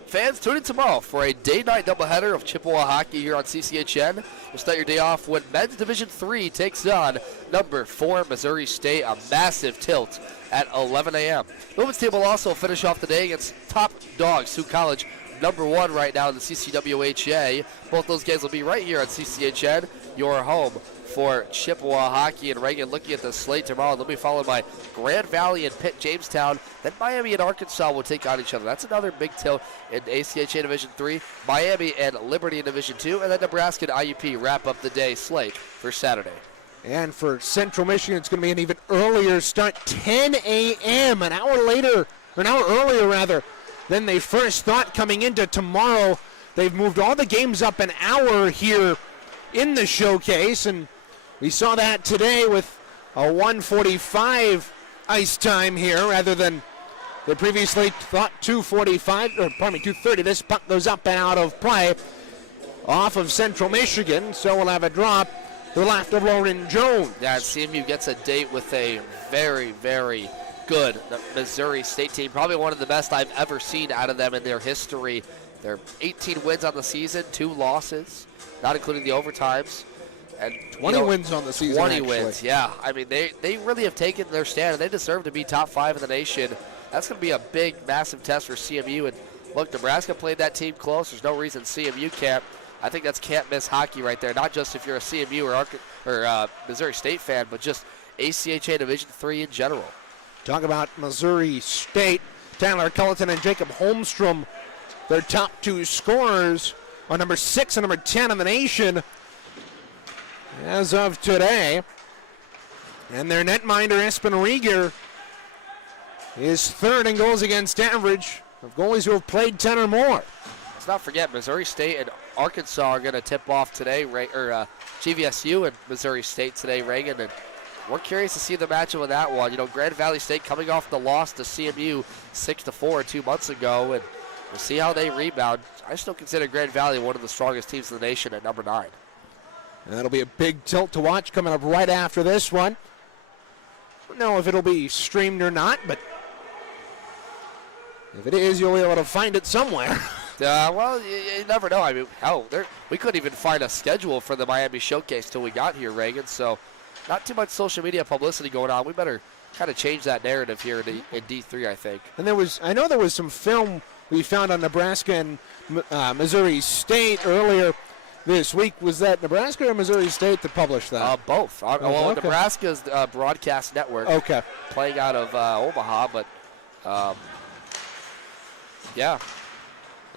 Fans, tune in tomorrow for a day-night doubleheader of Chippewa hockey here on CCHN. We'll start your day off when Men's Division 3 takes on number 4 Missouri State, a massive tilt at 11 a.m. The women's team will also finish off the day against top dog Sioux College, number 1 right now in the CCWHA. Both those games will be right here on CCHN, your home for Chippewa hockey. And Reagan, looking at the slate tomorrow, they'll be followed by Grand Valley and Pitt Jamestown. Then Miami and Arkansas will take on each other. That's another big tilt in ACHA Division 3. Miami and Liberty in Division 2. And then Nebraska and IUP wrap up the day slate for Saturday. And for Central Michigan, it's going to be an even earlier start, 10 a.m., an hour earlier than they first thought coming into tomorrow. They've moved all the games up an hour here in the showcase, and we saw that today with a 1:45 ice time here rather than they previously thought 2:30. This puck goes up and out of play off of Central Michigan, so we'll have a drop to the left of Lauren Jones. Yeah, and CMU gets a date with a very, very good Missouri State team. Probably one of the best I've ever seen out of them in their history. They're 18 wins on the season, 2 losses, not including the overtimes. And 20 wins on the season, 20 actually. wins, yeah. I mean, they really have taken their stand, and they deserve to be top 5 in the nation. That's going to be a big, massive test for CMU. And look, Nebraska played that team close. There's no reason CMU can't. I think that's can't-miss hockey right there, not just if you're a CMU or Missouri State fan, but just ACHA Division III in general. Talk about Missouri State. Tyler Culleton and Jacob Holmstrom, their top 2 scorers, are number 6 and number 10 in the nation as of today. And their netminder, Espen Rieger, is 3rd in goals against average of goalies who have played 10 or more. Let's not forget, Missouri State and Arkansas are going to tip off today, GVSU and Missouri State today, Reagan. And we're curious to see the matchup of that one. You know, Grand Valley State coming off the loss to CMU 6-4 2 months ago, and we'll see how they rebound. I still consider Grand Valley one of the strongest teams in the nation at number 9. And that'll be a big tilt to watch coming up right after this one. Don't know if it'll be streamed or not, but if it is, you'll be able to find it somewhere. Well, you never know. I mean, hell, we couldn't even find a schedule for the Miami Showcase till we got here, Reagan. So not too much social media publicity going on. We better kind of change that narrative here in D3, I think. And I know there was some film we found on Nebraska and Missouri State earlier this week. Was that Nebraska or Missouri State that published that? Both. Okay. Nebraska's broadcast network. Okay. Playing out of Omaha, but yeah.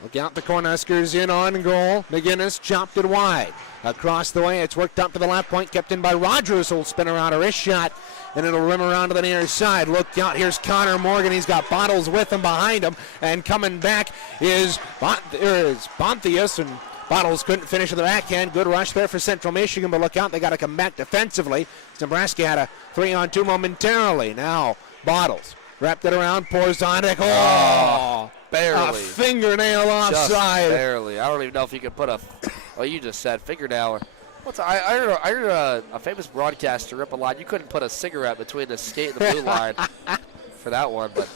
Look out, the Cornhuskers in on goal. McGinnis chopped it wide. Across the way, it's worked up to the left point, kept in by Rogers, who'll spin around a wrist shot, and it'll rim around to the near side. Look out, here's Connor Morgan. He's got Bottles with him behind him, and coming back is Bonthius, and Bottles couldn't finish with the backhand. Good rush there for Central Michigan, but look out, they got to come back defensively. Nebraska had a 3-on-2 momentarily. Now, Bottles wrapped it around, pours on it. Oh! Barely. A fingernail offside. Just barely. I don't even know if you could put you just said fingernail. I heard a famous broadcaster rip a line. You couldn't put a cigarette between the skate and the blue line for that one. But,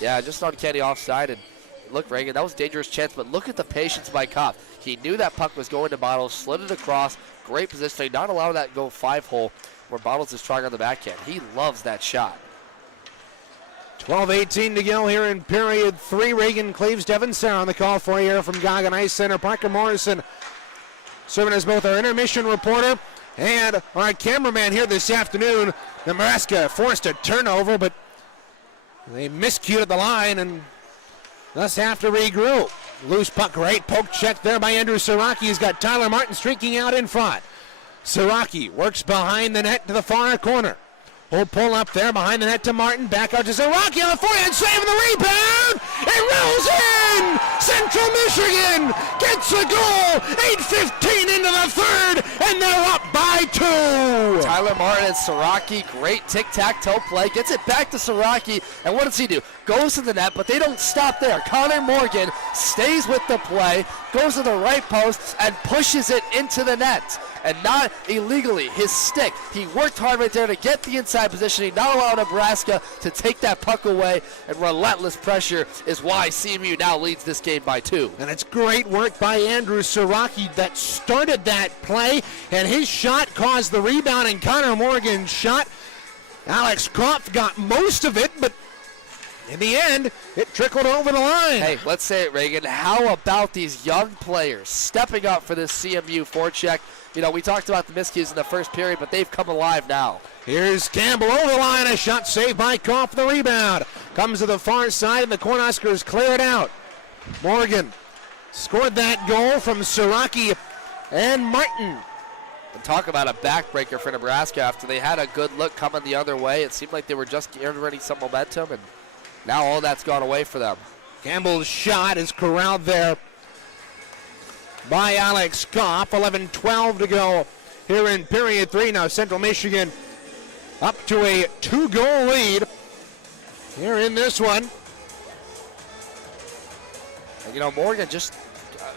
yeah, just uncanny offside. And look, Reagan, that was a dangerous chance. But look at the patience by Kopp. He knew that puck was going to Bottles, slid it across. Great positioning. Not allow that to go 5-hole where Bottles is trying on the backhand. He loves that shot. 12:18 to go here in period 3. Reagan Cleaves, Devin Sarah on the call for you here from Goggin Ice Center. Parker Morrison serving as both our intermission reporter and our cameraman here this afternoon. Nebraska forced a turnover, but they miscued at the line and thus have to regroup. Loose puck, great poke check there by Andrew Siraki. He's got Tyler Martin streaking out in front. Siraki works behind the net to the far corner. Will pull up there behind the net to Martin. Back out to Siraki on the forehand, saving the rebound. It rolls in. Central Michigan gets a goal. 8:15 into the 3rd, and they're up by 2. Tyler Martin and Siraki, great tic-tac-toe play. Gets it back to Siraki, and what does he do? Goes to the net, but they don't stop there. Connor Morgan stays with the play, goes to the right post, and pushes it into the net. And not illegally, his stick. He worked hard right there to get the inside positioning, not allow Nebraska to take that puck away, and relentless pressure is why CMU now leads this game by 2. And it's great work by Andrew Siraki that started that play, and his shot caused the rebound, and Connor Morgan's shot. Alex Kropf got most of it, but in the end, it trickled over the line. Hey, let's say it, Reagan. How about these young players stepping up for this CMU forecheck? You know, we talked about the miscues in the first period, but they've come alive now. Here's Campbell over the line. A shot saved by Koff. The rebound comes to the far side, and the Cornhuskers clear it out. Morgan scored that goal from Siraki and Martin. And talk about a backbreaker for Nebraska after they had a good look coming the other way. It seemed like they were just generating some momentum, and now all that's gone away for them. Campbell's shot is corralled there by Alex Koff. 11-12 to go here in period 3. Now Central Michigan up to a 2-goal lead here in this one. Morgan just,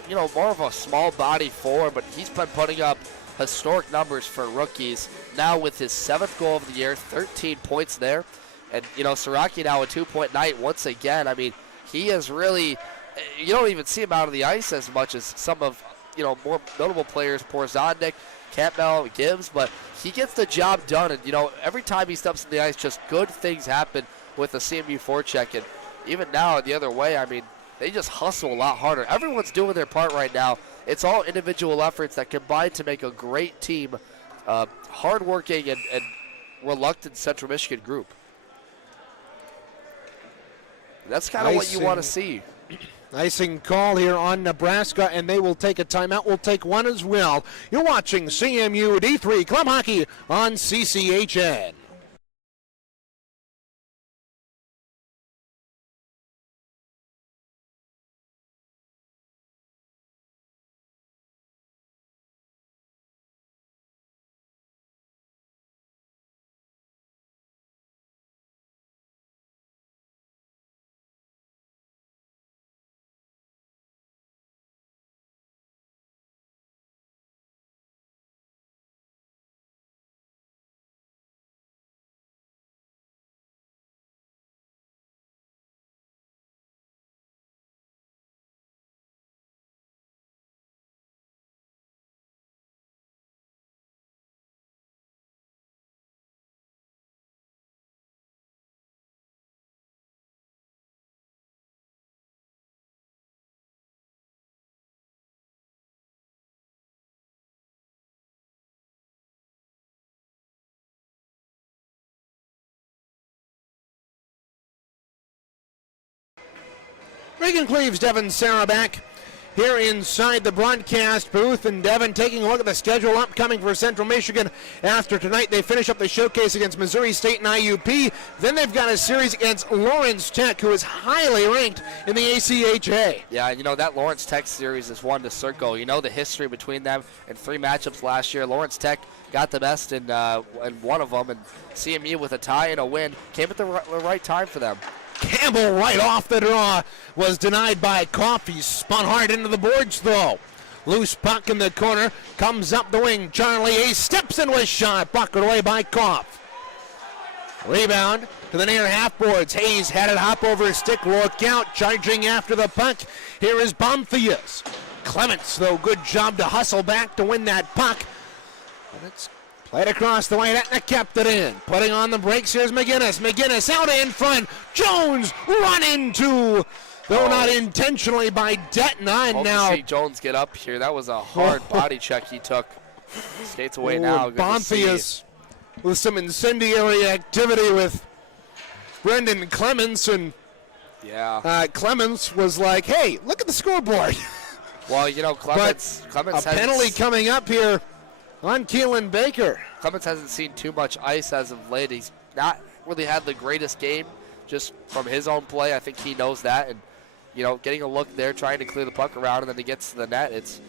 more of a small body forward, but he's been putting up historic numbers for rookies. Now with his 7th goal of the year, 13 points there. And, Siraki now a 2-point night once again. I mean, he is really, you don't even see him out of the ice as much as some of, more notable players, Porzondnik, Campbell, Gibbs, but he gets the job done. And, every time he steps in the ice, just good things happen with the CMU forecheck. And even now, the other way, I mean, they just hustle a lot harder. Everyone's doing their part right now. It's all individual efforts that combine to make a great team, hardworking and reluctant Central Michigan group. That's kind of what you want to see. Icing call here on Nebraska, and they will take a timeout. We'll take one as well. You're watching CMU D3 Club Hockey on CCHN. Reagan Cleaves, Devin Sarabak here inside the broadcast booth. And Devin, taking a look at the schedule upcoming for Central Michigan. After tonight, they finish up the showcase against Missouri State and IUP. Then they've got a series against Lawrence Tech, who is highly ranked in the ACHA. Yeah, that Lawrence Tech series is one to circle. The history between them in 3 matchups last year. Lawrence Tech got the best in one of them, and CMU with a tie and a win came at the right time for them. Campbell right off the draw was denied by Koff. He spun hard into the boards though. Loose puck in the corner, comes up the wing. Charlie Hayes steps in with shot, buckled away by Koff. Rebound to the near half boards. Hayes had it hop over his stick. Look out, charging after the puck. Here is Bonthias. Clements, though, good job to hustle back to win that puck. But it's played across the way, Etna kept it in. Putting on the brakes, here's McGinnis. McGinnis out in front. Jones run into, though not intentionally, by Detna. And now see Jones get up here. That was a hard body check he took. Skates away now. Bonthias with some incendiary activity with Brendan Clements. And Clements was like, hey, look at the scoreboard. Well, Clements a penalty coming up here on Keelan Baker. Clements hasn't seen too much ice as of late. He's not really had the greatest game just from his own play. I think he knows that. And, getting a look there, trying to clear the puck around, and then he gets to the net. It's,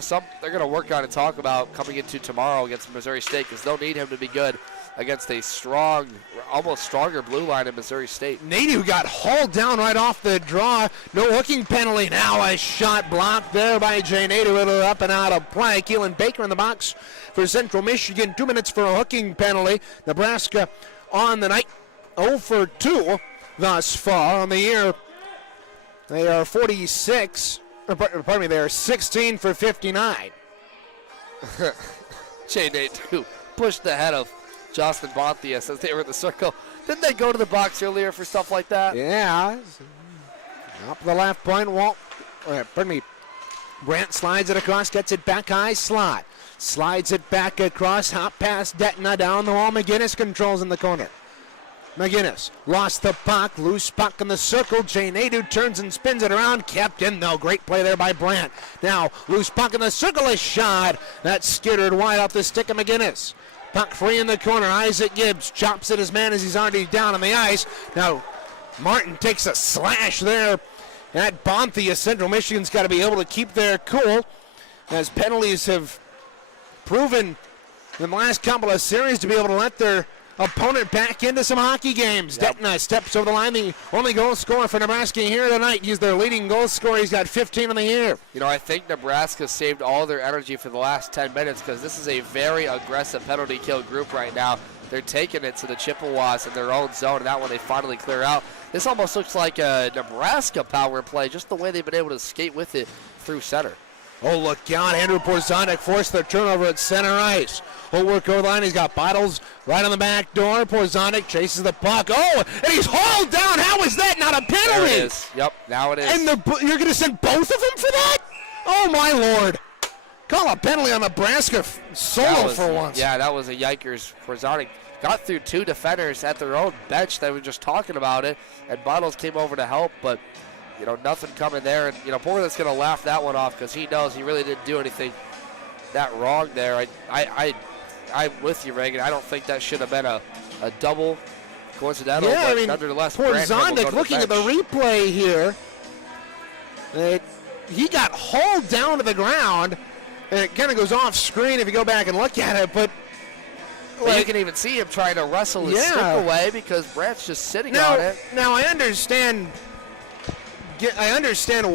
some they're going to work on and talk about coming into tomorrow against Missouri State, because they'll need him to be good against a strong, almost stronger blue line in Missouri State. Nadu got hauled down right off the draw. No hooking penalty now. A shot blocked there by Jay Nadu. It'll up and out of play. Keelan Baker in the box for Central Michigan. 2 minutes for a hooking penalty. Nebraska on the night 0 for 2 thus far on the year. They are 46. Pardon me, they are 16 for 59. Jay Nadu pushed the head of Justin Bonthias as they were in the circle. Didn't they go to the box earlier for stuff like that? Yeah. Up the left point. Brandt slides it across, gets it back high slot. Slides it back across, hop past Detna, down the wall. McGinnis controls in the corner. McGinnis lost the puck, loose puck in the circle. Jay Nadu turns and spins it around, kept in though. Great play there by Brandt. Now, loose puck in the circle, a shot. That's skittered wide off the stick of McGinnis. Puck free in the corner. Isaac Gibbs chops at his man as he's already down on the ice. Now, Martin takes a slash there at Bonthia. Central Michigan's got to be able to keep their cool, as penalties have proven in the last couple of series to be able to let their opponent back into some hockey games. Yep. Detna steps over the line, the only goal scorer for Nebraska here tonight. He's their leading goal scorer. He's got 15 in the year. You know, I think Nebraska saved all their energy for the last 10 minutes because this is a very aggressive penalty kill group right now. They're taking it to the Chippewas in their own zone, and that one they finally clear out. This almost looks like a Nebraska power play, just the way they've been able to skate with it through center. Oh, look out. Andrew Porzonik forced the turnover at center ice. He'll work over the line. He's got Bottles right on the back door. Porzonik chases the puck. Oh, and he's hauled down. How is that not a penalty? There it is. Yep, now it is. And you're going to send both of them for that? Oh, my Lord. Call a penalty on Nebraska solo for once. Yeah, that was a yikers. Porzonik got through two defenders at their own bench. They were just talking about it, and Bottles came over to help, but you know, nothing coming there. And, you know, Portland's going to laugh that one off because he knows he really didn't do anything that wrong there. I'm with you, Reagan. I don't think that should have been a double coincidental. Yeah, but I mean, nonetheless, Porzonik, looking at the replay here, he got hauled down to the ground, and it kind of goes off screen if you go back and look at it, but you can even see him trying to wrestle his stick away because Brandt's just sitting on it. Now, I understand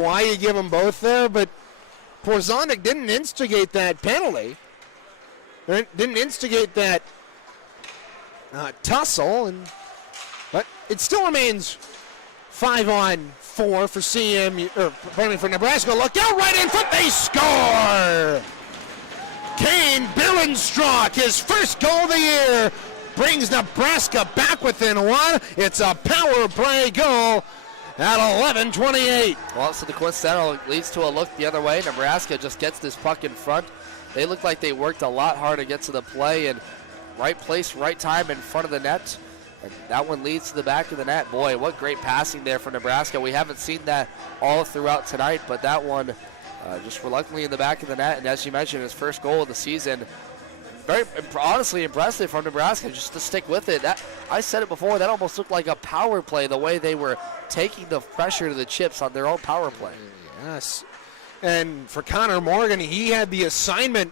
why you give them both there, but Porzonik didn't instigate that penalty. Didn't instigate that tussle, but it still remains 5-on-4 for for Nebraska. Look out, right in front, they score! Kane Bierenstrock, his first goal of the year, brings Nebraska back within one. It's a power play goal at 11:28. Well, so the coincidental leads to a look the other way. Nebraska just gets this puck in front. They look like they worked a lot hard to get to the play, and right place, right time in front of the net. And that one leads to the back of the net. Boy, what great passing there for Nebraska. We haven't seen that all throughout tonight, but that one just reluctantly in the back of the net. And as you mentioned, his first goal of the season. Very honestly impressive from Nebraska just to stick with it. I said it before, that almost looked like a power play, the way they were taking the pressure to the Chips on their own power play. Yes. And for Connor Morgan, he had the assignment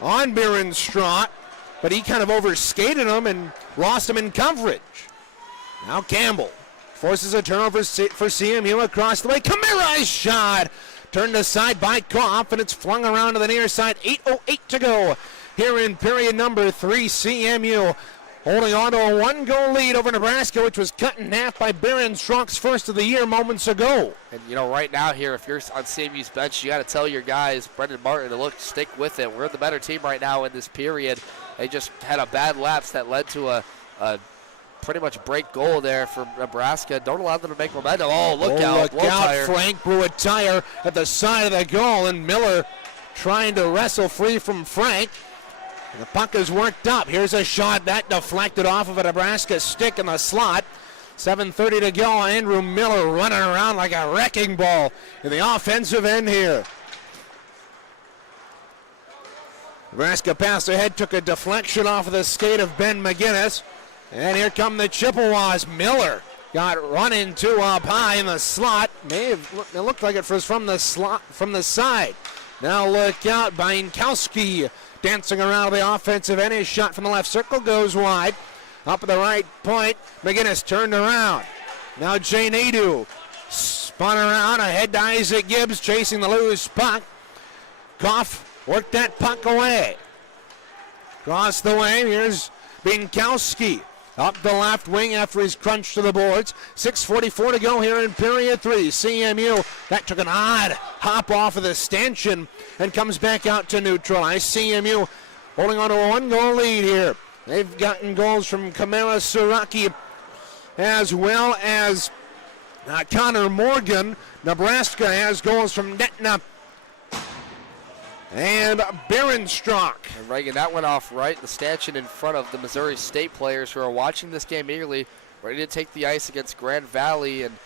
on Bierenstrock, but he kind of overskated him and lost him in coverage. Now Campbell forces a turnover for CMU across the way. Kamara's shot turned aside by Koff, and it's flung around to the near side. 8:08 to go here in period number 3. CMU holding on to a one-goal lead over Nebraska, which was cut in half by Bierenstrock's first of the year moments ago. And, you know, right now here, if you're on CMU's bench, you got to tell your guys, Brendan Martin, to stick with it. We're the better team right now in this period. They just had a bad lapse that led to a pretty much break goal there for Nebraska. Don't allow them to make momentum. Oh, look out. Look out. Frank blew a tire at the side of the goal, and Miller trying to wrestle free from Frank. The puck is worked up. Here's a shot that deflected off of a Nebraska stick in the slot. 7:30 to go. Andrew Miller running around like a wrecking ball in the offensive end here. Nebraska passed ahead, took a deflection off of the skate of Ben McGinnis. And here come the Chippewas. Miller got run into up high in the slot. It looked like it was from the slot, from the side. Now look out, Bienkowski dancing around the offensive end. His shot from the left circle goes wide. Up at the right point, McGinnis turned around. Now Jay Nadeau spun around, ahead to Isaac Gibbs, chasing the loose puck. Koff worked that puck away. Across the way, here's Bienkowski. Up the left wing after he's crunched to the boards. 6:44 to go here in period 3. CMU, that took an odd hop off of the stanchion and comes back out to neutralize. CMU holding on to a one-goal lead here. They've gotten goals from Kamara Suraki as well as Connor Morgan. Nebraska has goals from Detna and Bierenstrock. And Reagan, that went off right the stanchion in front of the Missouri State players who are watching this game eagerly, ready to take the ice against Grand Valley. And,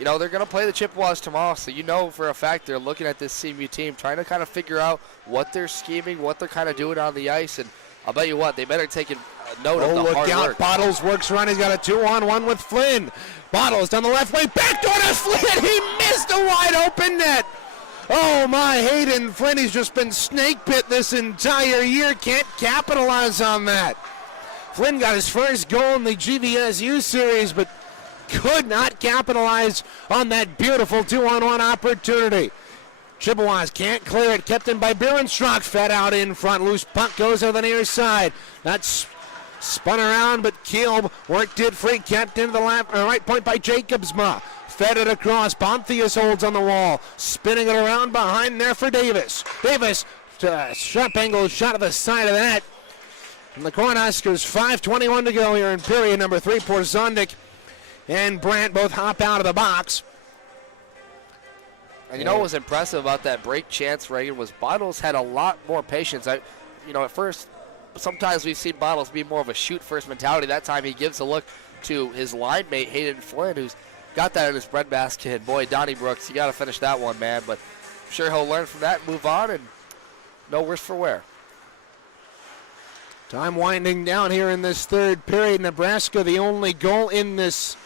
you know, they're going to play the Chippewas tomorrow, so you know for a fact they're looking at this CMU team, trying to kind of figure out what they're scheming, what they're kind of doing on the ice. And I'll bet you what, they better take note of the look hard out. work. Bottles works around. He's got a 2-on-1 with Flynn. Bottles down the left wing. Backdoor to Flynn. He missed a wide open net. Oh, my, Hayden Flynn, he's just been snake bit this entire year. Can't capitalize on that. Flynn got his first goal in the GVSU series, but could not capitalize on that beautiful 2-on-1 opportunity. Chippewas can't clear it. Kept in by Bierenstrock. Fed out in front. Loose puck goes to the near side. That's spun around, but Keel worked it free. Kept into the right point by Jacobsma. Fed it across. Bonthius holds on the wall. Spinning it around behind there for Davis. Davis, sharp angle shot at the side of the net. And the Cornhuskers, 5:21 to go here in period number 3. Porzondik and Brandt both hop out of the box. And you know what was impressive about that break chance, Reagan, was Bottles had a lot more patience. At first, sometimes we've seen Bottles be more of a shoot-first mentality. That time he gives a look to his line mate, Hayden Flynn, who's got that in his breadbasket. And boy, Donnie Brooks, you got to finish that one, man. But I'm sure he'll learn from that and move on, and no worse for wear. Time winding down here in this third period. Nebraska, the only goal in this,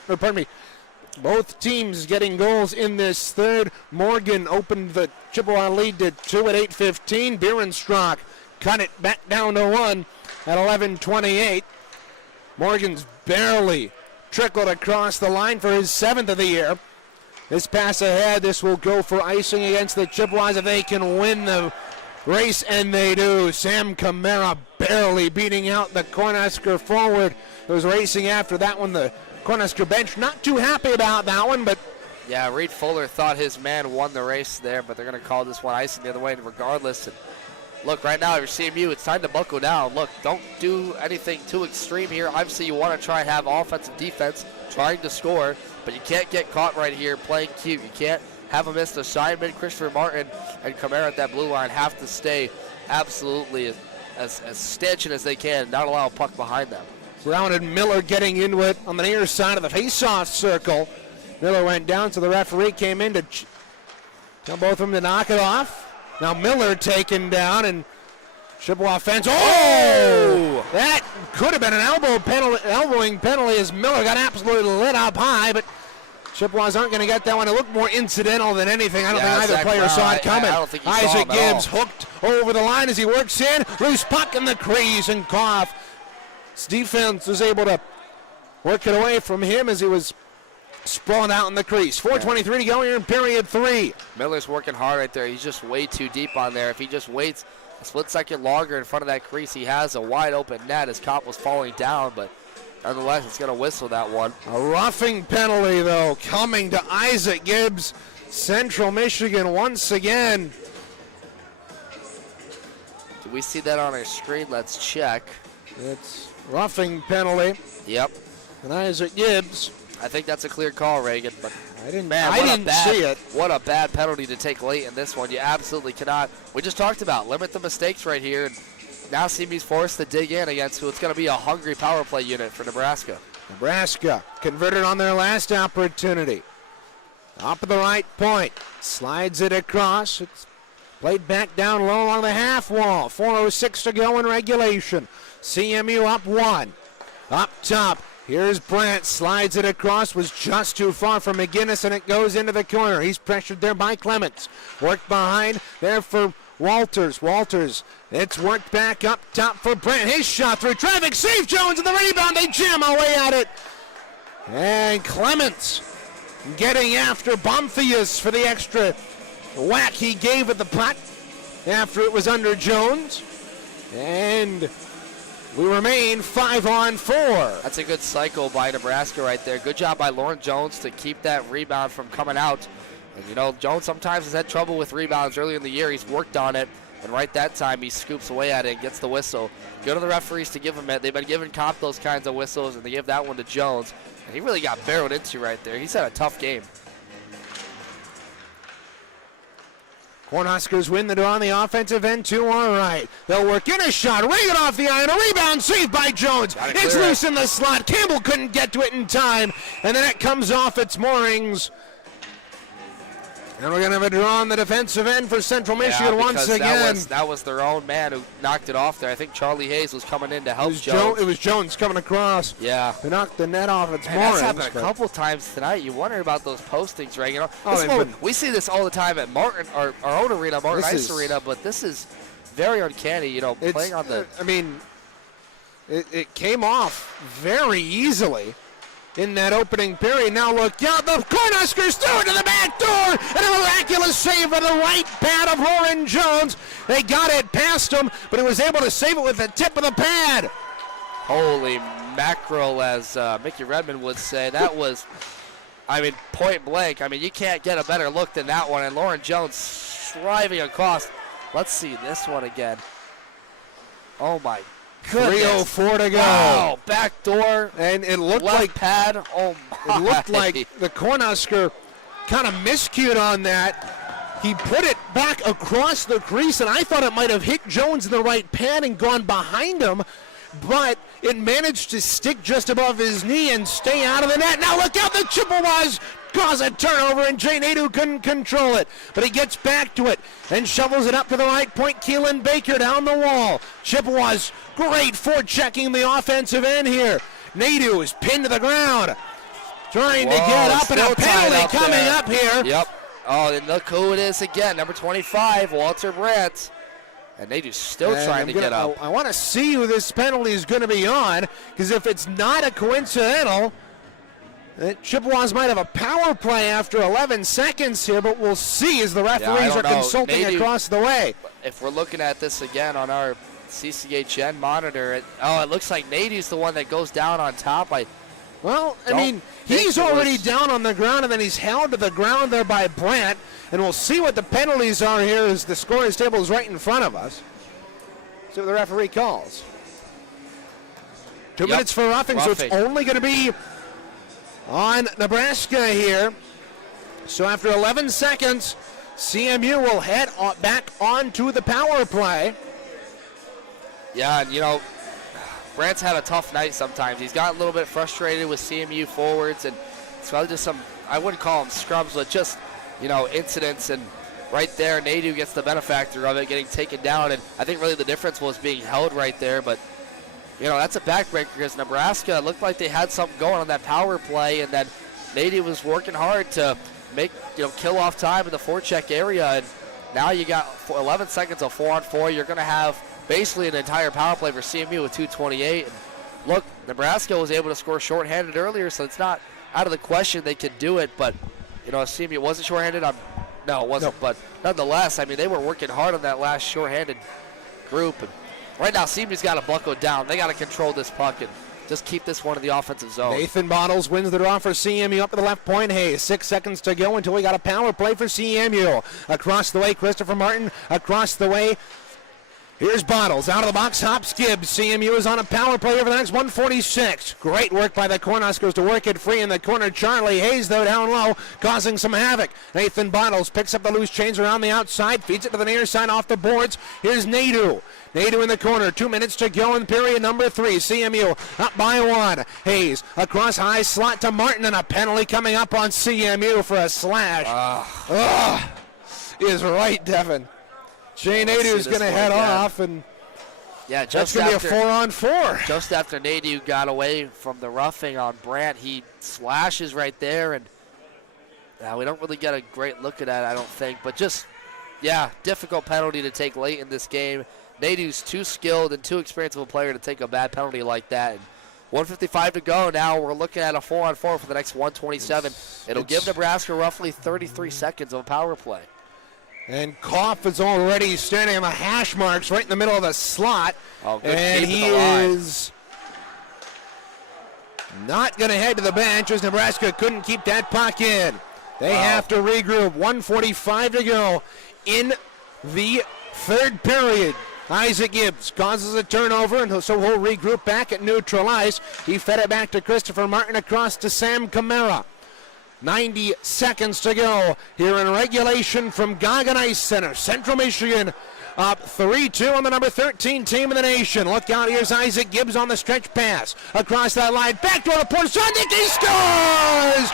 both teams getting goals in this third. Morgan opened the Chippewa lead to 2 at 8:15. Bierenstrock cut it back down to 1 at 11:28. Morgan's barely trickled across the line for his 7th of the year. This pass ahead, this will go for icing against the Chippewas if they can win the race, and they do. Sam Camara barely beating out the Cornhusker forward who was racing after that one. The Cornhusker bench not too happy about that one, but yeah, Reed Fuller thought his man won the race there, but they're going to call this one icing the other way regardless. And look, right now, if you're CMU, it's time to buckle down. Look, don't do anything too extreme here. Obviously, you want to try and have offensive defense, trying to score, but you can't get caught right here playing cute. You can't have a missed assignment. Christopher Martin and Camara at that blue line have to stay absolutely as stanchion as they can, not allow a puck behind them. Brown and Miller getting into it on the near side of the face-off circle. Miller went down, so the referee came in to tell both of them to knock it off. Now Miller taken down, and Chippewa fans. Oh! That could have been an elbowing penalty as Miller got absolutely lit up high, but Chippewas aren't going to get that one. It looked more incidental than anything. I don't think either player saw it coming. I don't think he saw Isaac him at Gibbs all. hooked over the line as he works in. Loose puck in the crease, and Koff. His defense was able to work it away from him as he was sprawled out in the crease. 4:23 to go here in period 3. Miller's working hard right there. He's just way too deep on there. If he just waits a split second longer in front of that crease, he has a wide open net as Kopp was falling down, but nonetheless, it's going to whistle that one. A roughing penalty, though, coming to Isaac Gibbs. Central Michigan once again. Do we see that on our screen? Let's check. It's roughing penalty. Yep. And Isaac Gibbs. I think that's a clear call, Reagan. But I didn't see it. What a bad penalty to take late in this one. You absolutely cannot. We just talked about limit the mistakes right here. And now CMU's forced to dig in against what's going to be a hungry power play unit for Nebraska. Nebraska converted on their last opportunity. Up at the right point. Slides it across. It's played back down low along the half wall. 4:06 to go in regulation. CMU up 1. Up top. Here's Brandt. Slides it across. Was just too far for McGinnis, and it goes into the corner. He's pressured there by Clements. Worked behind there for Walters. It's worked back up top for Brandt. His shot through traffic. Save Jones and the rebound. They jam away at it. And Clements getting after Bonthius for the extra whack he gave at the puck after it was under Jones. And we remain 5-on-4. That's a good cycle by Nebraska right there. Good job by Lauren Jones to keep that rebound from coming out. And you know, Jones sometimes has had trouble with rebounds earlier in the year. He's worked on it. And right that time, he scoops away at it and gets the whistle. Go to the referees to give him it. They've been giving Kopp those kinds of whistles, and they give that one to Jones. And he really got barreled into right there. He's had a tough game. Cornhuskers win the draw on the offensive end, 2 on right. They'll work in a shot, ring it off the iron, a rebound saved by Jones. It's loose in the slot. Campbell couldn't get to it in time, and then it comes off its moorings. And we're going to have a draw on the defensive end for Central Michigan once again. That was their own man who knocked it off there. I think Charlie Hayes was coming in to help Jones. It was Jones coming across. Yeah. They knocked the net off its moorings. That's happened a couple times tonight. You wonder about those postings, right? You know, we see this all the time at Martin, our own arena, Martin Ice Arena, but this is very uncanny, you know, playing on the... I mean, it came off very easily in that opening period. Now look out, the Cornhuskers threw it to the back door, and a miraculous save on the right pad of Lauren Jones. They got it past him, but he was able to save it with the tip of the pad. Holy mackerel, as Mickey Redmond would say. That was, I mean, point blank. I mean, you can't get a better look than that one, and Lauren Jones driving across. Let's see this one again. Oh, my goodness. 3:04 to go. Wow, back door. And it looked left like pad. Oh my. It looked like the Cornhusker kind of miscued on that. He put it back across the crease, and I thought it might have hit Jones in the right pad and gone behind him, but it managed to stick just above his knee and stay out of the net. Now look out, the Chippewas cause a turnover, and Jay Nadeau couldn't control it, but he gets back to it and shovels it up to the right point. Keelan Baker down the wall. Chippewas great forechecking the offensive end here. Nadeau is pinned to the ground, trying to get up, and a penalty coming up here. Yep. Oh, and look who it is again, number 25, Walter Brandt. And Nadeau's still trying to get up. I want to see who this penalty is going to be on, because if it's not a coincidental, Chippewas might have a power play after 11 seconds here, but we'll see as the referees are consulting Nadeau, across the way. If we're looking at this again on our CCHN monitor, it looks like Nadeau's the one that goes down on top. I mean, he's already down on the ground, and then he's held to the ground there by Brandt, and we'll see what the penalties are here as the scorer's table is right in front of us. See what the referee calls. 2 minutes for roughing, so it's only going to be on Nebraska here. So after 11 seconds, CMU will head back onto the power play. Yeah, and you know, Brandt's had a tough night sometimes. He's got a little bit frustrated with CMU forwards, and it's probably just some, I wouldn't call them scrubs, but just, you know, incidents. And right there, Nadeau gets the benefactor of it, getting taken down. And I think really the difference was being held right there. But, you know, that's a backbreaker because Nebraska looked like they had something going on that power play, and then Nadeau was working hard to make, you know, kill off time in the forecheck area. And now you got 11 seconds of 4-on-4. You're going to have basically an entire power play for CMU with 2:28. And look, Nebraska was able to score shorthanded earlier, so it's not out of the question they could do it. But, you know, CMU wasn't shorthanded. No, it wasn't. No. But nonetheless, I mean, they were working hard on that last shorthanded group. And right now, CMU's got to buckle down. They got to control this puck and just keep this one in the offensive zone. Nathan Bottles wins the draw for CMU up to the left point. Hayes, 6 seconds to go until we got a power play for CMU. Across the way, Christopher Martin. Across the way, here's Bottles. Out of the box, hops Gibbs. CMU is on a power play over the next 1:46. Great work by the Cornhuskers to work it free in the corner. Charlie Hayes, though, down low, causing some havoc. Nathan Bottles picks up the loose change around the outside, feeds it to the near side off the boards. Here's Nadeau. Nadeau in the corner. 2 minutes to go in period number 3. CMU up by 1. Hayes across high slot to Martin, and a penalty coming up on CMU for a slash. Is right, Devin. Jay Nadeau is going to head off, and yeah, that's going to be a 4-on-4. Just after Nadeau got away from the roughing on Brandt, he slashes right there, and we don't really get a great look at that, I don't think. But just, yeah, difficult penalty to take late in this game. Nadeau's too skilled and too experienced of a player to take a bad penalty like that. And 1:55 to go now. We're looking at a 4-on-4 for the next 1:27. It'll give Nebraska roughly 33 seconds of a power play. And Koff is already standing on the hash marks right in the middle of the slot. And he is not going to head to the bench as Nebraska couldn't keep that puck in. They have to regroup. 1:45 to go in the third period. Isaac Gibbs causes a turnover, and so he'll regroup back at neutral ice. He fed it back to Christopher Martin across to Sam Camara. 90 seconds to go here in regulation from Goggin Ice Center. Central Michigan up 3-2 on the number 13 team in the nation. Look out, here's Isaac Gibbs on the stretch pass. Across that line, back door to Porzondik, he scores!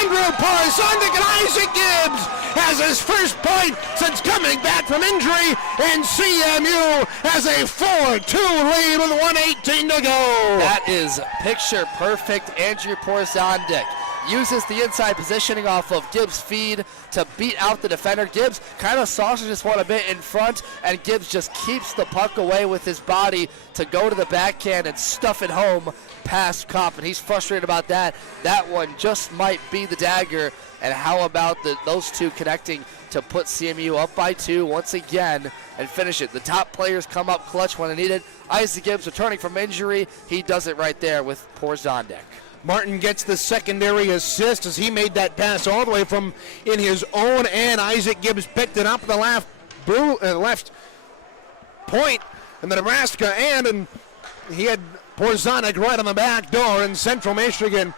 Andrew Porzondik and Isaac Gibbs has his first point since coming back from injury, and CMU has a 4-2 lead with 1:18 to go. That is picture perfect. Andrew Porzondik uses the inside positioning off of Gibbs' feed to beat out the defender. Gibbs kind of sausages one a bit in front, and Gibbs just keeps the puck away with his body to go to the backhand and stuff it home past Kopp, and he's frustrated about that. That one just might be the dagger, and how about those two connecting to put CMU up by 2 once again and finish it. The top players come up clutch when they need it. Isaac Gibbs returning from injury. He does it right there with Porzondik. Martin gets the secondary assist as he made that pass all the way from in his own end. Isaac Gibbs picked it up at the left point in the Nebraska end, and he had Porzondik right on the back door, and Central Michigan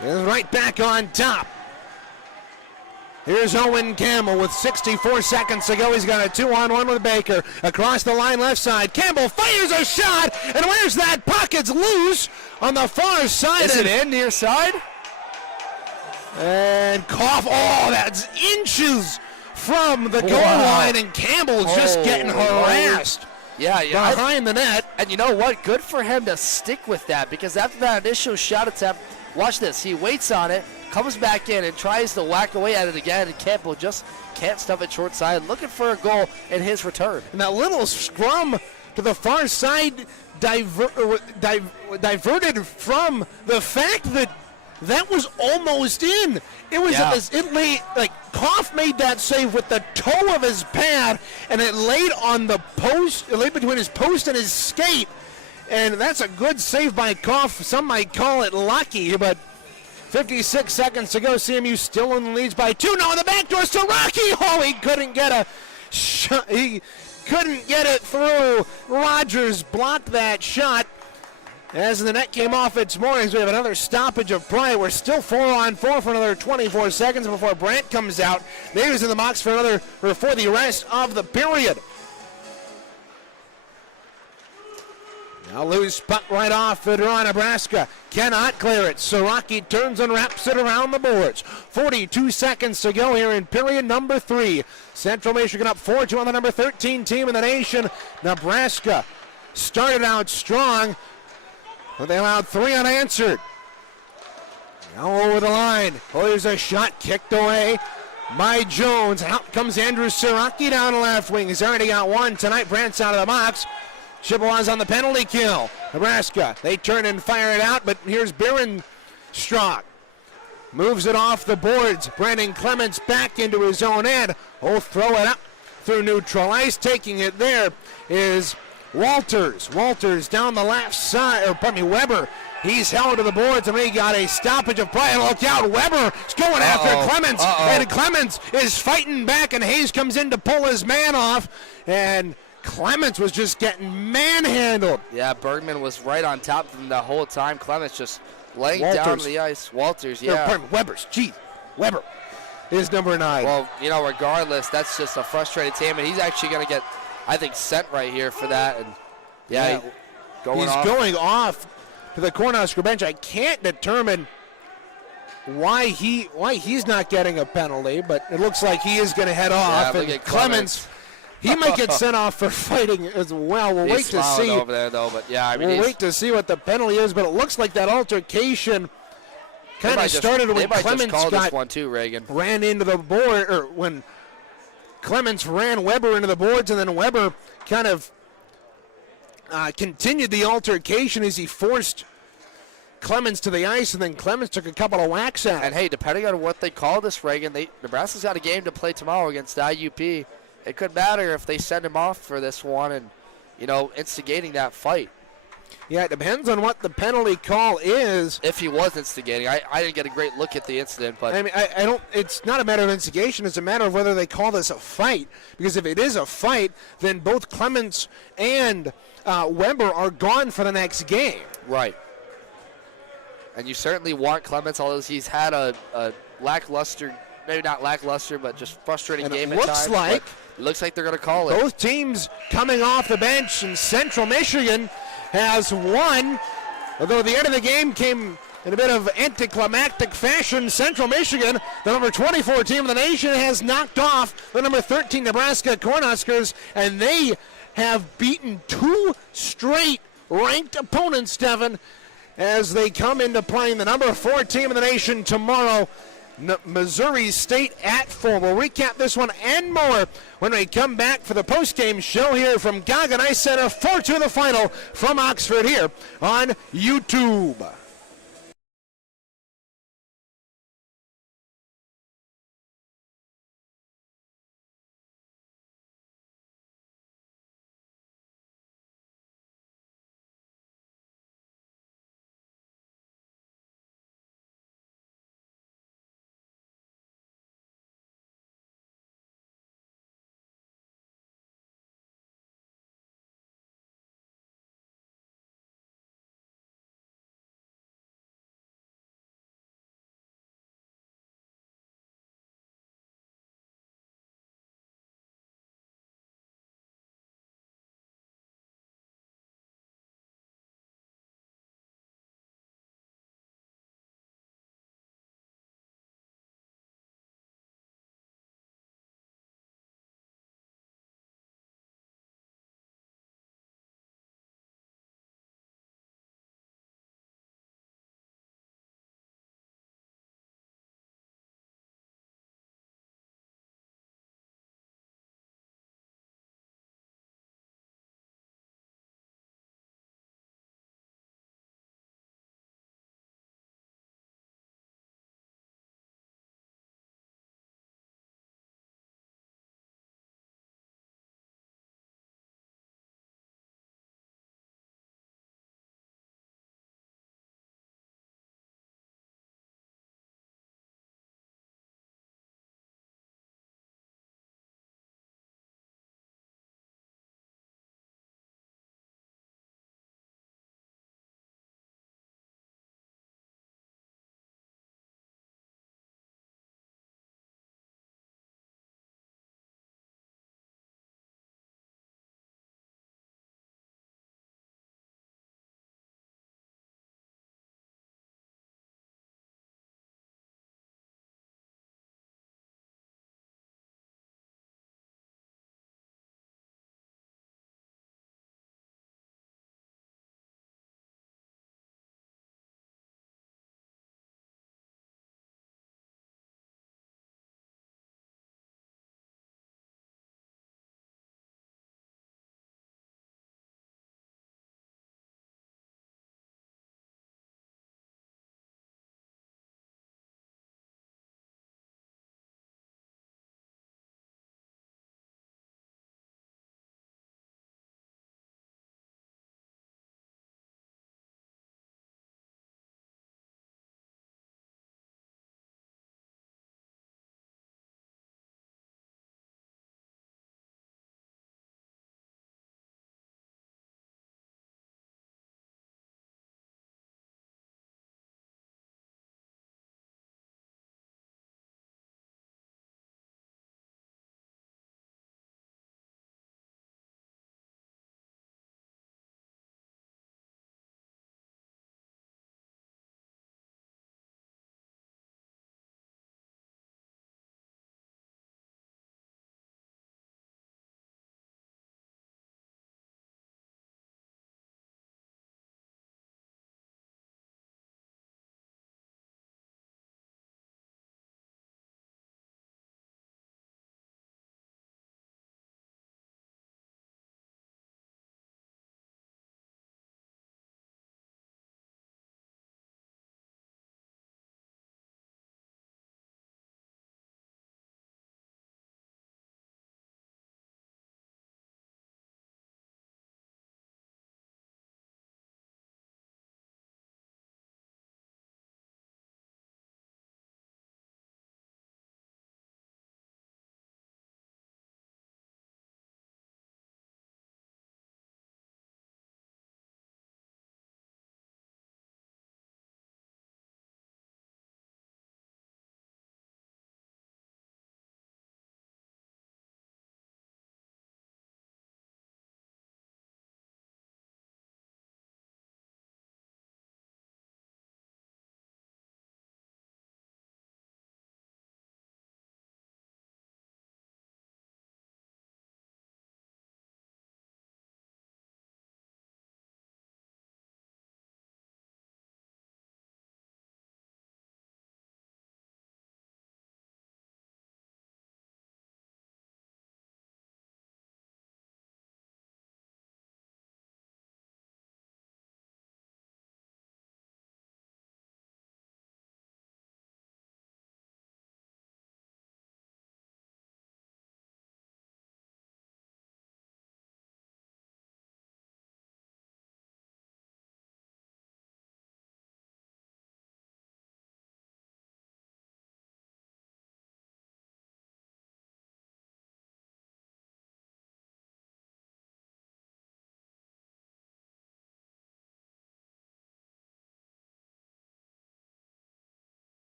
is right back on top. Here's Owen Campbell with 64 seconds to go. He's got a 2-on-1 with Baker. Across the line left side. Campbell fires a shot, and where's that puck? It's loose on the far side. Is it in near side? And Koff, that's inches from the goal line, and Campbell's just getting harassed. Yeah. Behind the net. And you know what? Good for him to stick with that, because after that initial shot attempt, watch this. He waits on it, comes back in, and tries to whack away at it again, and Campbell just can't stuff it short side, looking for a goal in his return. And that little scrum to the far side diverted from the fact that was almost in. It was Koff made that save with the toe of his pad, and it laid on the post. It laid between his post and his skate, and that's a good save by Koff. Some might call it lucky, but 56 seconds to go. CMU still in the leads by 2. Now on the back door, Siraki. He couldn't get a shot. He couldn't get it through. Rogers blocked that shot. As the net came off its moorings, we have another stoppage of play. We're still 4-on-4 for another 24 seconds before Brandt comes out. Nader's in the box for the rest of the period. Now loose puck right off the draw. Nebraska cannot clear it. Siraki turns and wraps it around the boards. 42 seconds to go here in period number 3. Central Michigan up 4-2 on the number 13 team in the nation. Nebraska started out strong, but they allowed 3 unanswered. Now over the line. There's a shot kicked away by Jones. Out comes Andrew Siraki down the left wing. He's already got 1 tonight. Brandt's out of the box. Chippewas on the penalty kill. Nebraska, they turn and fire it out, but here's Bierenstrock. Moves it off the boards. Brandon Clements back into his own end. Throw it up through neutral ice. Taking it there is Walters. Walters down the left side, Weber. He's held to the boards, and we got a stoppage of play. Look out, Weber is going after Clements, and Clements is fighting back, and Hayes comes in to pull his man off, and Clements was just getting manhandled. Yeah, Bergman was right on top of him the whole time. Clements just laying down the ice. Walters, yeah. Weber is number 9. Well, regardless, that's just a frustrated team, and he's actually going to get, I think, sent right here for that. And he's going off to the Cornhusker bench. I can't determine why he's not getting a penalty, but it looks like he is going to head off. And Clements. He might get sent off for fighting as well. We'll wait to see over there, though. But we'll wait to see what the penalty is. But it looks like that altercation kind of started when Clements ran into the board, or when Clements ran Weber into the boards, and then Weber kind of continued the altercation as he forced Clements to the ice, and then Clements took a couple of whacks at him. And hey, depending on what they call this, Reagan, Nebraska's got a game to play tomorrow against IUP. It could matter if they send him off for this one and, instigating that fight. Yeah, it depends on what the penalty call is. If he was instigating. I didn't get a great look at the incident, but I don't. It's not a matter of instigation. It's a matter of whether they call this a fight. Because if it is a fight, then both Clements and Weber are gone for the next game. Right. And you certainly want Clements, although he's had a lackluster, maybe not lackluster, but just frustrating game at times. Looks like they're going to call it. Both teams coming off the bench, and Central Michigan has won. Although the end of the game came In a bit of anticlimactic fashion, Central Michigan, the number 24 team in the nation, has knocked off the number 13 Nebraska Cornhuskers, and they have beaten 2 straight ranked opponents, Devin, as they come into playing the number 4 team in the nation tomorrow, Missouri State at 4. We'll recap this one and more when we come back for the postgame show here from Goggin Ice Center. 4-2 the final from Oxford here on YouTube.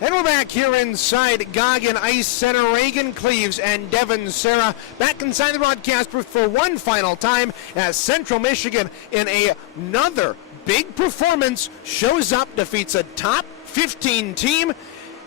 And we're back here inside Goggin Ice Center. Reagan Cleaves and Devin Serra back inside the broadcast booth for one final time as Central Michigan in another big performance shows up, defeats a top 15 team.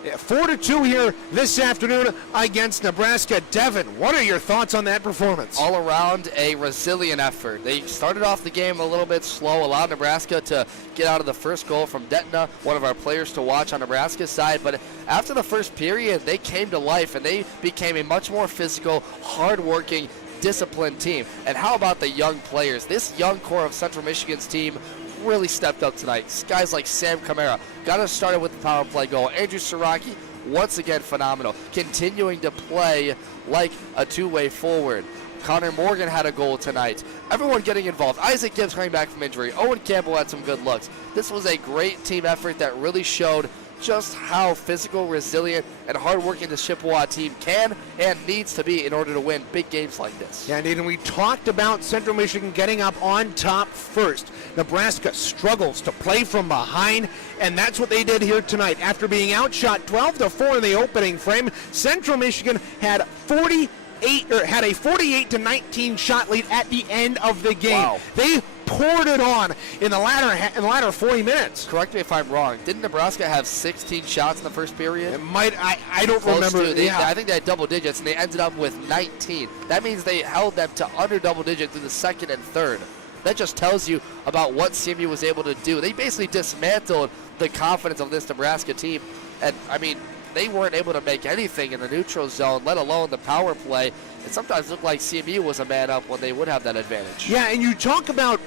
4-2 here this afternoon against Nebraska. Devin, what are your thoughts on that performance? All around a resilient effort. They started off the game a little bit slow, allowed Nebraska to get out of the first goal from Detna, one of our players to watch on Nebraska's side. But after the first period, they came to life and they became a much more physical, hard-working, disciplined team. And how about the young players? This young core of Central Michigan's team really stepped up tonight. Guys like Sam Camara got us started with the power play goal. Andrew Siraki, once again phenomenal, continuing to play like a two-way forward. Connor Morgan had a goal tonight. Everyone getting involved. Isaac Gibbs coming back from injury. Owen Campbell had some good looks. This was a great team effort that really showed just how physical, resilient, and hard-working the Chippewa team can and needs to be in order to win big games like this. Yeah, indeed, and we talked about Central Michigan getting up on top first. Nebraska struggles to play from behind, and that's what they did here tonight. After being outshot 12-4 in the opening frame, Central Michigan had a 48-19 shot lead at the end of the game. Wow. They poured it on in the latter 40 minutes. Correct me if I'm wrong. Didn't Nebraska have 16 shots in the first period? It might. I don't Close remember. to. I think they had double digits, and they ended up with 19. That means they held them to under double digits through the second and third. That just tells you about what CMU was able to do. They basically dismantled the confidence of this Nebraska team. And, I mean, they weren't able to make anything in the neutral zone, let alone the power play. It sometimes looked like CMU was a man up when they would have that advantage. Yeah, and you talk about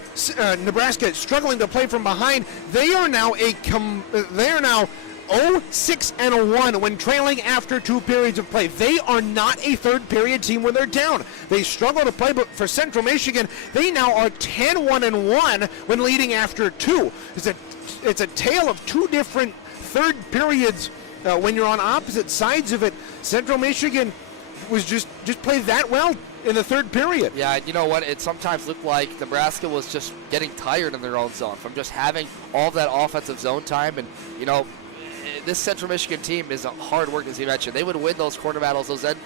Nebraska struggling to play from behind. They are now 0-6-1 when trailing after 2 periods of play. They are not a third period team when they're down. They struggle to play, but for Central Michigan, they now are 10-1-1 when leading after 2. It's a tale of two different third periods. When you're on opposite sides of it, Central Michigan was just played that well in the third period. Yeah, you know what? It sometimes looked like Nebraska was just getting tired in their own zone from just having all of that offensive zone time. And, you know, this Central Michigan team is hard work, as you mentioned. They would win those corner battles, those end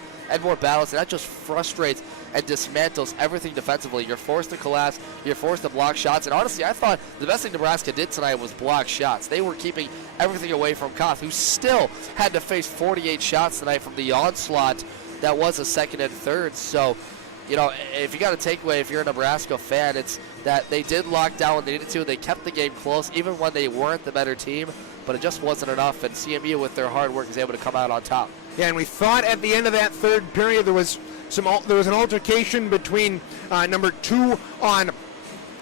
more battles, and that just frustrates and dismantles everything defensively. You're forced to collapse. You're forced to block shots. And honestly, I thought the best thing Nebraska did tonight was block shots. They were keeping everything away from Koth, who still had to face 48 shots tonight from the onslaught that was a second and third. So, you know, if you got a takeaway, if you're a Nebraska fan, it's that they did lock down when they needed to. They kept the game close, even when they weren't the better team, but it just wasn't enough. And CMU, with their hard work, is able to come out on top. Yeah, and we thought at the end of that third period there was an altercation between number 2 on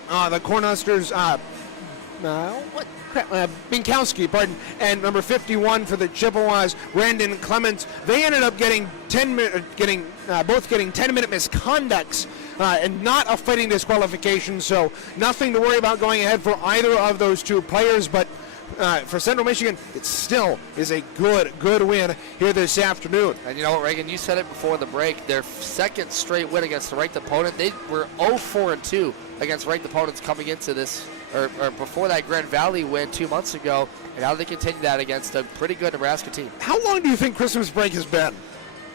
the Cornhuskers, Binkowski, and number 51 for the Chippewas, Brandon Clements. They ended up getting both getting 10-minute misconducts and not a fighting disqualification. So nothing to worry about going ahead for either of those two players, but. For Central Michigan, it still is a good win here this afternoon. And you know what, Reagan, you said it before the break. Their second straight win against a ranked opponent. They were 0-4-2 against ranked opponents coming into this, or before that Grand Valley win 2 months ago. And now they continue that against a pretty good Nebraska team. How long do you think Christmas break has been?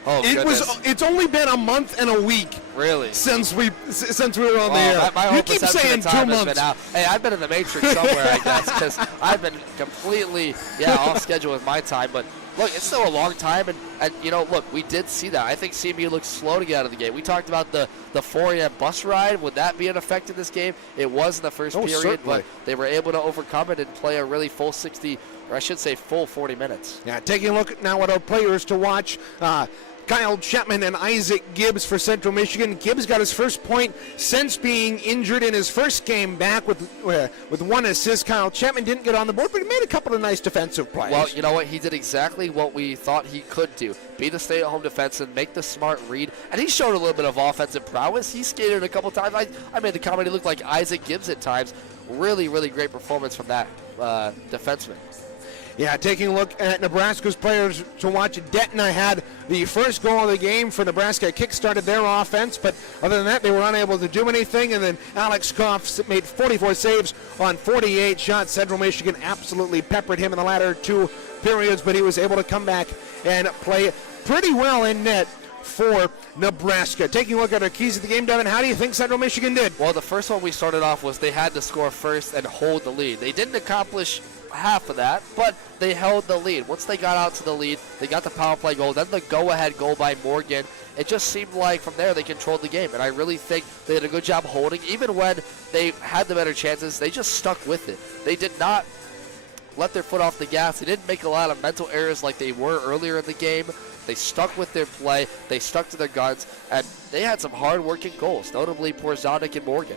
Oh, goodness. It's only been a month and a week. Really? Since we were on the air. You keep saying 2 months. Hey, I've been in the Matrix somewhere, I guess, because I've been completely off schedule with my time. But look, it's still a long time, and you know, look, we did see that. I think CMU looked slow to get out of the game. We talked about the 4 a.m. bus ride. Would that be an effect in this game? It was in the first period, certainly. But they were able to overcome it and play a really full 60, or I should say full 40 minutes. Yeah, taking a look now at our players to watch. Kyle Chapman and Isaac Gibbs for Central Michigan. Gibbs got his first point since being injured in his first game back with 1 assist. Kyle Chapman didn't get on the board, but he made a couple of nice defensive plays. Well, you know what? He did exactly what we thought he could do. Be the stay-at-home defenseman, make the smart read, and he showed a little bit of offensive prowess. He skated a couple times. I made the comment he looked like Isaac Gibbs at times. Really, really great performance from that defenseman. Yeah, taking a look at Nebraska's players to watch. Detna had the first goal of the game for Nebraska. Kick-started their offense, but other than that, they were unable to do anything. And then Alex Koff made 44 saves on 48 shots. Central Michigan absolutely peppered him in the latter two periods, but he was able to come back and play pretty well in net for Nebraska. Taking a look at our keys of the game, Devin, how do you think Central Michigan did? Well, the first one we started off was they had to score first and hold the lead. They didn't accomplish half of that, but they held the lead. Once they got out to the lead, they got the power play goal, then the go-ahead goal by Morgan. It just seemed like from there they controlled the game, and I really think they did a good job holding. Even when they had the better chances, they just stuck with it. They did not let their foot off the gas. They didn't make a lot of mental errors like they were earlier in the game. They stuck with their play, they stuck to their guns, and they had some hard-working goals, notably Porzonic and Morgan.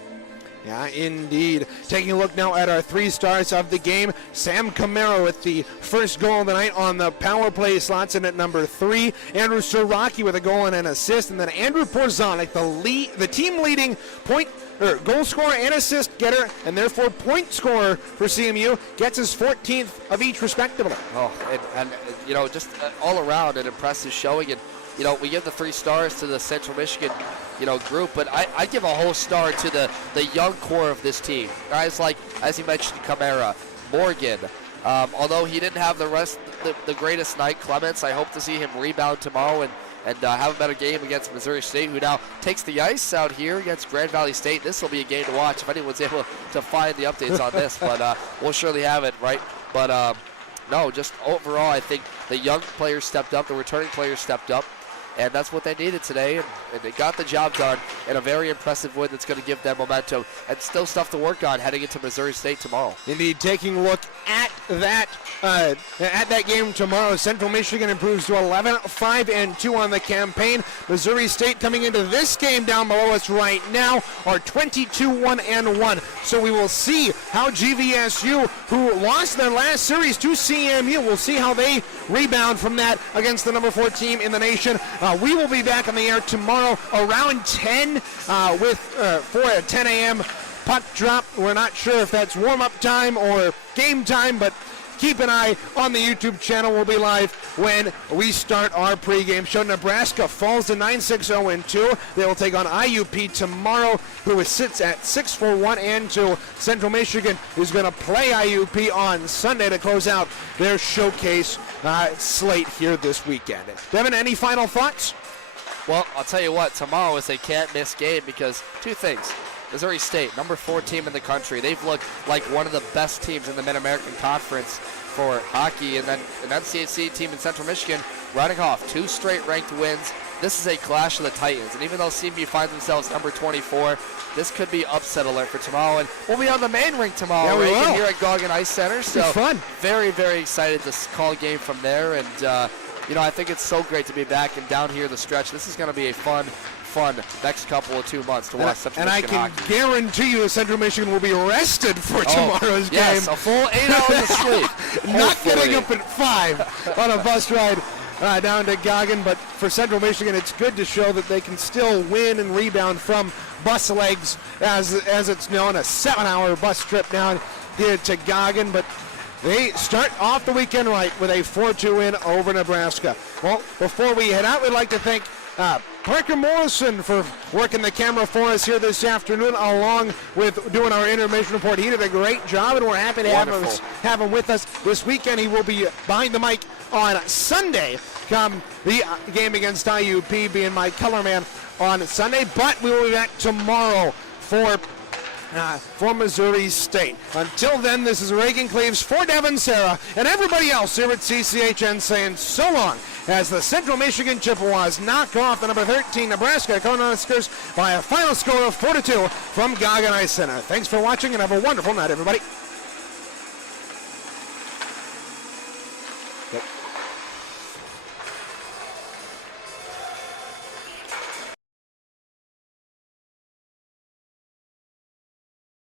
Yeah, indeed. Taking a look now at our three stars of the game. Sam Camaro with the first goal of the night on the power play, slots in at number 3. Andrew Siraki with a goal and an assist. And then Andrew Porzonic, the team leading goal scorer and assist getter, and therefore point scorer for CMU, gets his 14th of each respectively. Oh, and just all around an impressive showing. And we give the 3 stars to the Central Michigan, group, but I give a whole star to the young core of this team. Guys like, as you mentioned, Camara, Morgan. Although he didn't have the greatest night, Clements, I hope to see him rebound tomorrow and have a better game against Missouri State, who now takes the ice out here against Grand Valley State. This will be a game to watch if anyone's able to find the updates on this, but we'll surely have it, right? But no, just overall, I think the young players stepped up, the returning players stepped up, and that's what they needed today, and they got the job done in a very impressive win that's going to give them momentum and still stuff to work on heading into Missouri State tomorrow. Indeed, taking a look at that game tomorrow, Central Michigan improves to 11-5-2 on the campaign. Missouri State coming into this game down below us right now are 22-1-1. So we will see how GVSU, who lost their last series to CMU, we'll see how they rebound from that against the number 4 team in the nation. We will be back on the air tomorrow around 10 for a 10 a.m. puck drop. We're not sure if that's warm-up time or game time, but keep an eye on the YouTube channel. We'll be live when we start our pregame show. Nebraska falls to 9-6-0-2. They will take on IUP tomorrow, who sits at 6-4-1-2. Central Michigan is going to play IUP on Sunday to close out their showcase slate here this weekend. Devin, any final thoughts? Well, I'll tell you what, tomorrow is a can't-miss game because 2 things. Missouri State, number 4 team in the country. They've looked like one of the best teams in the Mid-American Conference for hockey. And then an NCHC team in Central Michigan running off 2 straight ranked wins. This is a clash of the Titans. And even though CMU finds themselves number 24, this could be upset alert for tomorrow. And we'll be on the main rink tomorrow, yeah, here at Goggin Ice Center. So fun. Very, very excited to call a game from there. And, I think it's so great to be back and down here the stretch. This is going to be a fun next couple of 2 months to watch Central Michigan hockey. And I can guarantee you Central Michigan will be rested for tomorrow's game. Yes, a full 8 hours of sleep. Not getting up at 5 on a bus ride down to Goggin, but for Central Michigan, it's good to show that they can still win and rebound from bus legs, as it's known, a 7-hour bus trip down here to Goggin, but they start off the weekend right with a 4-2 win over Nebraska. Well, before we head out, we'd like to thank Parker Morrison for working the camera for us here this afternoon, along with doing our intermission report. He did a great job, and we're happy to have him with us this weekend. He will be behind the mic on Sunday, come the game against IUP, being my color man on Sunday. But we will be back tomorrow for Missouri State. Until then, this is Reagan Cleaves for Devin, Sarah, and everybody else here at CCHN saying so long, as the Central Michigan Chippewas knock off the number 13 Nebraska Cornhuskers by a final score of 4-2 from Goggin Ice Center. Thanks for watching, and have a wonderful night, everybody.